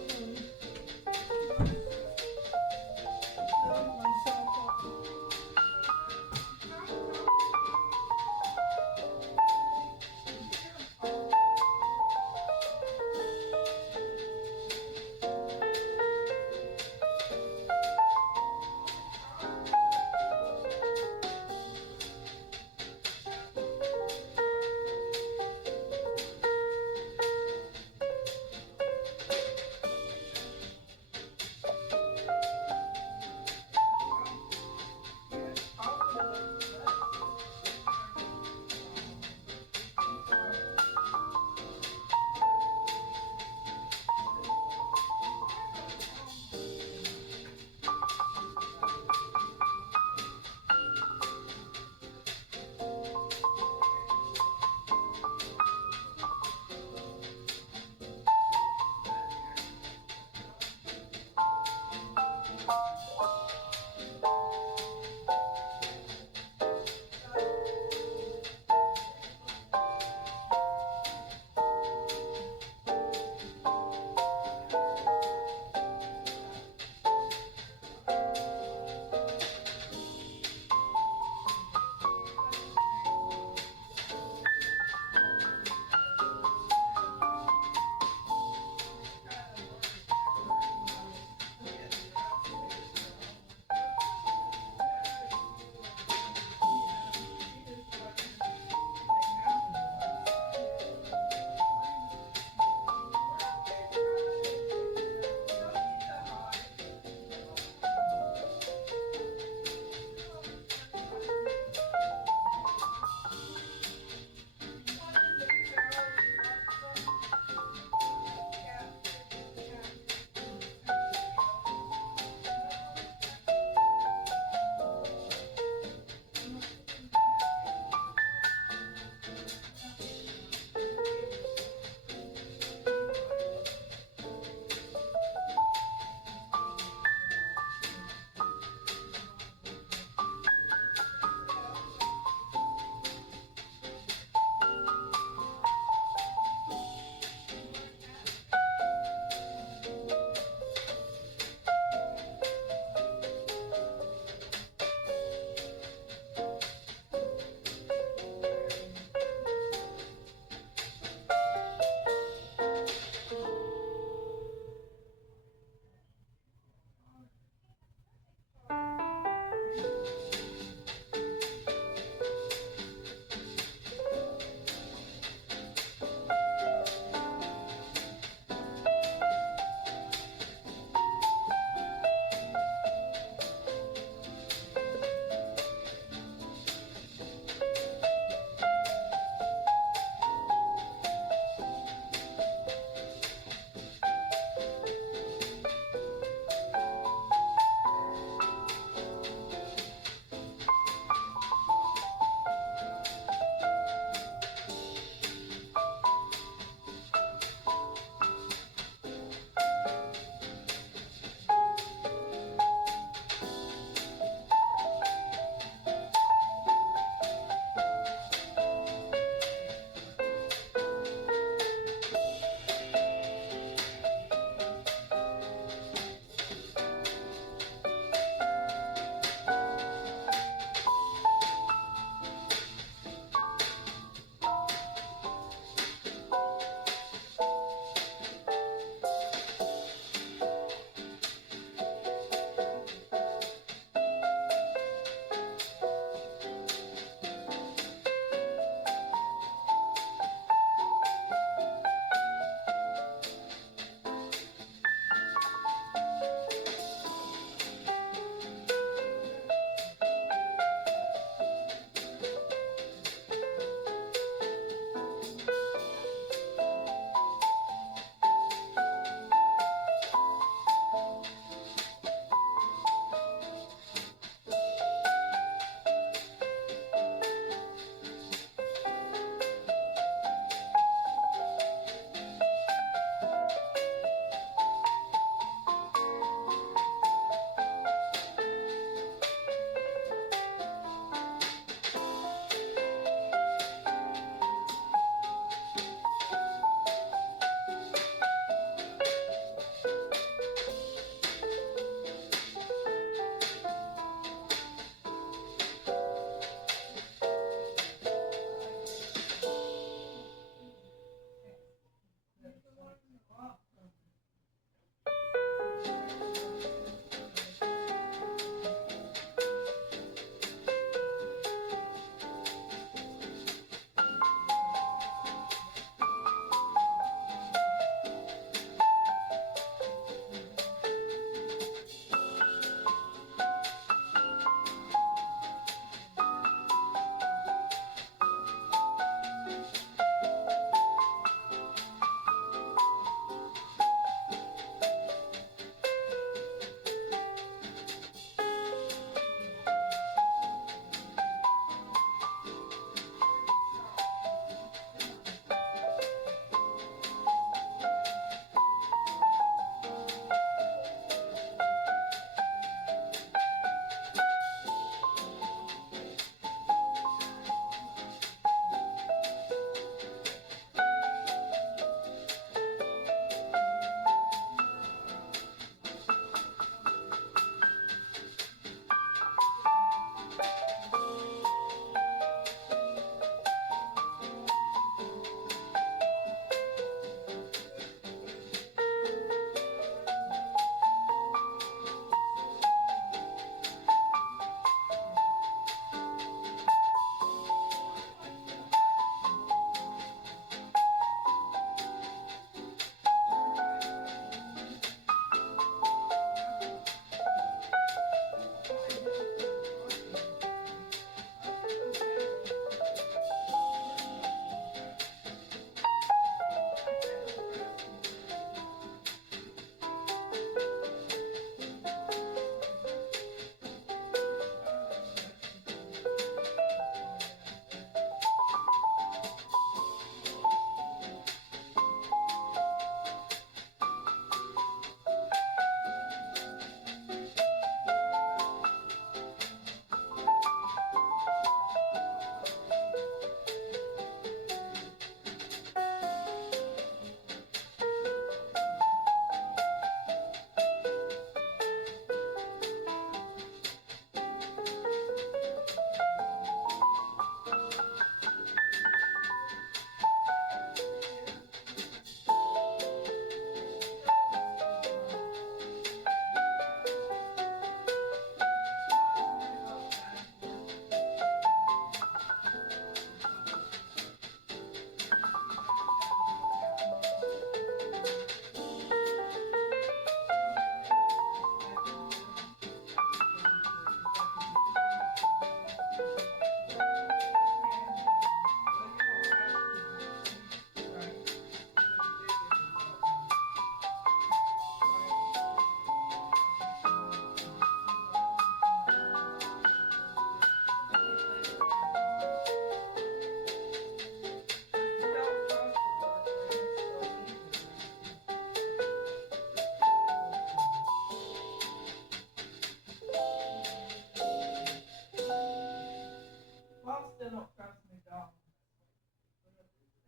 still don't trust McDonald's.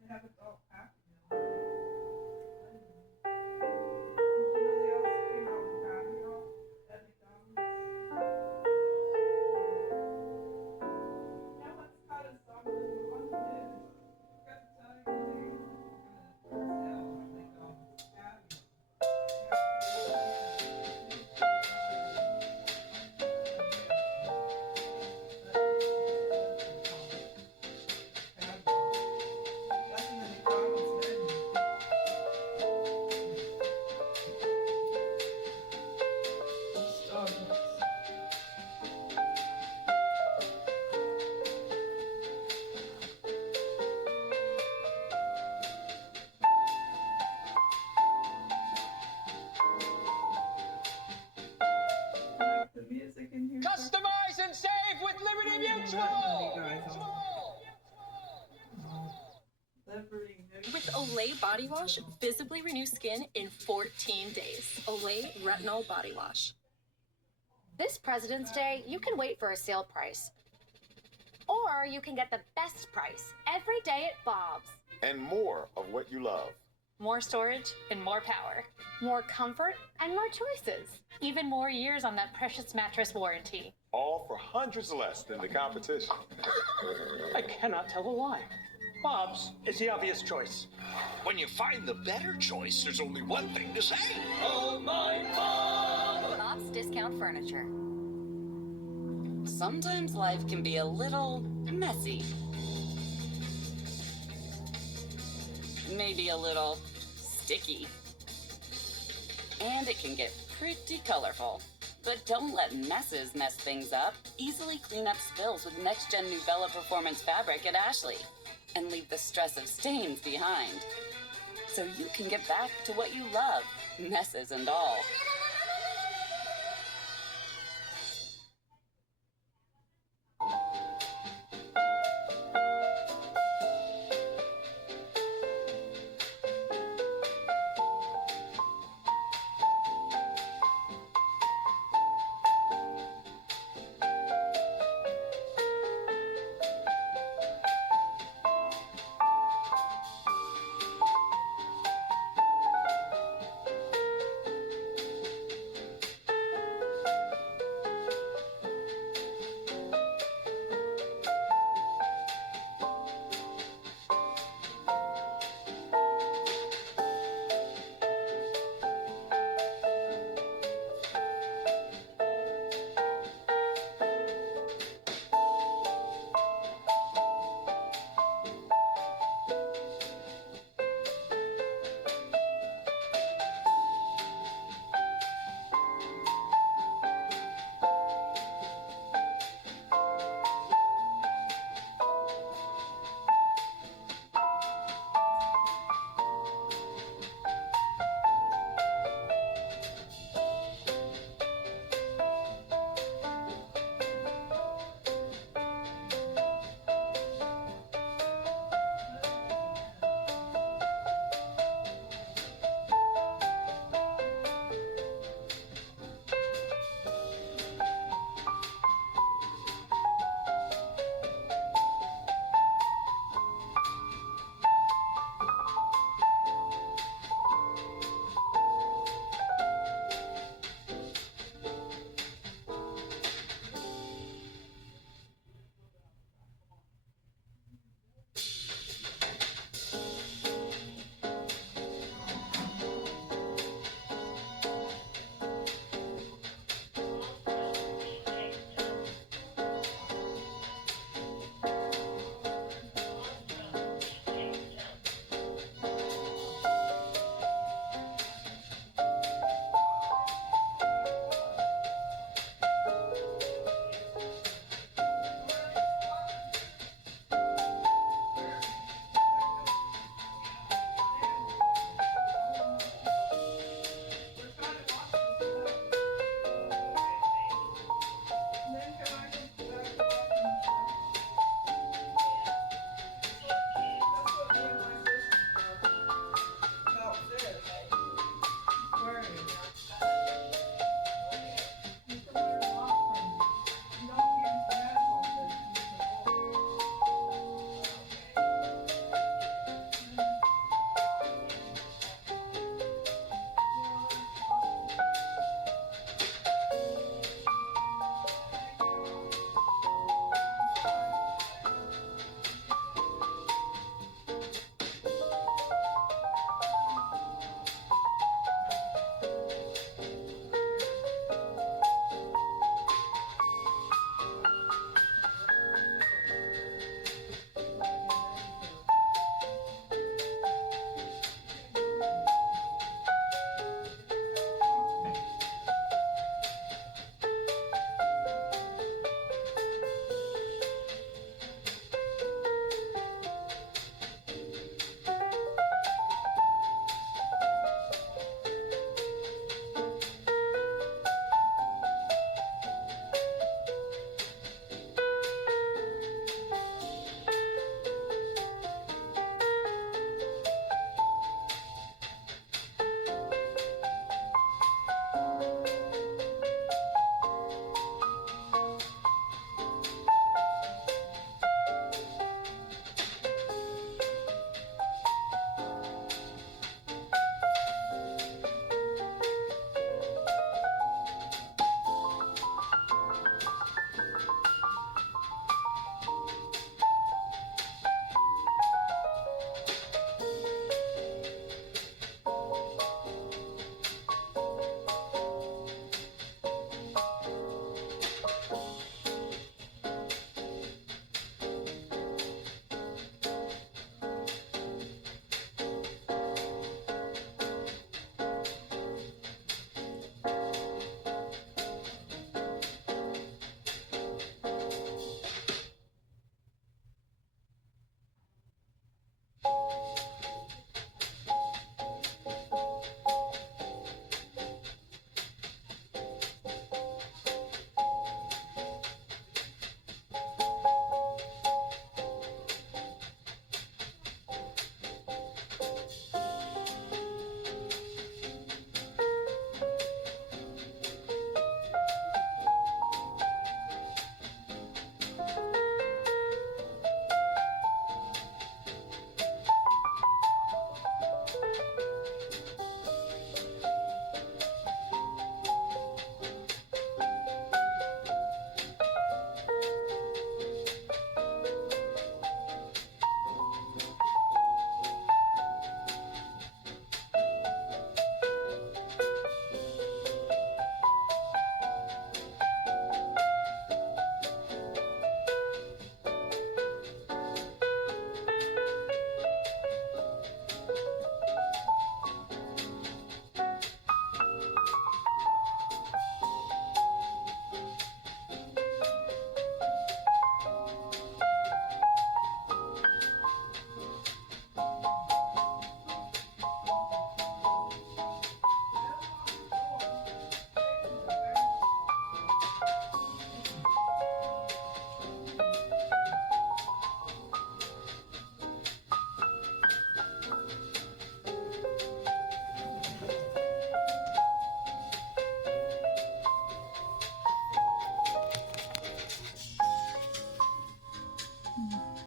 They have adult Happy Meal. Customize and save with Liberty Mutual! With Olay Body Wash, visibly renew skin in 14 days. Olay Retinol Body Wash. This President's Day, you can wait for a sale price. Or you can get the best price every day at Bob's. And more of what you love. More storage and more power. More comfort and more choices. Even more years on that precious mattress warranty. All for hundreds less than the competition. I cannot tell a lie. Bob's is the obvious choice. When you find the better choice, there's only one thing to say. Oh my Bob! Bob's Discount Furniture. Sometimes life can be a little messy. Maybe a little sticky. And it can get pretty colorful. But don't let messes mess things up. Easily clean up spills with next-gen Nuvella Performance fabric at Ashley. And leave the stress of stains behind. So you can get back to what you love, messes and all.